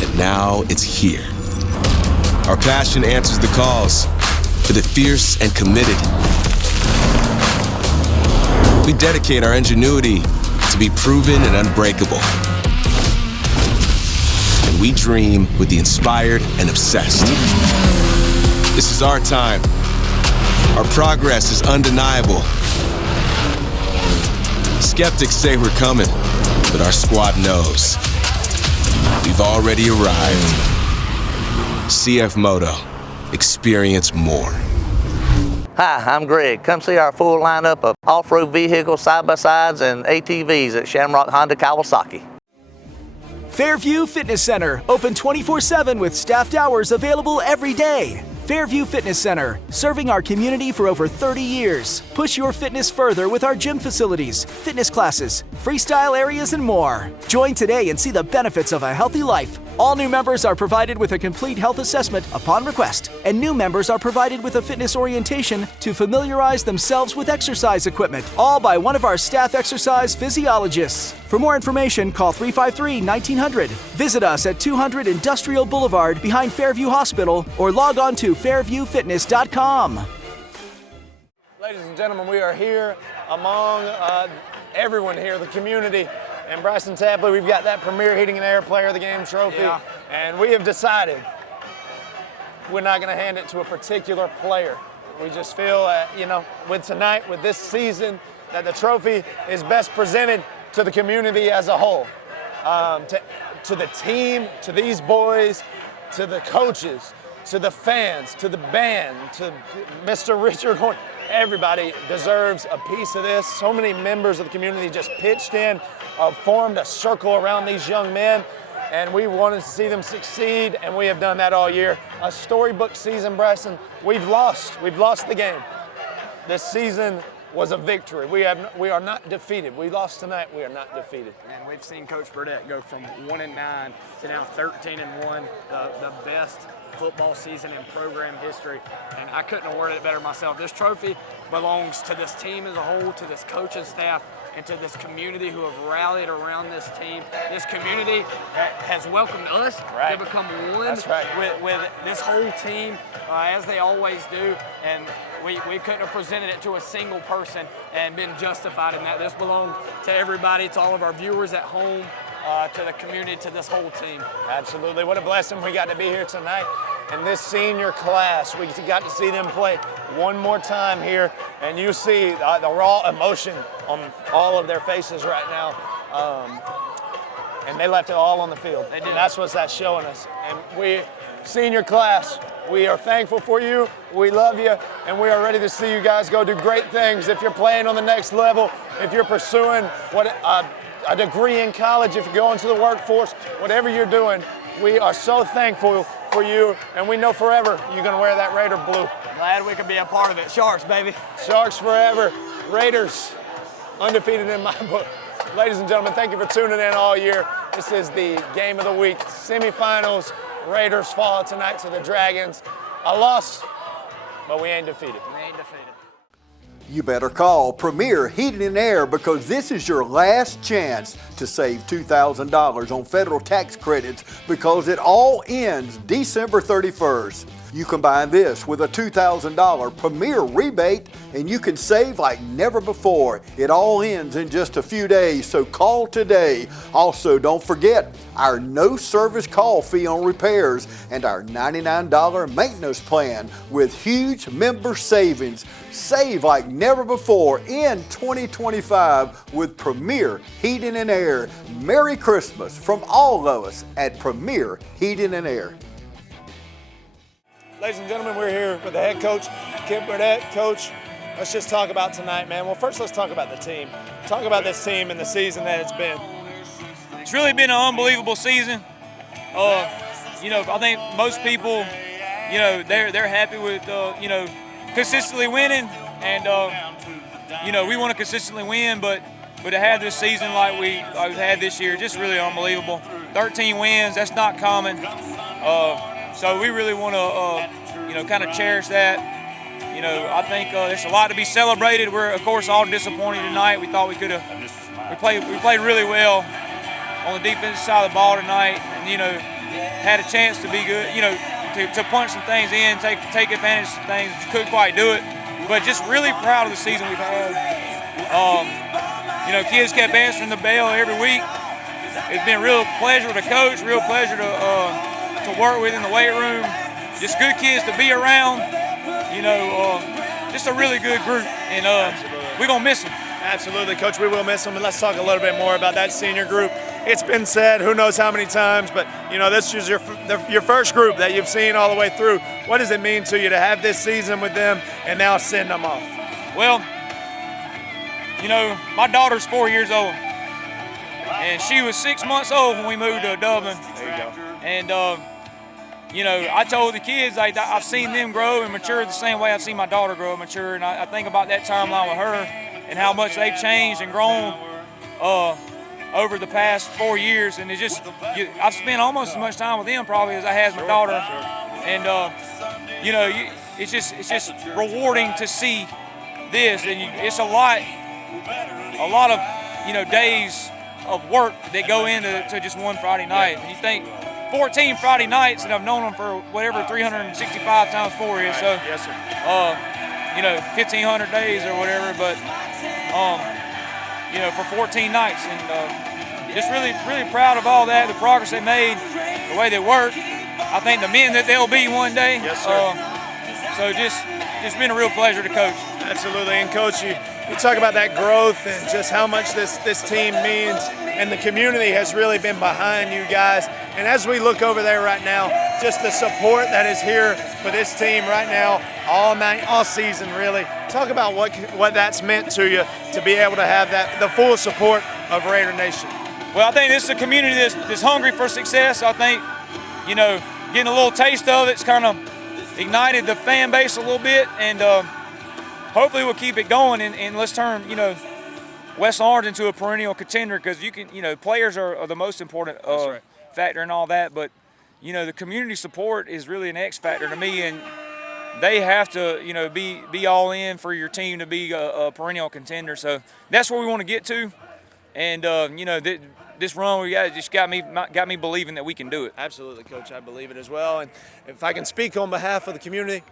And now it's here. Our passion answers the calls for the fierce and committed. We dedicate our ingenuity to be proven and unbreakable. And we dream with the inspired and obsessed. This is our time. Our progress is undeniable. Skeptics say we're coming, but our squad knows. We've already arrived. CF Moto. Experience more. Hi, I'm Greg. Come see our full lineup of off-road vehicles, side-by-sides, and ATVs at Shamrock Honda Kawasaki. Fairview Fitness Center, open 24/7 with staffed hours available every day. Fairview Fitness Center, serving our community for over 30 years. Push your fitness further with our gym facilities, fitness classes, freestyle areas, and more. Join today and see the benefits of a healthy life. All new members are provided with a complete health assessment upon request, and new members are provided with a fitness orientation to familiarize themselves with exercise equipment, all by one of our staff exercise physiologists. For more information, call 353-1900. Visit us at 200 Industrial Boulevard behind Fairview Hospital, or log on to fairviewfitness.com. Ladies and gentlemen, we are here among everyone here, the community. In Bryson Tapley, we've got that Premier Heating and Air Player of the Game trophy, and we have decided we're not going to hand it to a particular player. We just feel, with tonight, with this season, that the trophy is best presented to the community as a whole, to the team, to these boys, to the coaches, to the fans, to the band, to Mr. Richard Horn. Everybody deserves a piece of this. So many members of the community just pitched in, formed a circle around these young men, and we wanted to see them succeed, and we have done that all year. A storybook season, Bryson. We've lost the game. This season was a victory. We are not defeated. We lost tonight. We are not defeated. And we've seen Coach Burdett go from 1-9 to now 13-1, the best football season in program history, and I couldn't have worded it better myself. This trophy belongs to this team as a whole, to this coaching staff, and to this community who have rallied around this team. This community has welcomed us to become one with this whole team, as they always do, and we couldn't have presented it to a single person and been justified in that. This belongs to everybody, to all of our viewers at home, to the community, to this whole team. Absolutely. What a blessing we got to be here tonight. And this senior class, we got to see them play one more time here, and you see the raw emotion on all of their faces right now. And they left it all on the field. They did. And that's what that's showing us. And we, senior class, we are thankful for you. We love you, and we are ready to see you guys go do great things. If you're playing on the next level, if you're pursuing a degree in college, if you're going to the workforce, whatever you're doing, we are so thankful for you, and we know forever you're going to wear that Raider blue. Glad we could be a part of it. Sharks, baby. Sharks forever. Raiders, undefeated in my book. Ladies and gentlemen, thank you for tuning in all year. This is the game of the week. Semifinals, Raiders fall tonight to the Dragons. A loss, but we ain't defeated. We ain't defeated. You better call Premier Heating and Air, because this is your last chance to save $2,000 on federal tax credits, because it all ends December 31st. You combine this with a $2,000 Premier rebate and you can save like never before. It all ends in just a few days, so call today. Also, don't forget our no service call fee on repairs and our $99 maintenance plan with huge member savings. Save like never before in 2025 with Premier Heating and Air. Merry Christmas from all of us at Premier Heating and Air. Ladies and gentlemen, we're here with the head coach, Kip Burdett. Coach, let's just talk about tonight, man. Well, first let's talk about the team. Talk about this team and the season that it's been. It's really been an unbelievable season. I think most people, they're happy with, consistently winning, and we want to consistently win, but to have this season like we've had this year, just really unbelievable. 13 wins, that's not common. So we really want to, kind of cherish that. I think there's a lot to be celebrated. We're, of course, all disappointed tonight. We thought we could have. We played really well on the defensive side of the ball tonight, and had a chance to be good. To punch some things in, take advantage of some things. Couldn't quite do it, but just really proud of the season we've had. Kids kept answering the bell every week. It's been a real pleasure to coach, real pleasure to work with in the weight room. Just good kids to be around. Just a really good group, and we're gonna miss them. Absolutely, Coach, we will miss them, and let's talk a little bit more about that senior group. It's been said, who knows how many times, but this is your first group that you've seen all the way through. What does it mean to you to have this season with them and now send them off? Well, my daughter's 4 years old, and she was 6 months old when we moved to Dublin. There you go. And I told the kids I've seen them grow and mature the same way I've seen my daughter grow and mature, and I think about that timeline with her and how much they've changed and grown over the past 4 years. And it's just I've spent almost as much time with them probably as I have with my daughter, and it's just rewarding to see this, and it's a lot of days of work that go into just one Friday night. And you think 14 Friday nights, and I've known them for whatever 365 times 4 is. So, yes, sir. 1,500 days or whatever, but for 14 nights, and just really, really proud of all that, the progress they made, the way they work. I think the men that they'll be one day. Yes, sir. So just been a real pleasure to coach. Absolutely, and Coach, you talk about that growth and just how much this team means, and the community has really been behind you guys. And as we look over there right now, just the support that is here for this team right now, all season really. Talk about what that's meant to you to be able to have the full support of Raider Nation. Well, I think this is a community that's hungry for success. I think, getting a little taste of it's kind of ignited the fan base a little bit, and hopefully we'll keep it going, and let's turn, West Orange into a perennial contender, because you can, players are the most important factor in all that, but, the community support is really an X factor to me, and they have to, be all in for your team to be a perennial contender. So that's where we want to get to, and this run we got just got me believing that we can do it. Absolutely, Coach. I believe it as well. And if I can speak on behalf of the community,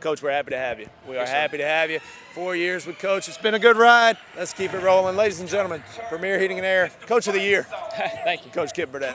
Coach, we're happy to have you. We are happy to have you. 4 years with Coach. It's been a good ride. Let's keep it rolling. Ladies and gentlemen, Premier Heating and Air Coach of the Year. Thank you. Coach Kip Burdett.